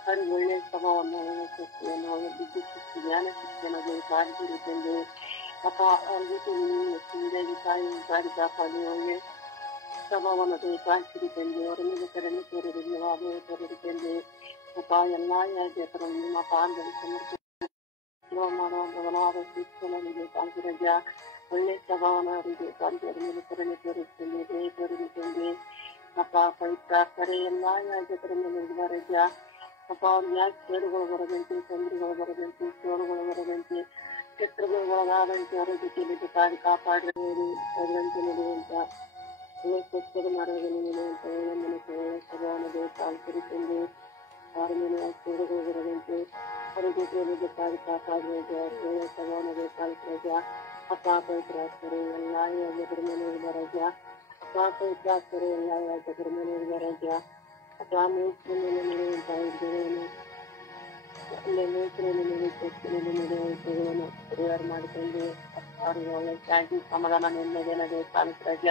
ಅವ್ರಿಗೆ ಒಳ್ಳೆ ಸ್ವಭಾವವನ್ನು ಒಳ್ಳೆ ಶಕ್ತಿಯನ್ನು ಅವರ ಬುದ್ಧಿ ಶಕ್ತಿ ಜ್ಞಾನ ಶಿಕ್ಷಣಗೆ ಪಾಲಿಸಿದೆ ತಂದು ಅಪ್ಪ ಅವ್ರ ಜೊತೆ ಸುಂದರಿ ತಾಯಿ ಬಾರಿ ಕಾಪಾಡಿ ಒಳ್ಳೆ ಸ್ವಭಾವವನ್ನು ಪಾಲಿಸಿದೆ ತಂದು ಅವರ ಮೇಲೆ ಕರೆನೆ ತೋರಿದ ತಂದು ಅಪ್ಪ ಎಲ್ಲಾ ಯಾಜಕರನ್ನು ನಿಮ್ಮ ಪಾದದಲ್ಲಿ ಸಮರ್ಪಣೆ ಮಾಡುವಂತವನಾದ ಶಿಕ್ಷಣನಿಗೆ ಕಾಂತಿರಜ ಒಳ್ಳೆ ಸ್ವಭಾವನ ಅವರಿಗೆ ಕಾಂತಿಯರ ಮೇಲೆ ಕರುಣೆ ತೋರಿಸ್ತೇನೆ, ದಯ ತೋರಿಸುತ್ತೇನೆ. ಅಪ್ಪ ಪವಿತ್ರ ಕರೆ ಎಲ್ಲಾ ಯಾಜಕರ ಮೇಲೆ ರಜ ಅಪ್ಪ ಅವ್ರಿಗೆ ಯಾಕೆ ಕೇಡುಗಳು ಬರದಂತೆ, ತೊಂದರೆಗಳು ಬರದಂತೆ, ಚೋರುಗಳು ಬರದಂತೆ, ಶತ್ರುಗಳು ಒಳಗಾದಂತೆ ಅವರ ಜೊತೆಯಲ್ಲಿ ಕಾಡಿ ಕಾಪಾಡಿರುವುದು ಅದರಂತೆ ನಡೆಯುವಂತ ಒಳ್ಳೆ ಸ್ವಚ್ಛತೆ ಮಾಡುವುದನ್ನು ನಡೆಯುವಂತ ಒಳ್ಳೆ ಮನಸ್ಸು ಒಳ್ಳೆ ಸ್ವಭಾವನ ಕಾಲ್ಕರಿಸಲು ಅವರ ಮೇಲೆ ಕೇಡುಗಳು ಬರದಂತೆ ಅವರ ಜೊತೆಯಲ್ಲಿ ಕಾಡಿ ಕಾಪಾಡುವುದು ಒಳ್ಳೆ ಸ್ವಭಾವನ ಕಾಲ್ಕರಜ ಅಪ್ಪ ಪವಿತ್ರಾಸ್ತಾರೆ ಎಲ್ಲಾ ಯಾಜಕರ ಮೇಲೆ ರಜ ಅಪ್ಪ ಪವಿತ್ರಾಸ್ತಾರೆ ಎಲ್ಲಾ ಯಾಜಕರ ಮೇಲೆ ರಜ ಅಪ್ಪ ಮೇಸ್ತ್ರ ಮೇಲೆ ನಡೆಯುವಂತ ಉದ್ಯೋಗವನ್ನು ನಡೆಯುವಂತವನ್ನು ಪರಿಹಾರ ಮಾಡಿಕೊಂಡು ಅವ್ರಿಗೆ ಒಳ್ಳೆ ಶಾಂತಿ ಸಮಾಧಾನ ನೆಮ್ಮದಿಯನ್ನು ಕಾಲ್ಕರಜ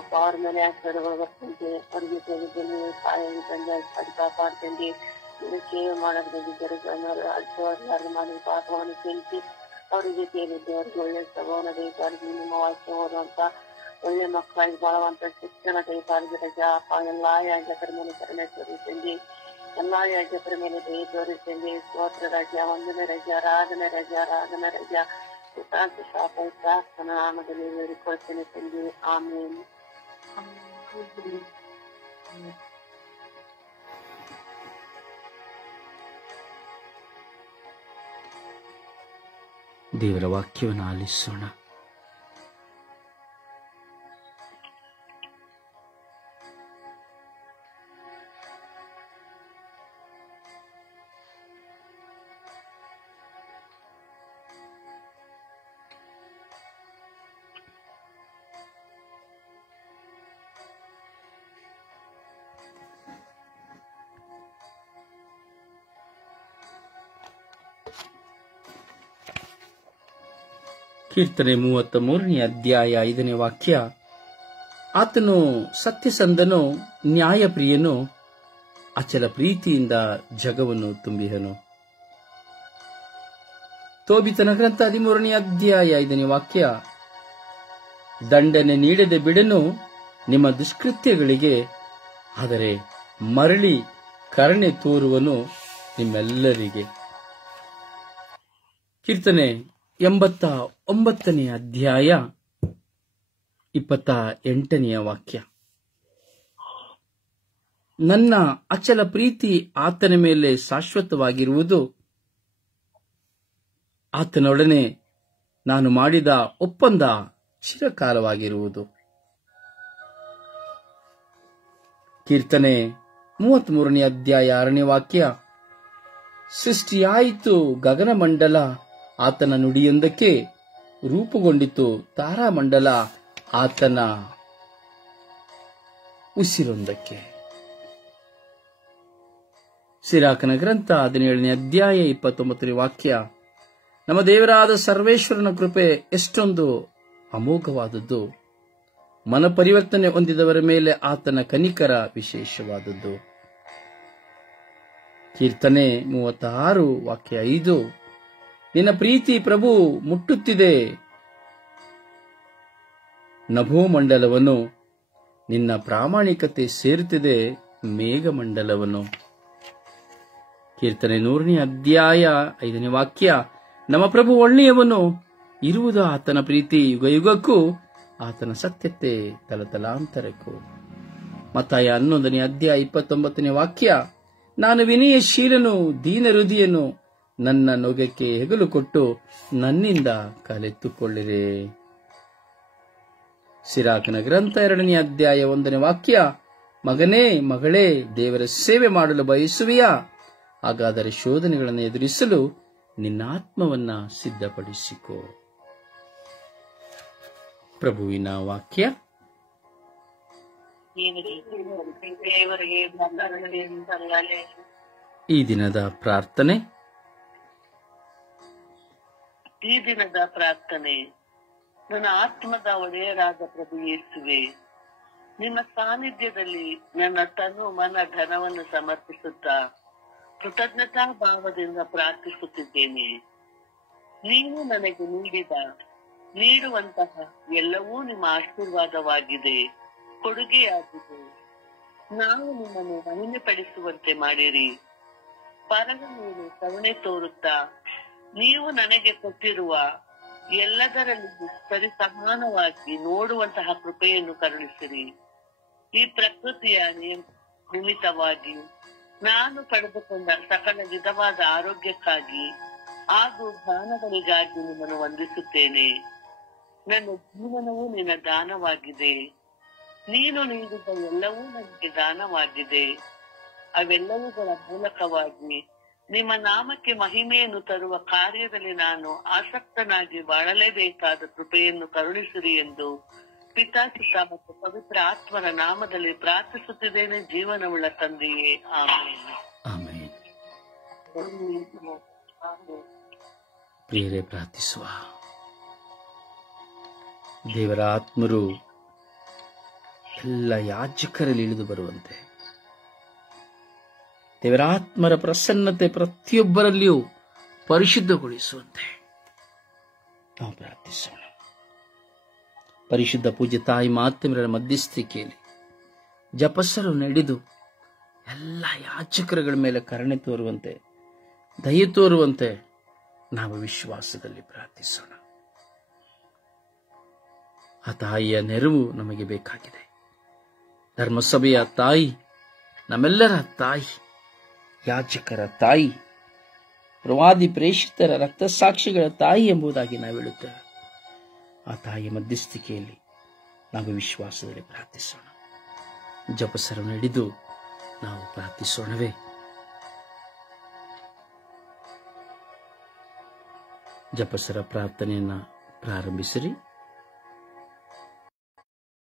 ಅಪ್ಪ ಅವ್ರ ಮೇಲೆ ಆಶೀರ್ವಾದಗಳು ಬರ್ತಂತೆ ಅವ್ರಿಗೆ ಸಹಾಯ ತಂದೆ ಕಾಪಾಡ್ತಂದೆ ಸೇವೆ ಮಾಡೋದ್ರಾಗಿದ್ದರೆ ಅಡ್ಡವಾದ ಮಾಡಿ ಪಾಪವನ್ನು ತಿಳಿಸಿ ಅವ್ರ ಜೊತೆಯಲ್ಲಿದ್ದು ಅವ್ರಿಗೆ ಒಳ್ಳೆ ಸ್ವಭಾವನ ದಯಪಾಲಿಸಿ ನಿಮ್ಮ ವಾಕ್ಯ ಓದುವಂತ ಒಳ್ಳೆ ಮಕ್ಕಳಾಗಿ ಬಾಳುವಂತ ಶಿಕ್ಷಣ ದಯಪಾಲಿಸಿ ರಜಾ ಅಪ್ಪ ಎಲ್ಲಾ ಯಾಜಕರ ಮೇಲೆ ಕರುಣೆ ತೋರಿಸ್ತಂದೆ, ಎಲ್ಲಾ ಯಾಜಕರ ಮೇಲೆ ದಯ ತೋರಿಸ್ತಂದೆ. ಸ್ತೋತ್ರ ರಜಾ, ವಂದನೆ ರಜಾ, ಆರಾಧನೆ ರಜಾ, ಆರಾಧನೆ ರಜಾ ಪ್ರಾರ್ಥನಾ ನಾಮದಲ್ಲಿ ಬೇಡಿಕೊಳ್ತೇನೆ ತಂದೆ. ಆಮೇಲೆ ದೇವರ ವಾಕ್ಯವನ್ನು ಆಲಿಸೋಣ. ಕೀರ್ತನೆ 33ನೇ ಅಧ್ಯಾಯ 5ನೇ ವಾಕ್ಯ. ಆತನು ಸತ್ಯಸಂಧನು, ನ್ಯಾಯಪ್ರಿಯನು, ಅಚಲ ಪ್ರೀತಿಯಿಂದ ಜಗವನ್ನು ತುಂಬಿಹನು. ತೋಬಿತನ ಗ್ರಂಥ 13ನೇ ಅಧ್ಯಾಯ 5ನೇ ವಾಕ್ಯ. ದಂಡನೆ ನೀಡದೆ ಬಿಡನು ನಿಮ್ಮ ದುಷ್ಕೃತ್ಯಗಳಿಗೆ, ಆದರೆ ಮರಳಿ ಕರುಣೆ ತೋರುವನು ನಿಮ್ಮೆಲ್ಲರಿಗೆ. ಕೀರ್ತನೆ 89ನೇ ಅಧ್ಯಾಯ 28ನೇ ವಾಕ್ಯ. ನನ್ನ ಅಚಲ ಪ್ರೀತಿ ಆತನ ಮೇಲೆ ಶಾಶ್ವತವಾಗಿರುವುದು, ಆತನೊಡನೆ ನಾನು ಮಾಡಿದ ಒಪ್ಪಂದ ಚಿರಕಾಲವಾಗಿರುವುದು. ಕೀರ್ತನೆ 33ನೇ ಅಧ್ಯಾಯ 6ನೇ ವಾಕ್ಯ. ಸೃಷ್ಟಿಯಾಯಿತು ಗಗನಮಂಡಲ ಆತನ ನುಡಿಯೊಂದಕ್ಕೆ, ರೂಪುಗೊಂಡಿತು ತಾರಾಮಂಡಲ ಆತನ ಉಸಿರೊಂದಕ್ಕೆ. ಸಿರಾಕನ ಗ್ರಂಥ 17ನೇ ಅಧ್ಯಾಯ 29ನೇ ವಾಕ್ಯ. ನಮ್ಮ ದೇವರಾದ ಸರ್ವೇಶ್ವರನ ಕೃಪೆ ಎಷ್ಟೊಂದು ಅಮೋಘವಾದದ್ದು, ಮನಪರಿವರ್ತನೆ ಹೊಂದಿದವರ ಮೇಲೆ ಆತನ ಕನಿಕರ ವಿಶೇಷವಾದದ್ದು. ಕೀರ್ತನೆ 36 ವಾಕ್ಯ 5. ನಿನ್ನ ಪ್ರೀತಿ ಪ್ರಭು ಮುಟ್ಟುತ್ತಿದೆ ನಭೋಮಂಡಲವನ್ನು, ನಿನ್ನ ಪ್ರಾಮಾಣಿಕತೆ ಸೇರುತ್ತಿದೆ ಮೇಘಮಂಡಲವನ್ನು. ಕೀರ್ತನೆ 100ನೇ ಅಧ್ಯಾಯ 5ನೇ ವಾಕ್ಯ. ನಮ್ಮ ಪ್ರಭು ಒಳ್ಳೆಯವನು, ಇರುವುದು ಆತನ ಪ್ರೀತಿ ಯುಗ ಯುಗಕ್ಕೂ, ಆತನ ಸತ್ಯತೆ ತಲತಲಾಂತರಕ್ಕೂ. ಮತ್ತಾಯ 11ನೇ ಅಧ್ಯಾಯ 29ನೇ ವಾಕ್ಯ, ನಾನು ವಿನಯಶೀಲನು ದೀನ ಹೃದಯನು, ನನ್ನ ನೊಗಕ್ಕೆ ಹೆಗಲು ಕೊಟ್ಟು ನನ್ನಿಂದ ಕಲೆತ್ತುಕೊಳ್ಳಿರೆ. ಸಿರಾಕನ ಗ್ರಂಥ 2ನೇ ಅಧ್ಯಾಯ 1ನೇ ವಾಕ್ಯ, ಮಗನೇ ಮಗಳೇ, ದೇವರ ಸೇವೆ ಮಾಡಲು ಬಯಸುವೆಯಾ? ಹಾಗಾದರೆ ಶೋಧನೆಗಳನ್ನು ಎದುರಿಸಲು ನಿನ್ನ ಆತ್ಮವನ್ನ ಸಿದ್ಧಪಡಿಸಿಕೋ. ಪ್ರಭುವಿನ ವಾಕ್ಯ. ಈ ದಿನದ ಪ್ರಾರ್ಥನೆ. ಈ ದಿನದ ಪ್ರಾರ್ಥನೆ. ನನ್ನ ಆತ್ಮದ ಒಡೆಯರಾದ ಪ್ರಭು ಯೇಸುವೆ, ನಿಮ್ಮ ಸಾನ್ನಿಧ್ಯದಲ್ಲಿ ನನ್ನ ತನು ಮನ ಧನವನ್ನು ಸಮರ್ಪಿಸುತ್ತಾ ಕೃತಜ್ಞತಾ ಭಾವದಿಂದ ಪ್ರಾರ್ಥಿಸುತ್ತಿದ್ದೇನೆ. ನೀವು ನನಗೆ ನೀಡುವಂತಹ ಎಲ್ಲವೂ ನಿಮ್ಮ ಆಶೀರ್ವಾದವಾಗಿದೆ, ಕೊಡುಗೆಯಾಗಿದೆ. ನಾವು ನಿಮ್ಮನ್ನು ಮಹಿಮೆ ಪಡಿಸುವಂತೆ ಮಾಡಿರಿ. ಪರರ ಮೇಲೆ ಕರುಣೆ ತೋರುತ್ತಾ ನೀವು ನನಗೆ ಕೊಟ್ಟಿರುವ ಎಲ್ಲದರಲ್ಲಿ ಸರಿ ಸಮಾನವಾಗಿ ನೋಡುವಂತಹ ಕೃಪೆಯನ್ನು ಕರುಣಿಸಿರಿ. ಈ ಪ್ರಕೃತಿಯ ನಿಮಿತ್ತವಾಗಿ ನಾನು ಪಡೆದುಕೊಂಡ ಸಕಲ ವಿಧವಾದ ಆರೋಗ್ಯಕ್ಕಾಗಿ ಹಾಗೂ ದಾನಗಳಿಗಾಗಿ ನಿಮ್ಮನ್ನು ವಂದಿಸುತ್ತೇನೆ. ನನ್ನ ಜೀವನವೂ ನಿನ್ನ ದಾನವಾಗಿದೆ. ನೀನು ನೀಡಿದ ಎಲ್ಲವೂ ನನಗೆ ದಾನವಾಗಿದೆ. ಅವೆಲ್ಲವುಗಳ ಮೂಲಕವಾಗಿ ನಿಮ್ಮ ನಾಮಕ್ಕೆ ಮಹಿಮೆಯನ್ನು ತರುವ ಕಾರ್ಯದಲ್ಲಿ ನಾನು ಆಸಕ್ತನಾಗಿ ಬಾಳಲೇಬೇಕಾದ ಕೃಪೆಯನ್ನು ಕರುಣಿಸಿರಿ ಎಂದು ಪಿತಾಸುತ ಮತ್ತು ಪವಿತ್ರ ಆತ್ಮರ ನಾಮದಲ್ಲಿ ಪ್ರಾರ್ಥಿಸುತ್ತಿದ್ದೇನೆ, ಜೀವನವುಳ್ಳ ತಂದೆಯೇ. ಆಮೆನ್. ಪ್ರಿಯರೇ, ಪ್ರಾರ್ಥಿಸುವ. ದೇವರ ಆತ್ಮರು ಎಲ್ಲ ಯಾಜಕರಲ್ಲಿ ಇಳಿದು ಬರುವಂತೆ, ದೇವರ ಆತ್ಮರ ಪ್ರಸನ್ನತೆ ಪ್ರತಿಯೊಬ್ಬರಲ್ಲಿಯೂ ಪರಿಶುದ್ಧಗೊಳಿಸುವಂತೆ ನಾವು ಪ್ರಾರ್ಥಿಸೋಣ. ಪರಿಶುದ್ಧ ಪೂಜ್ಯ ತಾಯಿ ಮಾತೆಯರ ಮಧ್ಯಸ್ಥಿಕೆಯಲ್ಲಿ ಜಪಸರು ನಡೆದು ಎಲ್ಲ ಯಾಜಕರುಗಳ ಮೇಲೆ ಕರುಣೆ ತೋರುವಂತೆ, ದಯೆ ತೋರುವಂತೆ ನಾವು ವಿಶ್ವಾಸದಲ್ಲಿ ಪ್ರಾರ್ಥಿಸೋಣ. ಆ ತಾಯಿಯ ನೆರವು ನಮಗೆ ಬೇಕಾಗಿದೆ. ಧರ್ಮಸಭೆಯ ತಾಯಿ, ನಮ್ಮೆಲ್ಲರ ತಾಯಿ, ಯಾಜಕರ ತಾಯಿ, ಪ್ರವಾದಿ ಪ್ರೇಷಿತರ ರಕ್ತಸಾಕ್ಷಿಗಳ ತಾಯಿ ಎಂಬುದಾಗಿ ನಾವು ಹೇಳುತ್ತೇವೆ. ಆ ತಾಯಿಯ ಮಧ್ಯಸ್ಥಿಕೆಯಲ್ಲಿ ನಾವು ವಿಶ್ವಾಸದಲ್ಲಿ ಪ್ರಾರ್ಥಿಸೋಣ. ಜಪಸರ ನಡೆದು ನಾವು ಪ್ರಾರ್ಥಿಸೋಣವೇ? ಜಪಸರ ಪ್ರಾರ್ಥನೆಯನ್ನ ಪ್ರಾರಂಭಿಸಿರಿ.